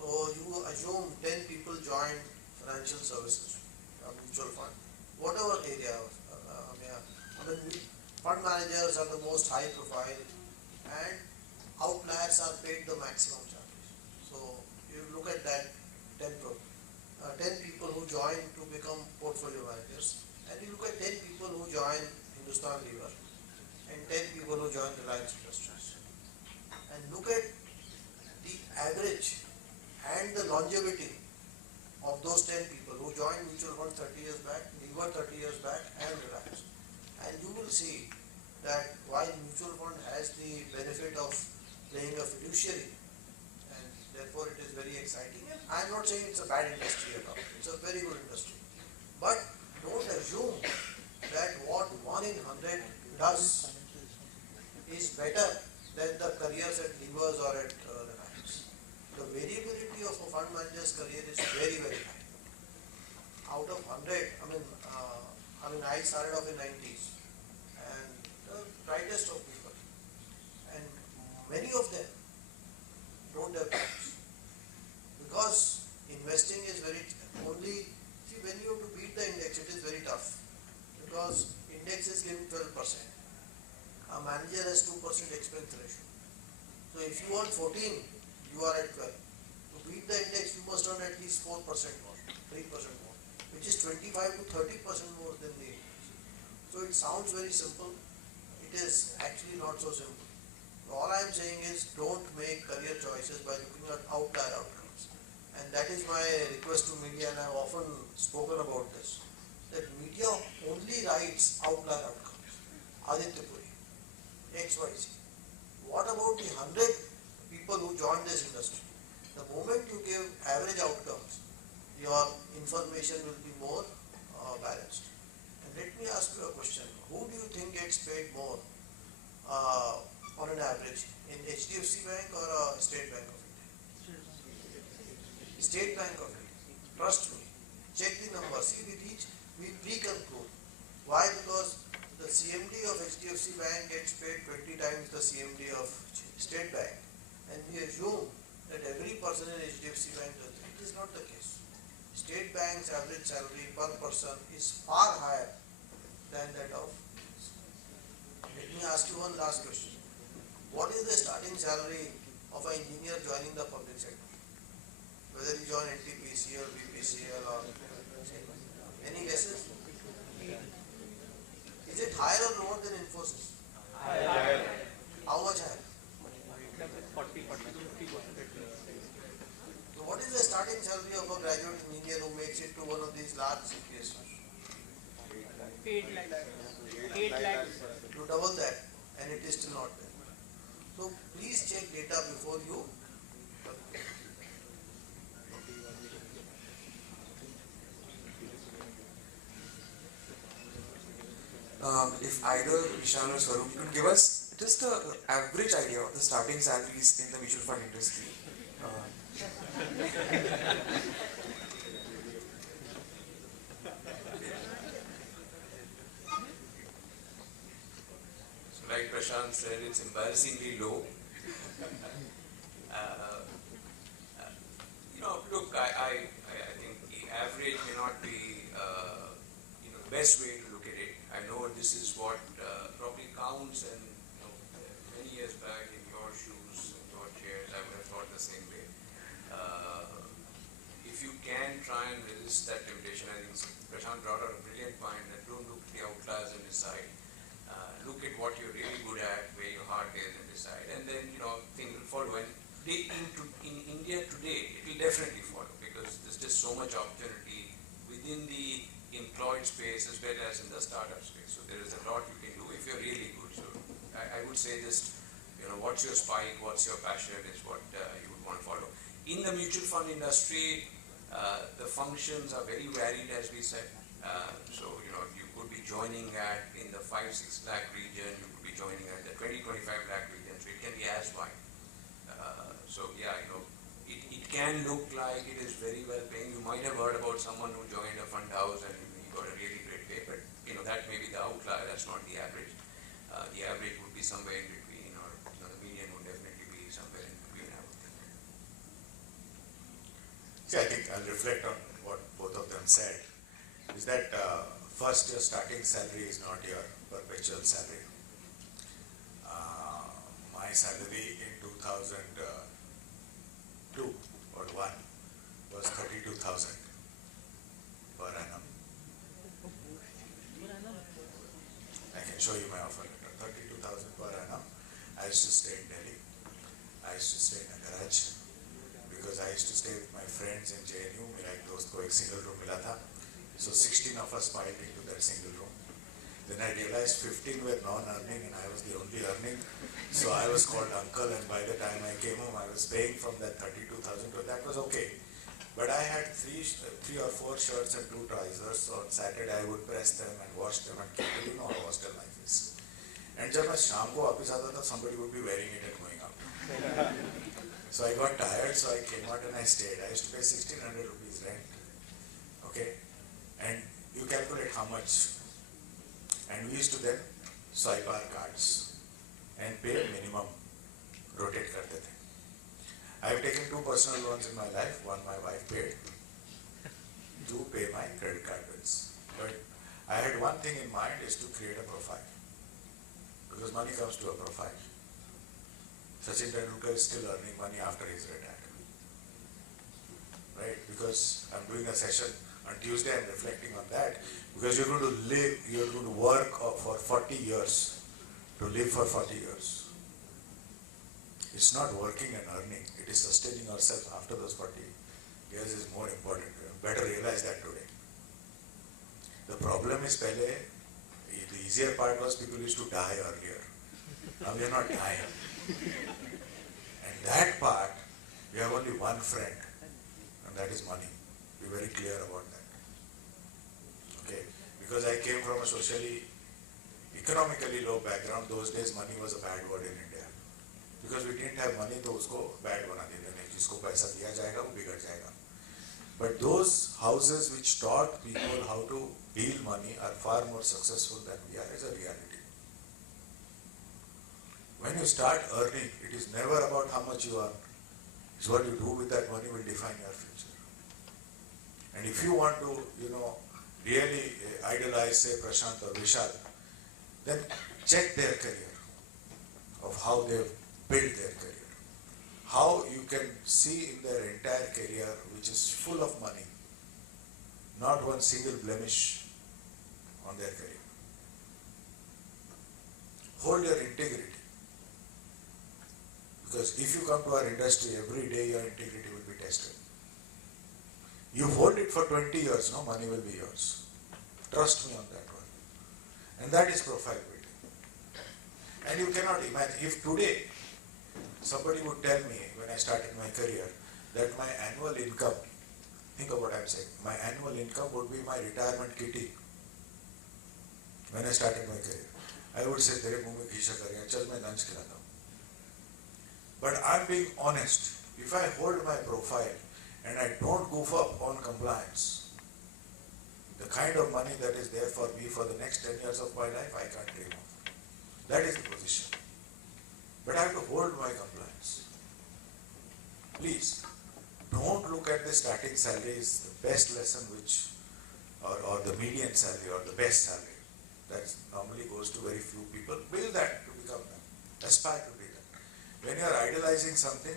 So you assume 10 people joined financial services, a mutual fund, whatever area. Fund managers are the most high profile and outliers are paid the maximum charges. So you look at that 10 people who join to become portfolio managers, and you look at 10 people who join Hindustan Lever and 10 people who join Reliance Industries, and look at the average and the longevity of those 10 people who joined mutual fund 30 years back, Lever 30 years back, and Reliance. And you will see that while mutual fund has the benefit of playing a fiduciary, and therefore it is very exciting. And I am not saying it's a bad industry at all. It's a very good industry. But don't assume that what 1 in 100 does is better than the careers at Levers or at Reliance. The variability of a fund manager's career is very, very high. Out of 100, I started off in 90s, and the brightest of people, and many of them don't have jobs because investing is when you have to beat the index, it is very tough because index is giving 12%. A manager has 2% expense ratio. So if you want 14, you are at 12. To beat the index, you must earn at least 4% more, 3% more, which is 25 to 30% more than the index. So it sounds very simple. It is actually not so simple. So all I am saying is don't make career choices by looking at outlier outcomes. And that is my request to media, and I have often spoken about this, that media only writes outlier outcomes. Aditya Puri, XYZ. What about the 100 people who joined this industry? The moment you give average outcomes, your information will be more balanced. And let me ask you a question. Who do you think gets paid more on an average in HDFC Bank or State Bank of India? State Bank of India. Trust me. Check the numbers. See, we pre-conclude. Why? Because the CMD of HDFC Bank gets paid 20 times the CMD of State Bank. And we assume that every person in HDFC Bank does it. It is not the case. State Bank's average salary per person is far higher than that of. Let me ask you one last question. What is the starting salary of an engineer joining the public sector? Whether he join NTPC or BPCL or Any guesses? Is it higher or lower than Infosys? Higher. How much higher? 40, 50% at least. So what is the starting salary of a graduate in India who makes it to one of these large CPSUs? 8 lakhs. 8 lakhs. You double that and it is still not there. So please check data before you. If either Vishal or Swaroop could give us just an average idea of the starting salaries in the mutual fund industry. So like Prashant said, it's embarrassingly low. Look, I think the average may not be the best way to look at it. I know this is what probably counts, and many years back in your shoes, in your chairs, I would have thought the same way. If you can try and resist that temptation, I think Prashant brought out a brilliant point that don't look at the outliers and decide. Look at what you're really good at, where your heart is, and decide. And then, things will follow. And in India today, it will definitely follow, because there's just so much opportunity within the employed space as well as in the startup space. So there is a lot you can do if you're really good. So I would say just, what's your spike, what's your passion is what you would want to follow. In the mutual fund industry, the functions are very varied, as we said. So, you could be joining in the 5-6 lakh region, you could be joining at the 20-25 lakh region, so it can be as wide. It can look like it is very well paying. You might have heard about someone who joined a fund house and he got a really great pay, but that may be the outlier, that's not the average. The average would be somewhere in between, or the median would definitely be somewhere in between, I would think. See, I think I'll reflect on what both of them said, is that first, your starting salary is not your perpetual salary. My salary in 2002 or 1 was 32,000 per annum. I can show you my offer letter. 32,000 per annum. I used to stay in Delhi. I used to stay in a garage because I used to stay with my friends in JNU. मेरा एक दोस्त को एक single room मिला था. So 16 of us piled into that single room. Then I realized 15 were non-earning and I was the only earning. So I was called uncle, and by the time I came home, I was paying from that 32,000. So that was okay. But I had three or four shirts and 2 trousers. So on Saturday I would press them and wash them and keep it. You know how hostel life is. And जब मैं शाम को वापस आता था, somebody would be wearing it and going out. So I got tired, so I came out and I stayed. I used to pay 1,600 rupees rent. Okay, and you calculate how much. And we used to then swipe our cards and pay minimum, rotate karte the. I have taken 2 personal loans in my life. One my wife paid to pay my credit card bills. But I had one thing in mind, is to create a profile. Because money comes to a profile. Sachin Tendulkar is still earning money after he's retired. Right? Because I'm doing a session on Tuesday, I'm reflecting on that. Because you're going to live, you're going to work for 40 years, to live for 40 years. It's not working and earning, it is sustaining ourselves after those 40 years is more important. You better realize that today. The problem is, the easier part was people used to die earlier. Now we are not dying. And that part, we have only one friend, and that is money. Be very clear about that. Okay, because I came from a economically low background. Those days money was a bad word in India. Because we didn't have money, तो उसको bad बना देते थे. जिसको पैसा दिया जाएगा, वो बिगड़ जाएगा. But those houses which taught people how to deal money are far more successful than we are, is a reality. When you start earning, it is never about how much you earn. It's what you do with that money will define your future. And if you want to, really idolize, say, Prashant or Vishal, then check their career, of how they've built their career. How you can see in their entire career, which is full of money, not one single blemish on their career. Hold your integrity. Because if you come to our industry, every day your integrity will be tested. You hold it for 20 years, no money will be yours. Trust me on that one. And that is profile building. And you cannot imagine, if today somebody would tell me when I started my career that my annual income, think of what I'm saying, my annual income would be my retirement kitty. When I started my career, I would say, तेरे मुंह में खींचा करेगा, चल मैं lunch खिलाता हूँ. But I'm being honest. If I hold my profile and I don't goof up on compliance, the kind of money that is there for me for the next 10 years of my life, I can't dream of. That is the position. But I have to hold my compliance. Please, don't look at the starting salary as the best lesson or the median salary or the best salary. That normally goes to very few people. Build that to become that. Aspire to be that. When you are idealizing something,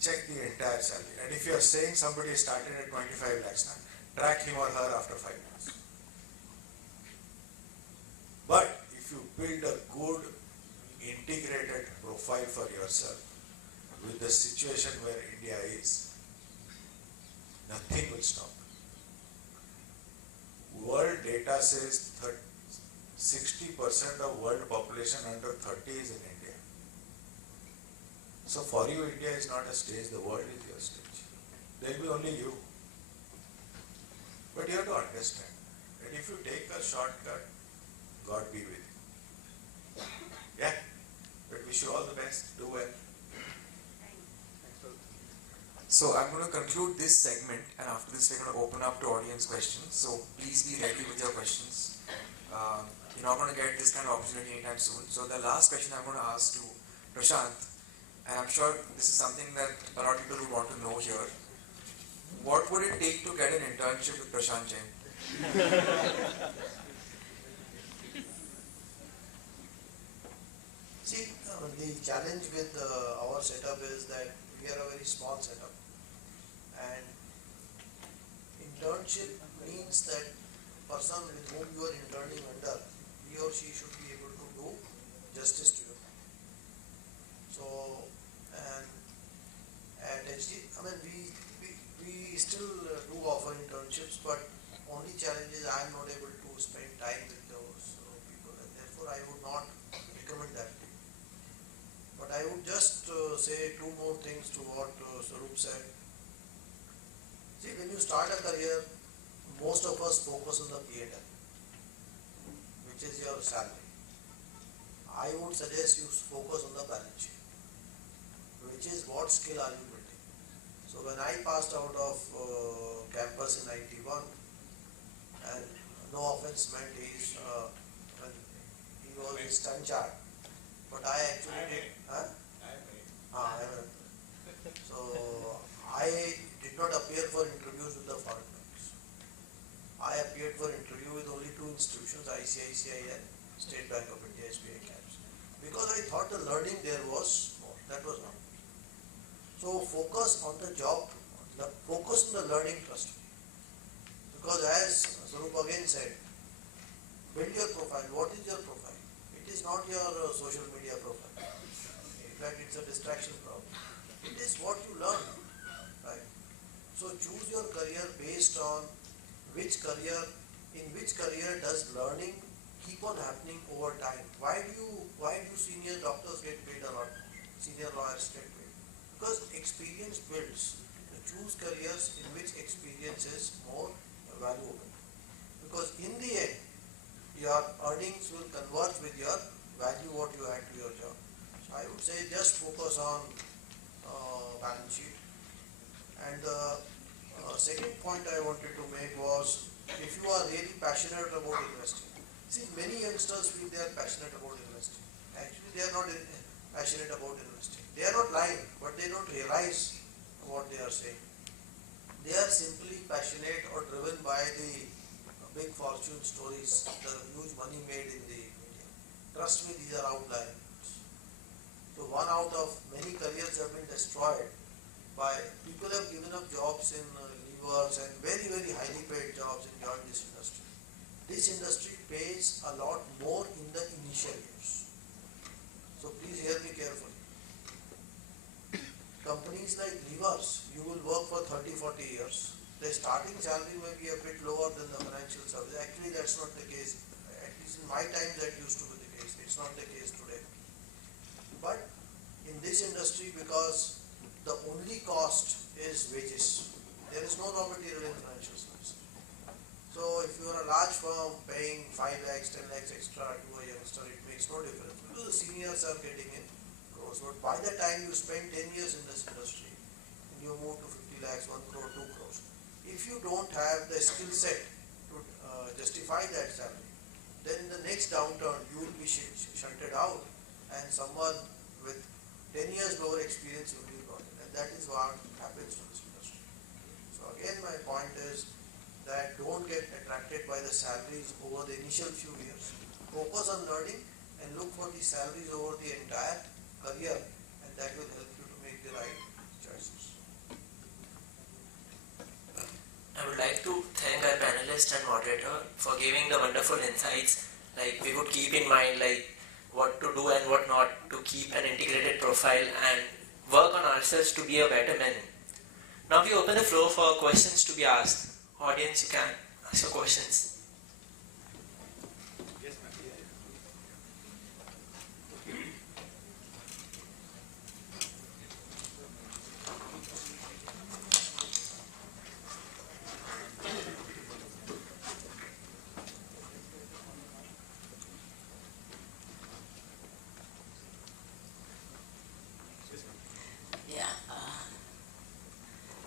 check the entire salary. And if you are saying somebody started at 25 lakhs now, track him or her after 5 years. But if you build a good integrated profile for yourself with the situation where India is, nothing will stop. World data says 60% of world population under 30 is in India. So for you, India is not a stage, the world is your stage. There will be only you. But you have to understand that if you take a shortcut, God be with you. Yeah? But wish you all the best. Do well. So I'm going to conclude this segment, and after this we're going to open up to audience questions. So please be ready with your questions. You're not going to get this kind of opportunity anytime soon. So the last question I'm going to ask to Prashant, and I'm sure this is something that a lot of people would want to know here. What would it take to get an internship with Prashant Jain? See, the challenge with our setup is that we are a very small setup. And internship means that person with whom you are interning under, he or she should be able to do justice to you. So, and at HD, I mean, we still do offer internships, but only challenge is I am not able to spend time with those people, and therefore I would not recommend that. But I would just say two more things to what Sarup said. See, when you start a career, most of us focus on the P&L, which is your salary. I would suggest you focus on the balance sheet, which is what skill are you building. So when I passed out of campus in 91, and no offense meant he was a stunt chart, but I actually did. So I did not appear for interviews with the foreign banks. I appeared for interview with only two institutions, ICICI and State Bank of India, SBI camps, because I thought the learning there was more. That was not. So focus on the job, focus on the learning trust. Because as Sarup again said, build your profile. What is your profile? It is not your social media profile. In fact, it's a distraction problem. It is what you learn, right? So choose your career based on in which career does learning keep on happening over time. Why do senior doctors get paid a lot? Senior lawyers get paid? Because experience builds. Choose careers in which experience is more valuable. Because in the end, your earnings will converge with your value what you add to your job. So I would say just focus on balance sheet. And the second point I wanted to make was, if you are really passionate about investing, see, many youngsters feel they are passionate about investing. Actually, they are not passionate about investing. They are not lying, but they don't realize what they are saying. They are simply passionate or driven by the big fortune stories, the huge money made in the media. Trust me, these are outliers. So one out of many careers have been destroyed by people have given up jobs in clerks and very, very highly paid jobs and join this industry. This industry pays a lot more in the initial years. So please hear me carefully. Companies like Levers, you will work for 30-40 years. The starting salary may be a bit lower than the financial service. Actually, that's not the case. At least in my time, that used to be the case. It's not the case today. But in this industry, because the only cost is wages, there is no raw material in financial services. So if you are a large firm paying 5 lakhs, 10 lakhs extra to a youngster, it makes no difference because the seniors are getting in crores. But by the time you spend 10 years in this industry, and you move to 50 lakhs, 1 crore, 2 crores, if you don't have the skill set to justify that salary, then in the next downturn you will be shunted out and someone with 10 years lower experience will be brought in. And that is what happens to this industry. So again, my point is that don't get attracted by the salaries over the initial few years. Focus on learning and look for the salaries over the entire career, and that will help you to make the right choices. I would like to thank our panelist and moderator for giving the wonderful insights. Like we would keep in mind like what to do and what not to keep an integrated profile and work on ourselves to be a better man. Now we open the floor for questions to be asked. Audience, you can ask your questions.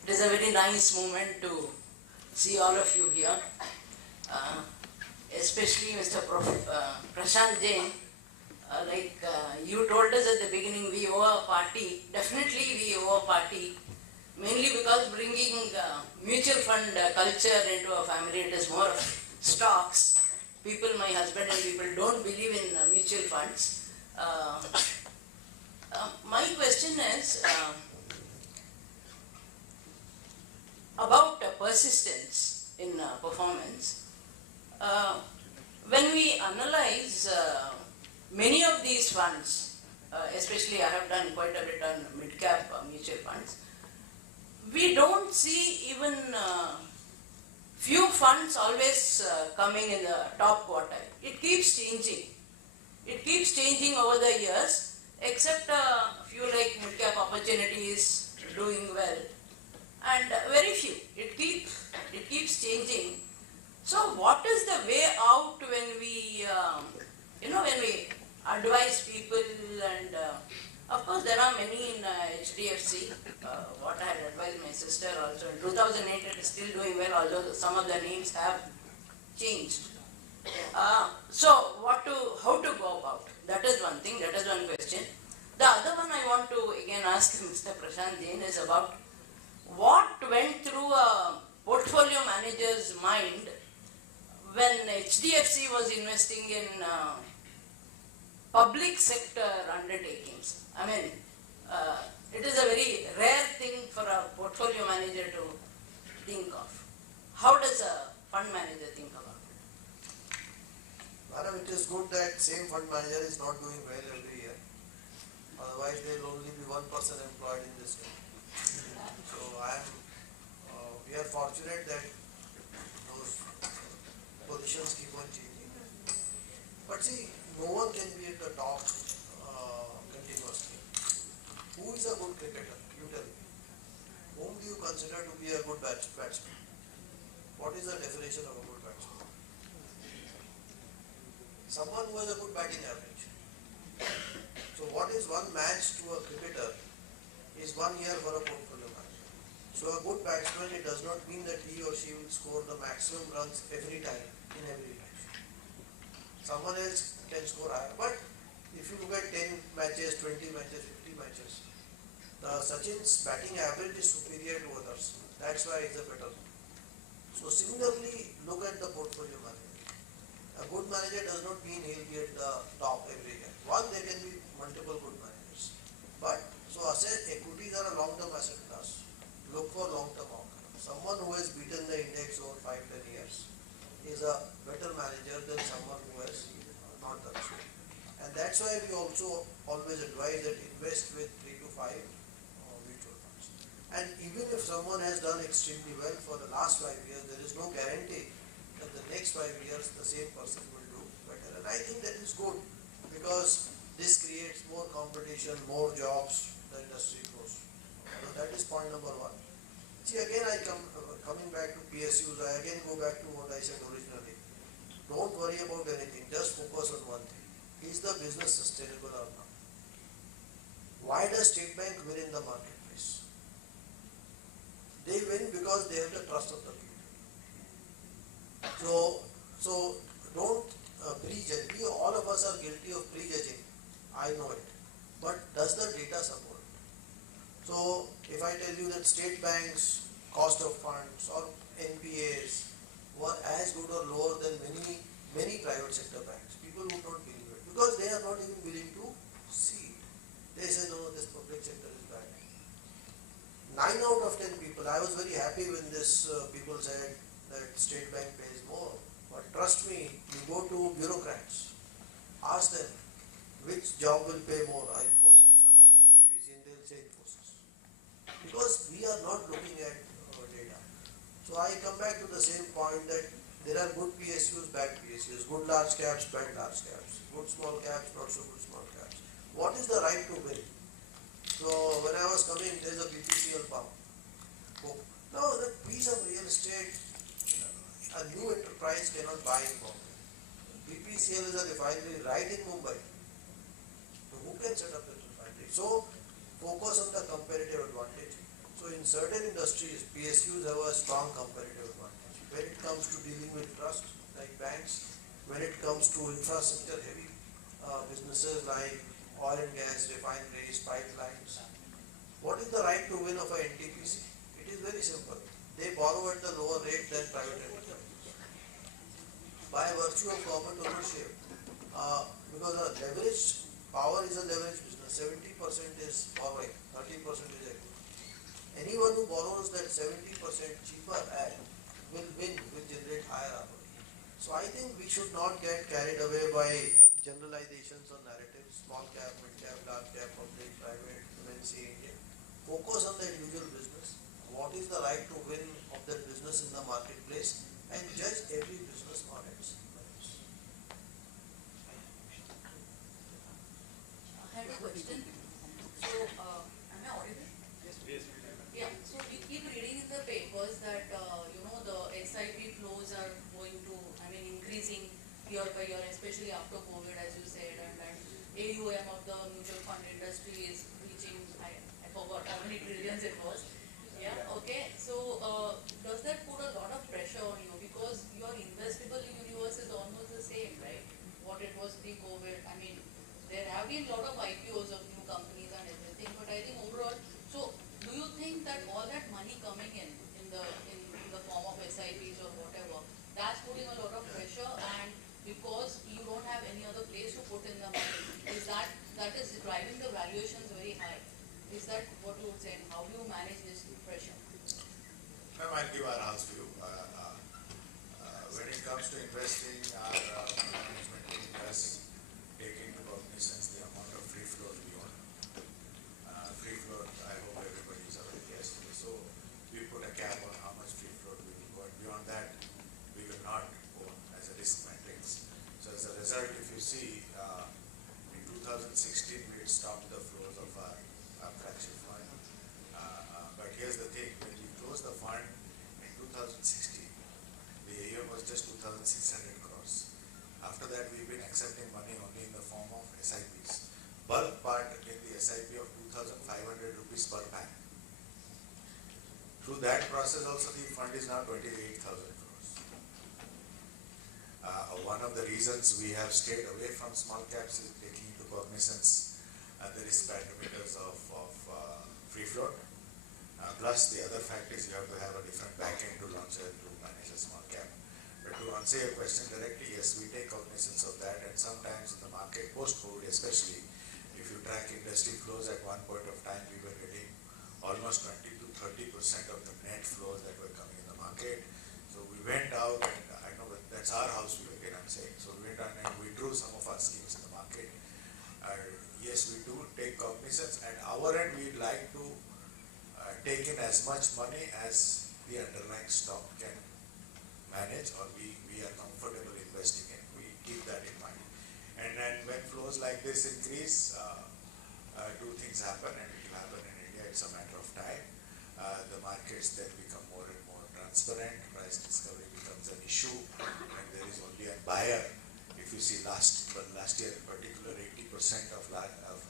It is a very nice moment to see all of you here, especially Mr. Prashant Jain. You told us at the beginning, we owe a party. Definitely we owe a party, mainly because bringing mutual fund culture into a family, it is more of stocks. People, my husband and people don't believe in mutual funds. My question is, about persistence in performance. When we analyze many of these funds, especially I have done quite a bit on mid-cap mutual funds, we don't see even few funds always coming in the top quartile. It keeps changing. It keeps changing over the years, except a few like mid-cap opportunities doing well. And very few. It keeps changing. So what is the way out when we, when we advise people and, of course there are many in HDFC, what I had advised my sister also. In 2008 it is still doing well, although some of the names have changed. So how to go about? That is one thing, that is one question. The other one I want to again ask Mr. Prashant Jain is about what went through a portfolio manager's mind when HDFC was investing in public sector undertakings? I mean, it is a very rare thing for a portfolio manager to think of. How does a fund manager think about it? Madam, it is good that same fund manager is not doing well every year. Otherwise, there will only be one person employed in this country. So we are fortunate that those positions keep on changing. But see, no one can be at the top continuously. Who is a good cricketer? You tell me. Whom do you consider to be a good batsman? What is the definition of a good batsman? Someone who has a good batting average. So what is one match to a cricketer is 1 year for a portfolio manager. So a good batsman, it does not mean that he or she will score the maximum runs every time in every match. Someone else can score higher. But if you look at 10 matches, 20 matches, 50 matches, the Sachin's batting average is superior to others. That's why he's a better. So similarly, look at the portfolio manager. A good manager does not mean he'll be at the top every year. One, there can be multiple good managers. But so equities are a long-term asset class. Look for long-term outcomes. someone who has beaten the index over 5-10 years is a better manager than someone who has not done so. And that's why we also always advise that invest with 3 to 5 mutual funds. And even if someone has done extremely well for the last 5 years, there is no guarantee that the next 5 years the same person will do better. And I think that is good because this creates more competition, more jobs, the industry grows. So that is point number one. See, again coming back to PSUs, I again go back to what I said originally. Don't worry about anything, just focus on one thing. Is the business sustainable or not? Why does State Bank win in the marketplace? They win because they have the trust of the people. So don't prejudge. We all of us are guilty of prejudging. I know it. But does the data support it? So if I tell you that State Bank's cost of funds or NPAs were as good or lower than many private sector banks, people would not believe it because they are not even willing to see it. They say, no, this public sector is bad. 9 out of 10 people, I was very happy when this people said that State Bank pays more. But trust me, you go to bureaucrats, ask them which job will pay more, Infosys or NTPC, and they'll say Infosys. Because we are not looking at data. So I come back to the same point that there are good PSUs, bad PSUs, good large caps, bad large caps, good small caps, not so good small caps. What is the right to win? So when I was coming, there is a BPCL pump. Now that piece of real estate, a new enterprise cannot buy in Bombay. BPCL is a refinery right in Mumbai. So who can set up the refinery? So focus on the comparative advantage. So in certain industries, PSUs have a strong comparative advantage. When it comes to dealing with trust, like banks, when it comes to infrastructure heavy businesses like oil and gas, refineries, pipelines, what is the right to win of a NTPC? It is very simple. They borrow at the lower rate than private enterprises. By virtue of government ownership, because a leveraged power is a leveraged business, 70% is borrowing, 30% is equity. Anyone who borrows that 70% cheaper will win, will generate higher ROE. So I think we should not get carried away by generalizations or narratives, small cap, mid cap, large cap, public, private, MNC, Indian. Focus on the individual business. What is the right to win of that business in the marketplace, and judge every business on its merits. I had a question. So, am I audible? Yes. Yeah. So we keep reading in the papers that the SIP flows are going to, increasing year by year, especially after COVID, as you said, and AUM of the mutual fund industry is reaching, I forgot how many trillions it was. Yeah. Okay. So does that put a lot of pressure on you because your investable universe is almost the same, right? What it was pre-COVID. There have been a lot of IPOs of new companies and everything, but I think overall, so do you think that all that money coming in the form of SIPs or whatever, that's putting a lot of pressure, and because you don't have any other place to put in the money, is that is driving the valuations very high? Is that what you would say? And how do you manage this pressure? I'll give our house view. When it comes to investing, our management team has taken into cognizance the amount of free float we own. Free float, I hope everybody is aware, yes. So we put a cap on how much free float we will go, and beyond that, we will not own as a risk matrix. So as a result, if you see, in 2016 we had stopped the flows of our flagship fund. But here's the thing, when we closed the fund in 2016, the AUM was just 2,600 crores. After that, we've been accepting money only in the form of SIPs. Bulk part in the SIP of 2,500 rupees per pack. Through that process also, the fund is now 28,000 crores. One of the reasons we have stayed away from small caps is taking into cognizance the risk parameters of free float. Plus the other fact is you have to have a different backend to launch to manage a small cap. But to answer your question directly, yes, we take cognizance of that, and sometimes in the market, post-COVID especially, if you track industry flows at one point of time, we were getting almost 20 to 30% of the net flows that were coming in the market. So we went out, and I know that that's our house view again, I'm saying. So we went out and withdrew some of our schemes in the market. Yes, we do take cognizance. At our end, we'd like to take in as much money as the underlying stock can manage, or we are comfortable investing in. We keep that in mind. And then when flows like this increase, two things happen, and it will happen in India. It's a matter of time. The markets then become more and more transparent. Price discovery becomes an issue, and there is only a buyer. If you see last year in particular, 80% of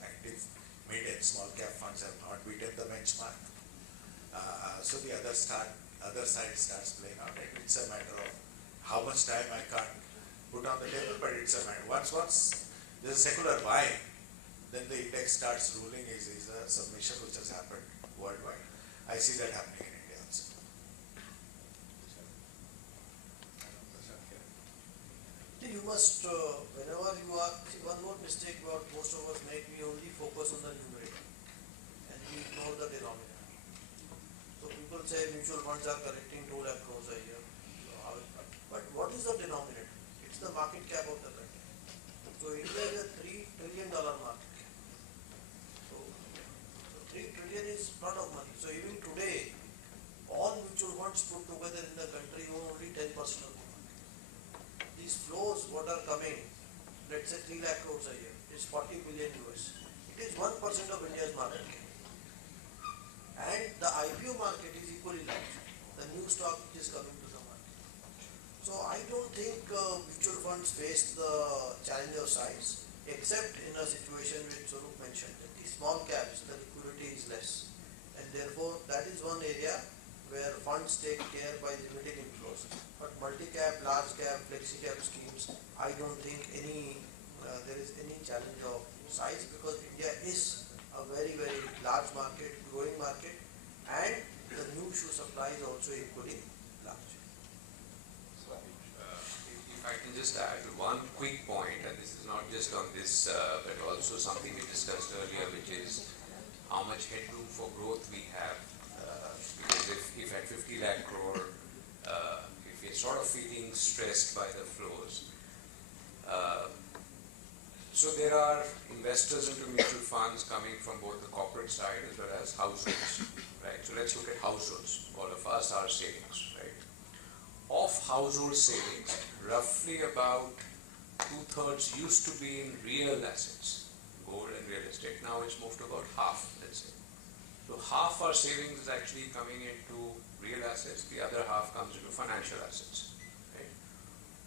active mid and small cap funds have not beaten the benchmark. So the other side starts playing out, and it's a matter of how much time I can't put on the table, but it's a matter. Once there's a secular buying, then the index starts ruling is a submission which has happened worldwide. I see that happening in India also. You must, whenever you are, see, one more mistake what most of us make, we only focus on the numerator and we ignore the denominator. So people say mutual funds are collecting 2 lakh crores a year. But what is the denominator? It's the market cap of the country. So India is a $3 trillion market cap. So 3 trillion is a lot of money. So even today, all mutual funds put together in the country own only 10% of the market. These flows, what are coming, let's say 3 lakh crores a year, is 40 billion US. It is 1% of India's market cap. And the IPO market is equally large, the new stock which is coming to the market. So I don't think mutual funds face the challenge of size, except in a situation which Swarup mentioned, that the small caps, the liquidity is less. And therefore, that is one area where funds take care by limiting inflows. But multi-cap, large cap, flexi-cap schemes, I don't think there is any challenge of size, because India is a very, very large market, growing market, and the new shoe supply is also equally large. So, if I can just add one quick point, and this is not just on this, but also something we discussed earlier, which is how much headroom for growth we have. Because if at 50 lakh crore, if we're sort of feeling stressed by the flows, so there are investors into mutual funds coming from both the corporate side as well as households, right? So let's look at households. All of us are savings, right? Of household savings, roughly about 2/3 used to be in real assets, gold and real estate. Now it's moved to about half, let's say. So half our savings is actually coming into real assets, the other half comes into financial assets.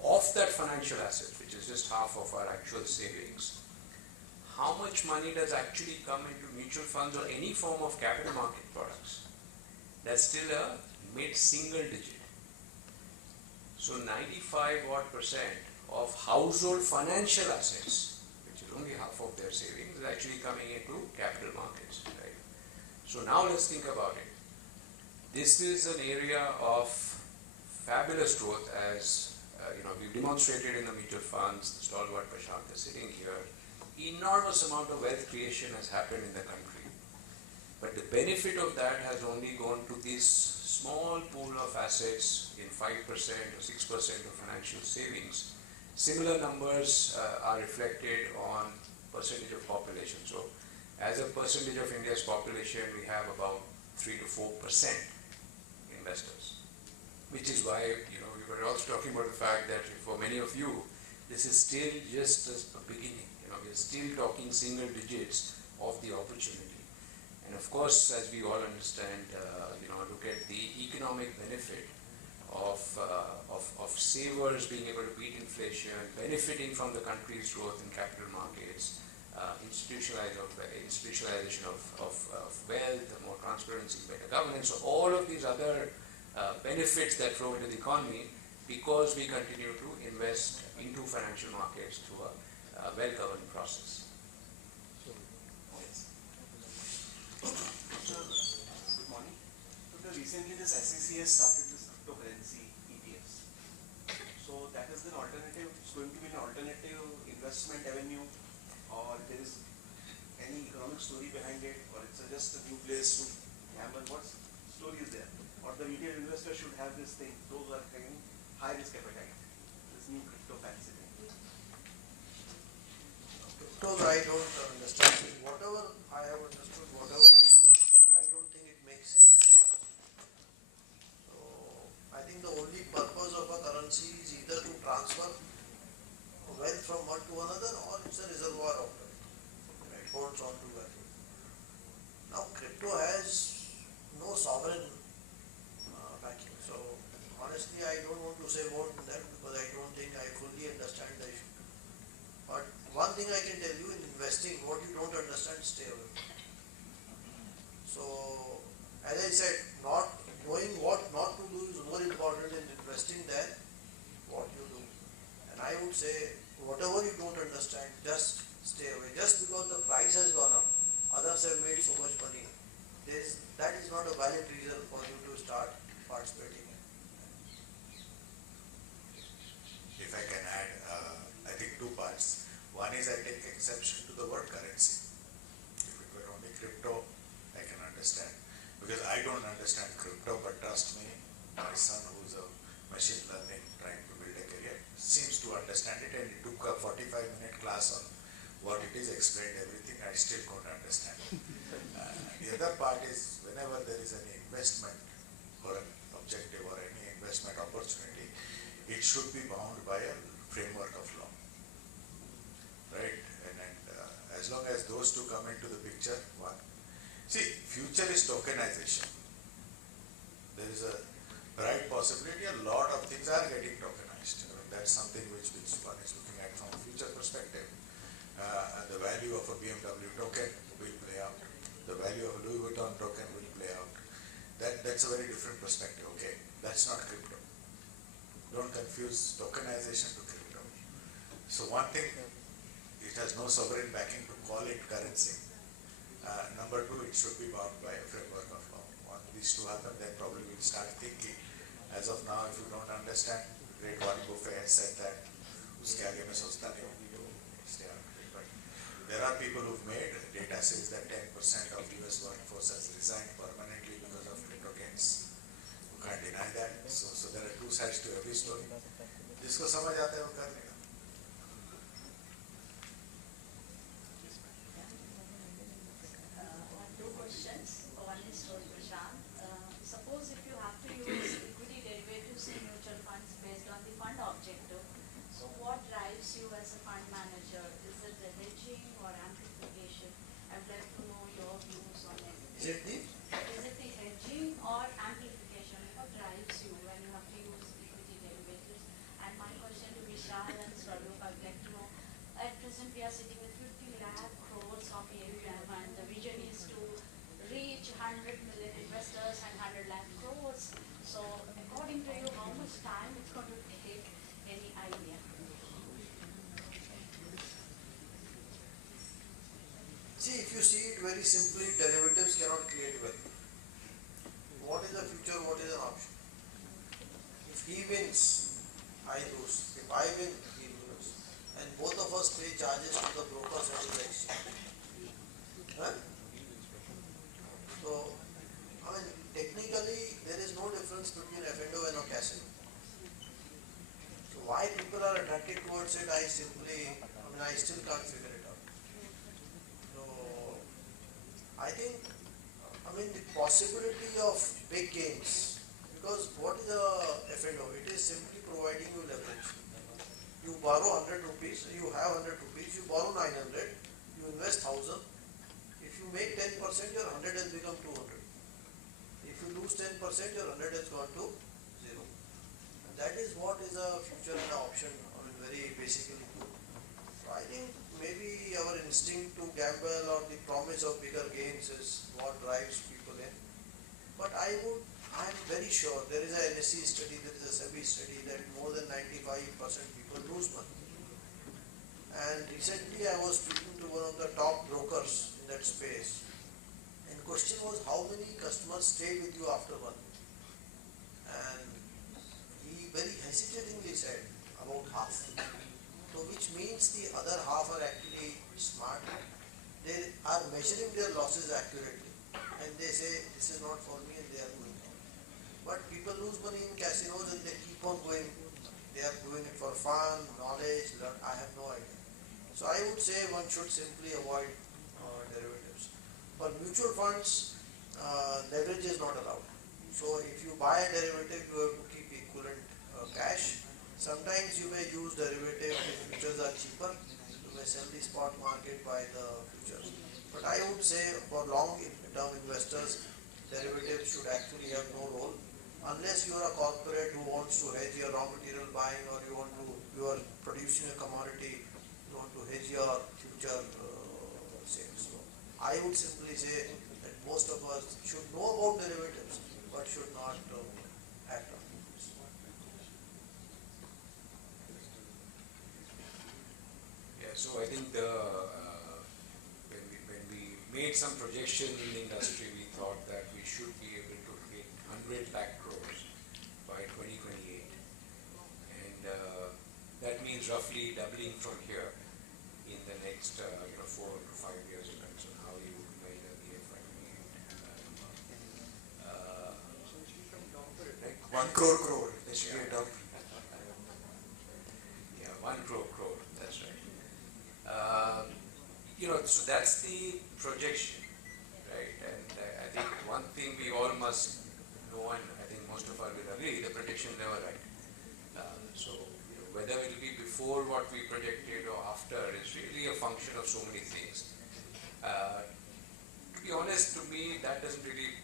Of that financial asset, which is just half of our actual savings, how much money does actually come into mutual funds or any form of capital market products? That's still a mid-single digit. So 95% of household financial assets, which is only half of their savings, is actually coming into capital markets. Right? So now let's think about it. This is an area of fabulous growth, as we've demonstrated in the mutual funds. The stalwart Prashant is sitting here. Enormous amount of wealth creation has happened in the country. But the benefit of that has only gone to this small pool of assets in 5% or 6% of financial savings. Similar numbers are reflected on percentage of population. So as a percentage of India's population, we have about 3 to 4% investors. Which is why, we were also talking about the fact that for many of you, this is still just a beginning. We're still talking single digits of the opportunity. And of course, as we all understand, look at the economic benefit of savers being able to beat inflation, benefiting from the country's growth in capital markets, institutionalization of wealth, more transparency, better governance. So all of these other benefits that flow into the economy, because we continue to invest into financial markets through a well-governed process. Good morning. So recently this SEC has started this cryptocurrency ETFs. So that is an alternative, it's going to be an alternative investment avenue, or there is any economic story behind it, or it's just a new place to gamble? What's story is there. Or the retail investor should have this thing. Those who are having high risk appetite. This new crypto fancy thing. Cryptos I don't understand. Whatever I have understood, whatever I know, I don't think it makes sense. So I think the only purpose of a currency is either to transfer wealth from one to another, or it's a reservoir of wealth. It holds on to value. Now crypto has no sovereign backing. So honestly, I don't want to say more than that because I don't think I fully understand the issue. But one thing I can tell you, in investing, what you don't understand, stay away. So as I said, not knowing what not to do is more important in investing than what you do. And I would say, whatever you don't understand, just stay away. Just because the price has gone up, others have made so much money, that is not a valid reason for you to start participating in. If I can add, I think two parts. One is I take exception to the word currency. If it were only crypto, I can understand. Because I don't understand crypto, but trust me, my son, who's a machine learning, trying to build a career, seems to understand it, and he took a 45-minute class on what it is, explained everything. I still don't understand. The other part is, whenever there is any investment or an objective or any investment opportunity, it should be bound by a framework of law, right? And as long as those two come into the picture, one. See, future is tokenization. There is a bright possibility, a lot of things are getting tokenized. That's something which one is looking at from a future perspective. The value of a BMW token will play out. The value of a Louis Vuitton token will play out. That's a very different perspective. Okay, that's not crypto. Don't confuse tokenization to crypto. So one thing, it has no sovereign backing to call it currency. Number two, it should be bound by a framework of law. Once these two happen, then probably we'll start thinking. As of now, if you don't understand, great Warren Buffett has said that, uske aage mein sochta nahi hu, to stay out of it. But there are people who've made, data says that 10% of US workforce has resigned permanently because of crypto gains. You can't deny that. So there are two sides to every story. जिसको समझ आता है वो कर लेगा. Two questions. One is for Prashant. Suppose if you have to use equity derivatives in mutual funds based on the fund objective, so what drives you as a fund manager? Is it the hedging or amplification? I'd like to know your views on it. Is it the hedging or amplification? What drives you when you have to use equity derivatives? And my question to Vishal and Swaroop, I'd like to know, at present we are sitting with 50 lakh crores of AUM, and the vision is to reach 100 million investors and 100 lakh crores. So according to you, how much time it's going to take? Any idea? See, if you see it very simply, derivatives cannot create wealth. What is the future? What is an option? If he wins, I lose. If I win, he loses. And both of us pay charges to the brokers and to the exchange. Right? So, I mean, technically, there is no difference between F&O and a casino. So why people are attracted towards it, I still can't figure it out. So, I think, the possibility of big gains, because what is a F&O? It is simply providing you leverage. You borrow 100 rupees, you have 100 rupees, you borrow 900, you invest 1000. If you make 10%, your 100 has become 200. If you lose 10%, your 100 has gone to zero. And that is what is a future and an option, very basically. So I think maybe our instinct to gamble or the promise of bigger gains is what drives people in. But I'm very sure there is a NSE study, there is a SEBI study that more than 95% people lose money. And recently I was speaking to one of the top brokers in that space. And the question was, how many customers stayed with you after 1 year? And he very hesitatingly said, about half. So which means the other half are actually smart. They are measuring their losses accurately. And they say, this is not for me, and they are going but people lose money in casinos and they keep on going. They are doing it for fun, knowledge, learn. I have no idea. So I would say one should simply avoid derivatives. For mutual funds, leverage is not allowed. So if you buy a derivative, you have to keep equivalent cash. Sometimes you may use derivative if futures are cheaper. You may sell the spot market by the futures. But I would say for long-term investors, derivatives should actually have no role unless you are a corporate who wants to hedge your raw material buying, or you are producing a commodity, you want to hedge your future sales. So I would simply say that most of us should know about derivatives but should not act on it. Yeah, so I think when we made some projection in the industry, we thought that we should be able to hit 100 lakh crores by 2028, and that means roughly doubling from here in the next 4 to 5 years, depends on how you measure the FY28. 1 crore, they should get up. Yeah, 1 crore, that's right. So that's the projection, right? And I think one thing we all must know, and I think most of us will agree, the projection never right. So whether it will be before what we projected or after is really a function of so many things. To be honest, to me, that doesn't really,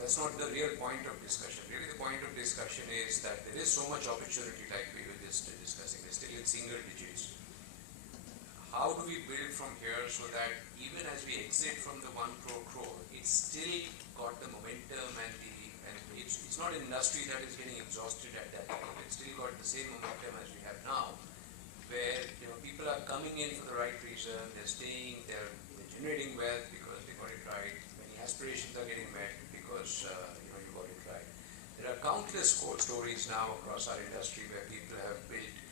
that's not the real point of discussion. Really, the point of discussion is that there is so much opportunity, like we were just discussing, we're still in single digits. How do we build from here so that even as we exit from the 1 crore, it's still got the momentum and it's not an industry that is getting exhausted at that level. It's still got the same momentum as we have now, where people are coming in for the right reason, they're staying, they're generating wealth because they got it right. Many aspirations are getting met because you got it right. There are countless stories now across our industry where people have built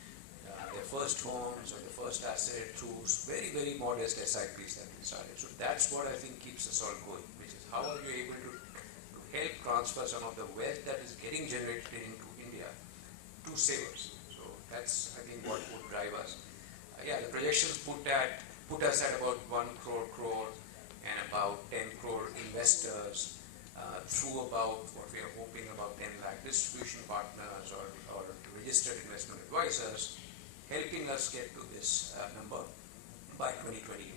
their first homes or the first asset through very, very modest SIPs that we started. So that's what I think keeps us all going, which is how are you able to help transfer some of the wealth that is getting generated into India to savers. So that's, I think, what would drive us. The projections put us at about 1 crore and about 10 crore investors through about what we are hoping about 10 lakh distribution partners or registered investment advisors, helping us get to this number by 2028.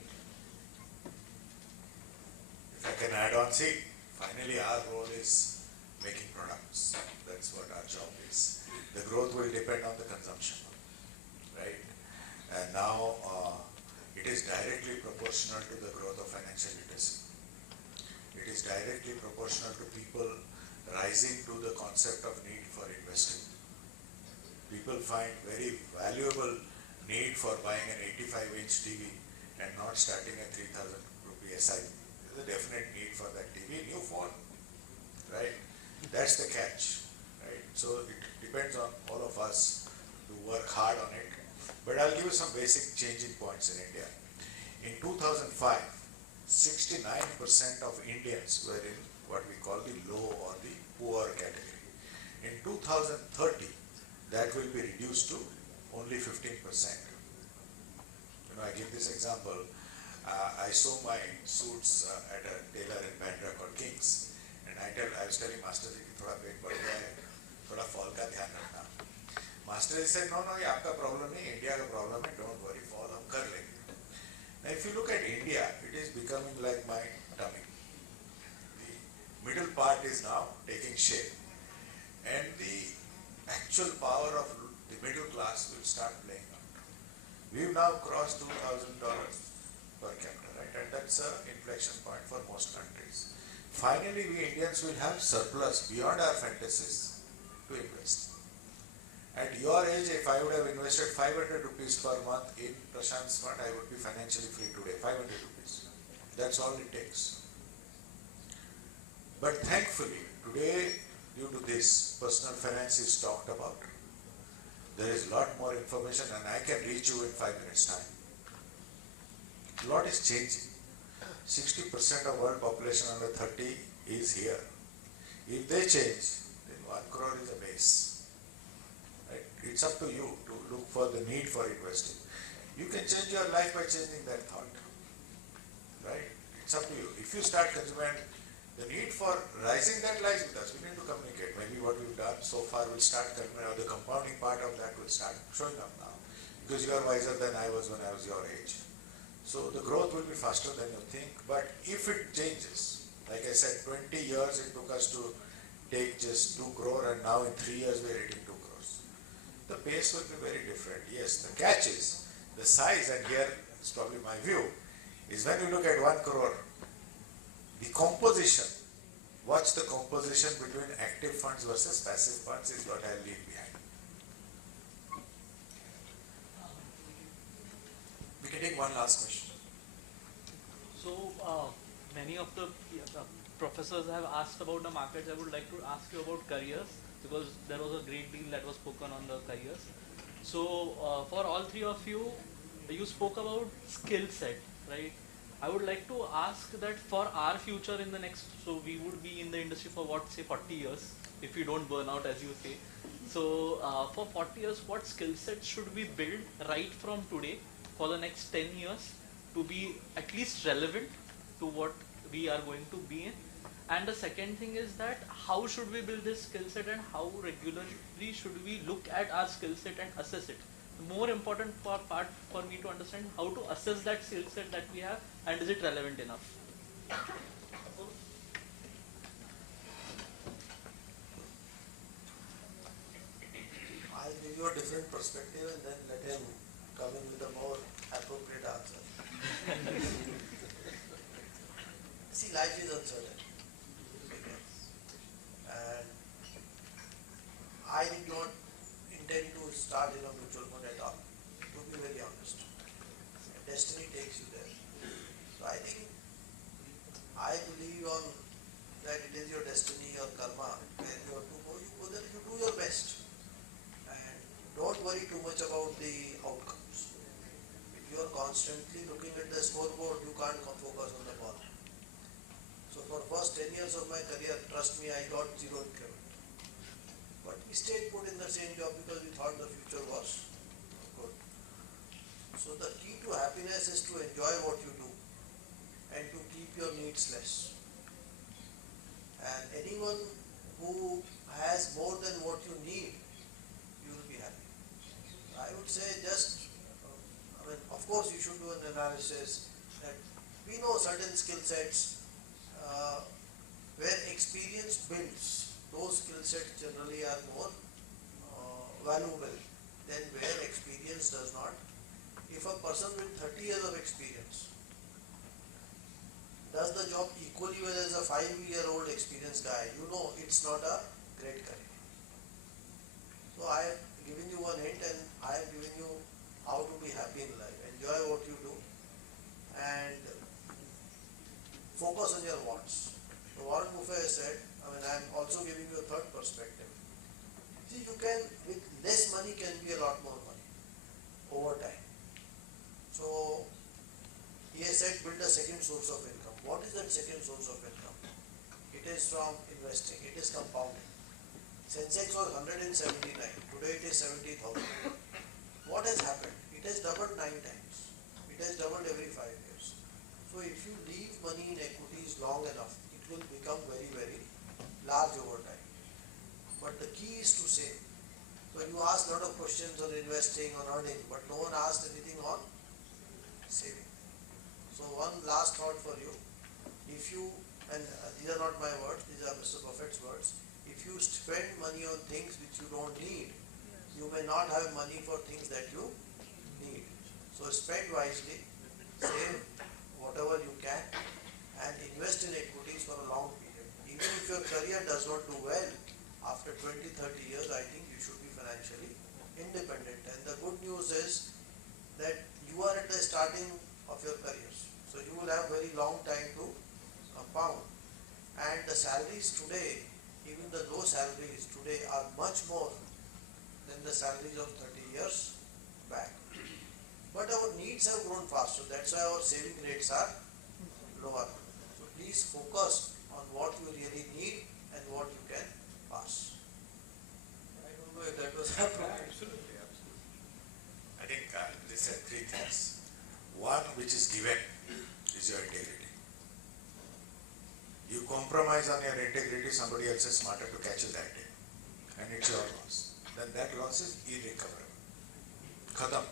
If I can add on, see, finally our role is making products. That's what our job is. The growth will depend on the consumption, right? And now it is directly proportional to the growth of financial literacy. It is directly proportional to people rising to the concept of need for investing. People find very valuable need for buying an 85-inch TV and not starting a 3,000 rupee SIP. There's a definite need for that TV, new phone, right? That's the catch, right? So it depends on all of us to work hard on it. But I'll give you some basic changing points in India. In 2005, 69% of Indians were in what we call the low or the poor category. In 2030, that will be reduced to only 15%. I give this example. I sew my suits at a tailor in Bandra called Kings, and I was telling Master Ji कि थोड़ा पेट बढ़ गया है, थोड़ा fall का ध्यान रखना. Master Ji said, no, ये आपका problem नहीं, India का problem है, don't worry, fall हम कर लेंगे. Now if you look at India, it is becoming like my tummy. The middle part is now taking shape, and the actual power of the middle class will start playing out. We've now crossed $2,000 per capita, right? And that's an inflection point for most countries. Finally, we Indians will have surplus beyond our fantasies to invest. At your age, if I would have invested 500 rupees per month in Prashant's fund, I would be financially free today, 500 rupees. That's all it takes. But thankfully, today, due to this, personal finance is talked about. There is a lot more information and I can reach you in 5 minutes time. A lot is changing. 60% of world population under 30 is here. If they change, 1 crore is a base. Right? It's up to you to look for the need for investing. You can change your life by changing that thought. Right? It's up to you. If you start consuming, the need for rising that lies with us. We need to communicate. Maybe what we've done so far will start coming out. The compounding part of that will start showing up now. Because you are wiser than I was when I was your age. So the growth will be faster than you think. But if it changes, like I said, 20 years it took us to take just 2 crore and now in 3 years we are hitting 2 crores. The pace will be very different. Yes, the catch is the size, and here is probably my view, is when you look at 1 crore, the composition, watch the composition between active funds versus passive funds is what I'll leave behind. We can take one last question. So, many of the professors have asked about the markets. I would like to ask you about careers, because there was a great deal that was spoken on the careers. So, for all three of you, you spoke about skill set, right? I would like to ask that for our future in the next, so we would be in the industry for what, say 40 years, if we don't burn out as you say. So for 40 years, what skill sets should we build right from today for the next 10 years to be at least relevant to what we are going to be in? And the second thing is that how should we build this skill set, and how regularly should we look at our skill set and assess it? The more important part for me to understand how to assess that skill set that we have, and is it relevant enough? I'll give you a different perspective and then let him come in with a more appropriate answer. See, life is uncertain. And I did not intend to start in a mutual fund at all, to be very honest. Destiny takes you there. So I think I believe on that it is your destiny, your karma, where you have to go, you go there, you do your best. And don't worry too much about the outcomes. If you are constantly looking at the scoreboard, you can't focus on the ball. So for the first 10 years of my career, trust me, I got zero increment. But we stayed put in the same job because we thought the future was good. So the key to happiness is to enjoy what you do and to keep your needs less. And anyone who has more than what you need, you will be happy. I would say just, of course you should do an analysis that we know certain skill sets where experience builds. Those skill sets generally are more valuable than where experience does not. If a person with 30 years of experience does the job equally well as a 5-year-old experienced guy, you know it's not a great career. So I have given you one hint, and I have given you how to be happy in life. Enjoy what you do and focus on your wants. So Warren Buffett has said, I'm also giving you a third perspective. See, you can, with less money can be a lot more money over time. So he has said build a second source of income. What is that second source of income? It is from investing. It is compounding. Sensex was 179. Today it is 70,000. What has happened? It has doubled 9 times. It has doubled every 5 years. So if you leave money in equities long enough, it will become very, very large over time. But the key is to save. So you asked a lot of questions on investing, on earning, but no one asked anything on saving. So one last thought for you. If you, and these are not my words, these are Mr. Buffett's words, if you spend money on things which you don't need, you may not have money for things that you need. So spend wisely, save whatever you can, and invest in equities for a long period. Even if your career does not do well, after 20, 30 years, I think you should be financially independent. And the good news is that you are at the starting of your careers. So you will have very long time to compound. And the salaries today, even the low salaries today, are much more than the salaries of 30 years back. But our needs have grown faster. That's why our saving rates are lower. So please focus on what you really need and what you can pass. That was appropriate. Absolutely. I think they said three things. One, which is given, is your integrity. You compromise on your integrity, somebody else is smarter to catch you that day. And it's your loss. Then that loss is irrecoverable. Khatam.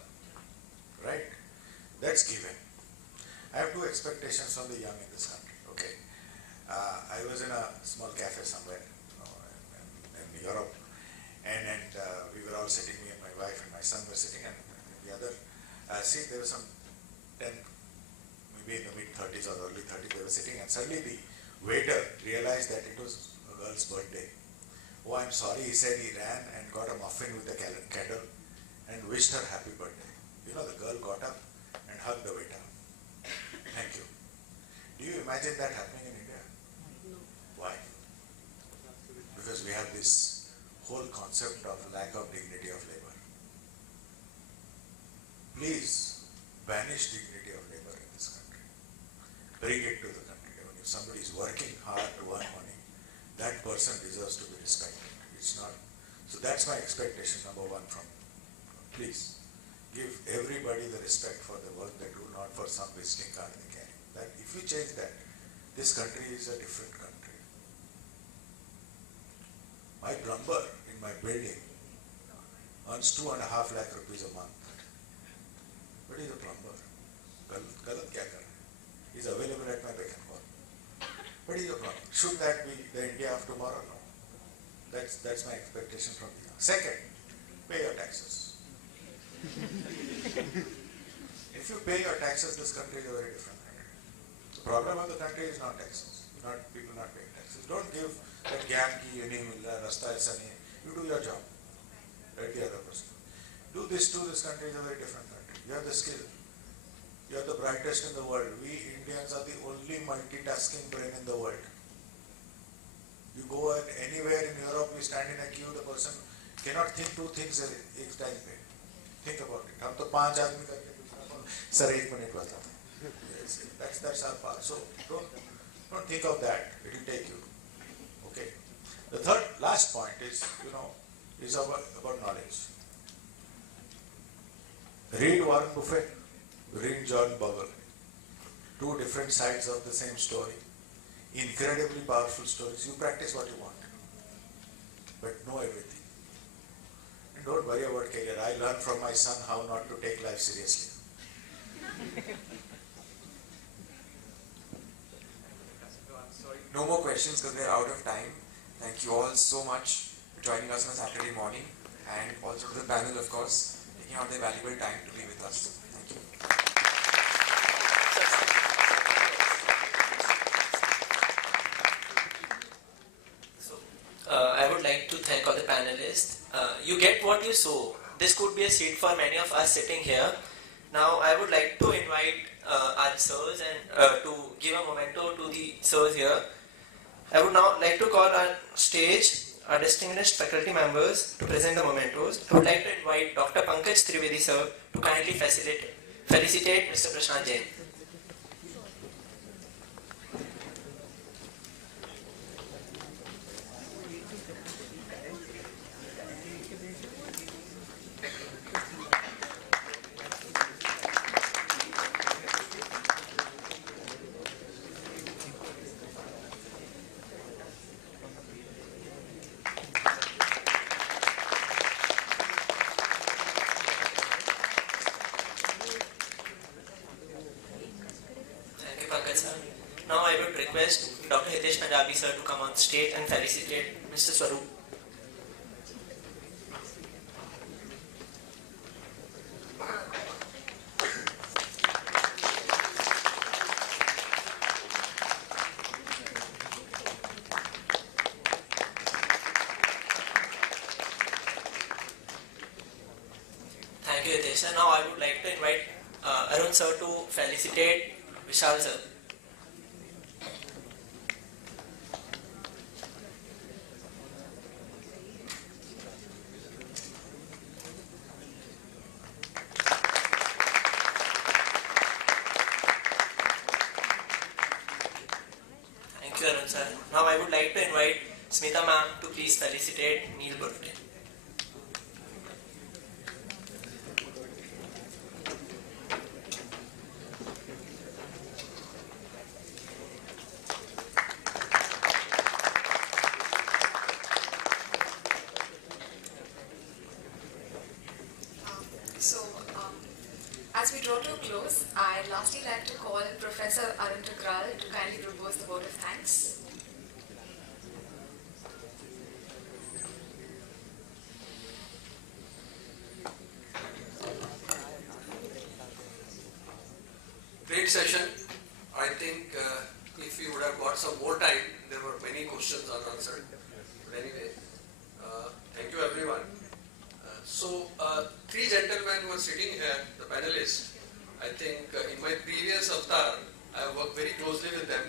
Right? That's given. I have two expectations from the young in this country. Okay. I was in a small cafe somewhere in Europe, and we were all sitting, me and my wife and my son were sitting, and the other seat, there was some 10, maybe in the mid-30s or early 30s, they were sitting, and suddenly the waiter realized that it was a girl's birthday. Oh, I'm sorry, he said. He ran and got a muffin with a candle and wished her happy birthday. You know, the girl got up and hugged the waiter. Thank you. Do you imagine that happening in India? No. Why? Because we have this whole concept of lack of dignity of labor. Please banish dignity of labor in this country. Bring it to the country. If somebody is working hard to earn money, that person deserves to be respected. It's not. So that's my expectation, number one, from please give everybody the respect for the work they do, not for some visiting card they carry. That if you change that, this country is a different country. My plumber in my building earns 2.5 lakh rupees a month. But he's a plumber. Galat kya kar? He's available at my beck and call. But he's a plumber. Should that be the India of tomorrow? No. That's my expectation from you. Second, pay your taxes. If you pay your taxes, this country is a very different country. The problem of the country is not taxes, not people not paying taxes. Don't give that gyan ki ye nahi mil raha, rasta aisa nahi. You do your job. Let the other person do this too. This country is a very different country. You have the skill. You are the brightest in the world. We Indians are the only multitasking brain in the world. You go anywhere in Europe, you stand in a queue, the person cannot think two things at a time. Think about it. हम तो 5 आदमी करके sir 1 minute बता. That's our part. So don't think of that. It will take you. Okay. The last point is about knowledge. Read Warren Buffett, read John Bogle. Two different sides of the same story. Incredibly powerful stories. You practice what you want, but know everything. And don't worry about career. I learned from my son how not to take life seriously. No more questions because we're out of time. Thank you all so much for joining us on a Saturday morning, and also to the panel, of course, taking out their valuable time to be with us. Thank you. I would like to thank all the panelists. You get what you sow. This could be a seed for many of us sitting here. Now I would like to invite our sirs and to give a memento to the sirs here. I would now like to call on stage our distinguished faculty members to present the mementos. I would like to invite Dr. Pankaj Trivedi sir to kindly felicitate Mr. Prashant Jain. Now I would request Dr. Hitesh Punjabi sir to come on stage and felicitate Mr. Swaroop. Thank you, Hitesh sir. Now I would like to invite Arun sir to felicitate Vishal sir. Thank you, Arun sir. Now I would like to invite Smita ma'am to please felicitate Neil Burford. As we draw to a close, I'd lastly like to call Professor Arun Gral to kindly propose the vote of thanks. Great session. I think if we would have got some more time, there were many questions unanswered. But anyway, thank you everyone. Three gentlemen were sitting here, the panelists. I think in my previous avatar, I worked very closely with them,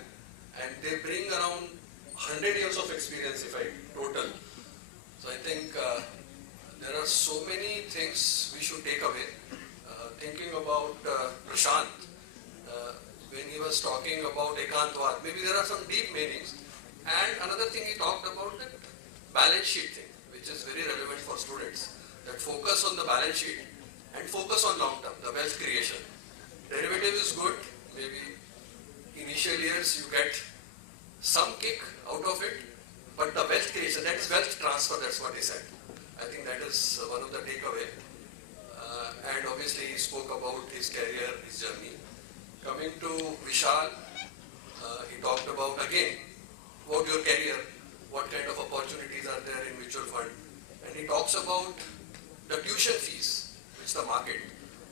and they bring around 100 years of experience, if I total. So I think there are so many things we should take away. Thinking about Prashant, when he was talking about Ekantwad, maybe there are some deep meanings. And another thing he talked about, the balance sheet thing, which is very relevant for students. That focus on the balance sheet and focus on long term, the wealth creation. Derivative is good, maybe initial years you get some kick out of it, but the wealth creation, that is wealth transfer, that's what he said. I think that is one of the takeaway. And obviously he spoke about his career, his journey. Coming to Vishal, he talked about again, about your career, what kind of opportunities are there in mutual fund. And he talks about the tuition fees, which the market.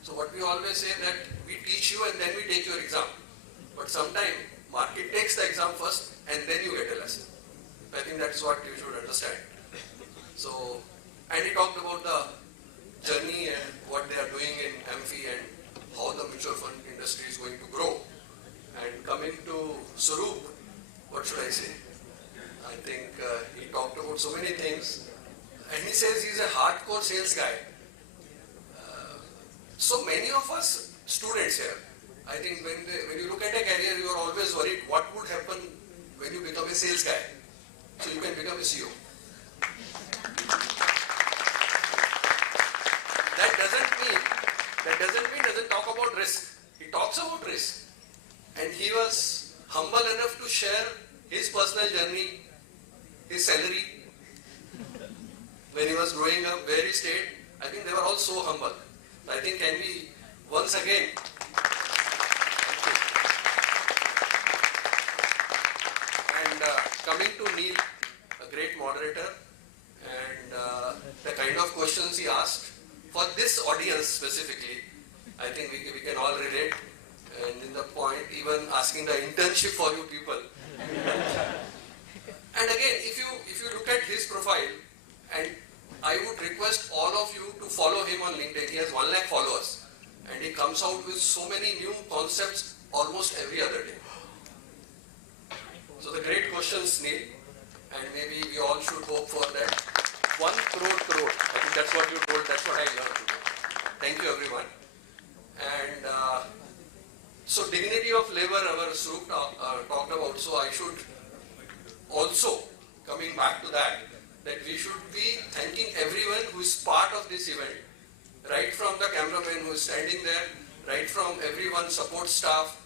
So what we always say that we teach you and then we take your exam. But sometimes market takes the exam first and then you get a lesson. I think that's what you should understand. So, and he talked about the journey and what they are doing in AMFI and how the mutual fund industry is going to grow. And coming to Sarup, what should I say? I think he talked about so many things. And he says he's a hardcore sales guy. So many of us students here, I think when you look at a career, you are always worried what would happen when you become a sales guy. So you can become a CEO. That doesn't talk about risk. He talks about risk. And he was humble enough to share his personal journey, his salary. When he was growing up, where he stayed, I think they were all so humble. I think can we once again and coming to Neil, a great moderator, and the kind of questions he asked for this audience specifically, I think we can all relate. And in the point, even asking the internship for you people. And again, if you look at his profile, and I would request all of you to follow him on LinkedIn. He has 1 lakh followers, and he comes out with so many new concepts almost every other day. So the great questions, Neil, and maybe we all should hope for that 1 crore. I think that's what you told. That's what I learned today. Thank you, everyone. And so dignity of labor, our Sroop talked about. So I should also, coming back to that we should be thanking everyone who is part of this event, right from the cameraman who is standing there, right from everyone, support staff,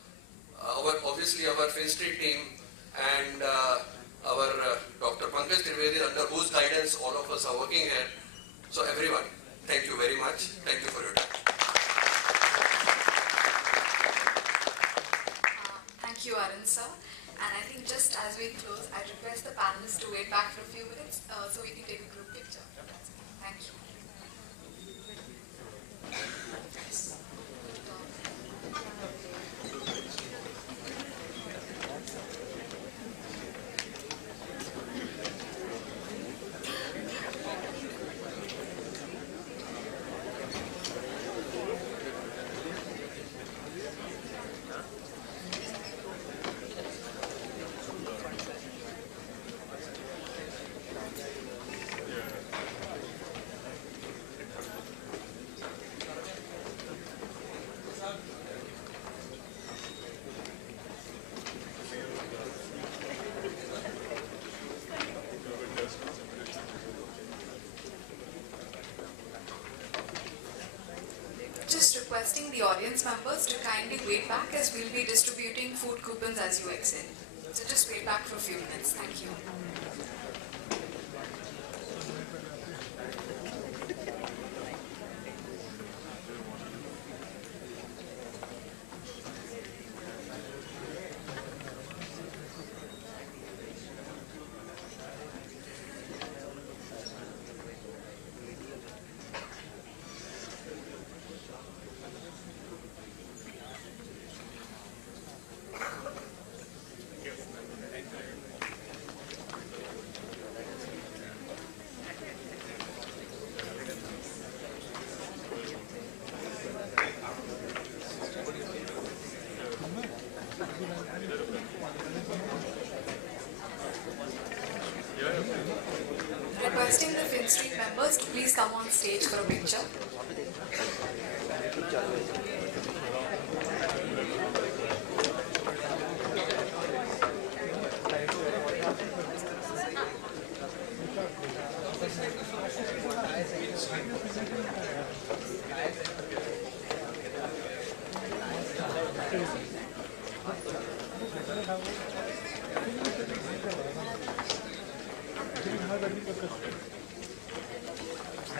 obviously our Finstreet team, and our Dr. Pankaj Trivedi, under whose guidance all of us are working here. So everyone, thank you very much. Thank you for your time. Thank you, Arun sir. And I think just as we close, I request the panelists to wait back for a few minutes so we can take a group picture. Thank you. Just requesting the audience members to kindly wait back as we'll be distributing food coupons as you exit. So just wait back for a few minutes. Thank you.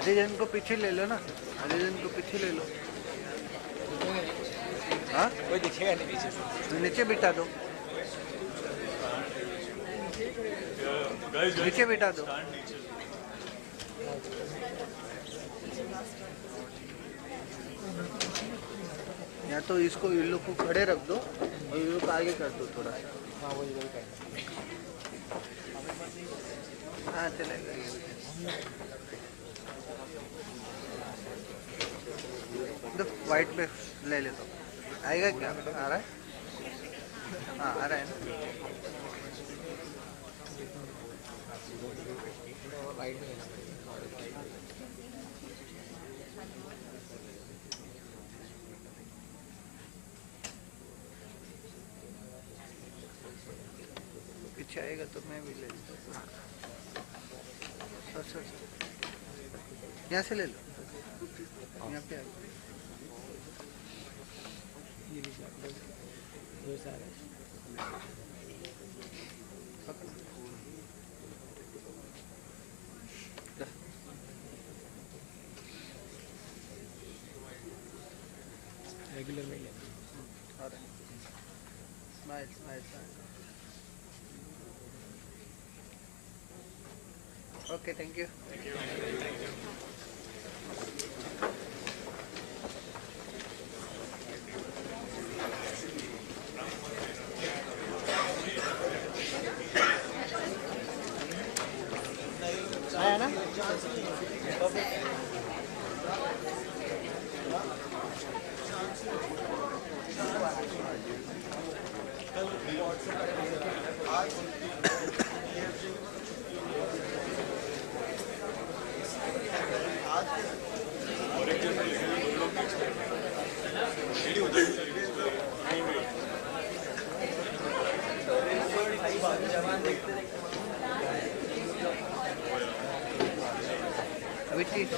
आधे जन को पीछे ले लो ना, आधे जन को पीछे ले लो। हाँ कोई दिखेगा नहीं पीछे से, नीचे बिठा दो, नीचे बिठा दो। या तो इसको इन लोग को खड़े रख दो और इन लोग को आगे कर दो थोड़ा सा। हाँ वही वही करना। हाँ चलेगा। वाइट पे ले लेता हूँ, आएगा क्या? आ रहा है? हाँ आ रहा है ना। पीछे आएगा तो मैं भी ले लूँ। सर यहाँ से ले लो, यहाँ पे आएगा। ये भी वो सारा रेगुलर में ले। Smile smile smile. Okay thank you. आया ना? Which is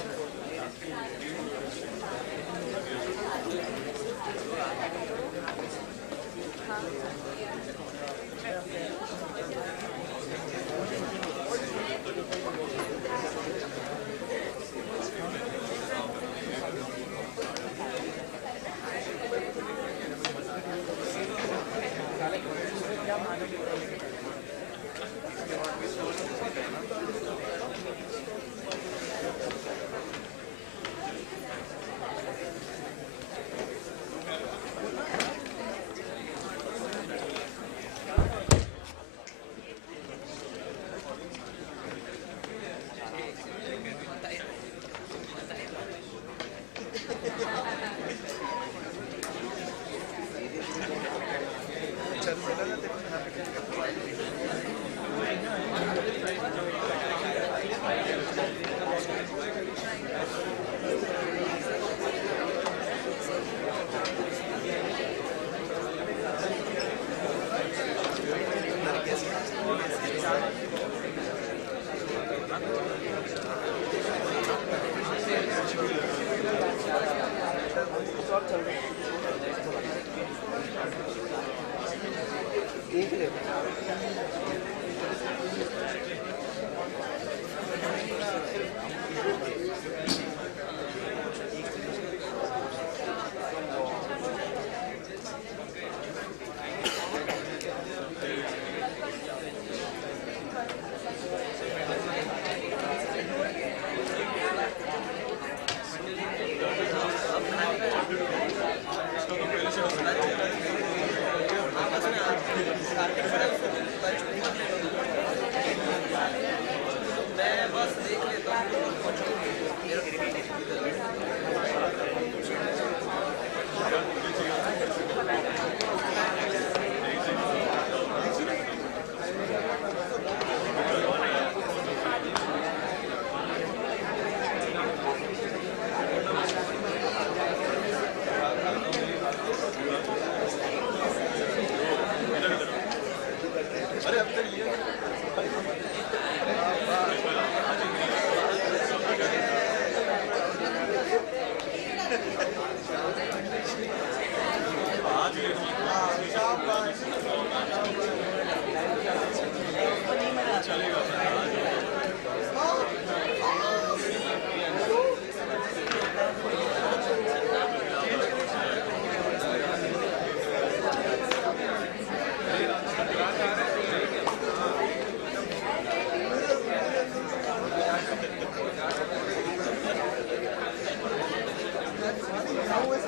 4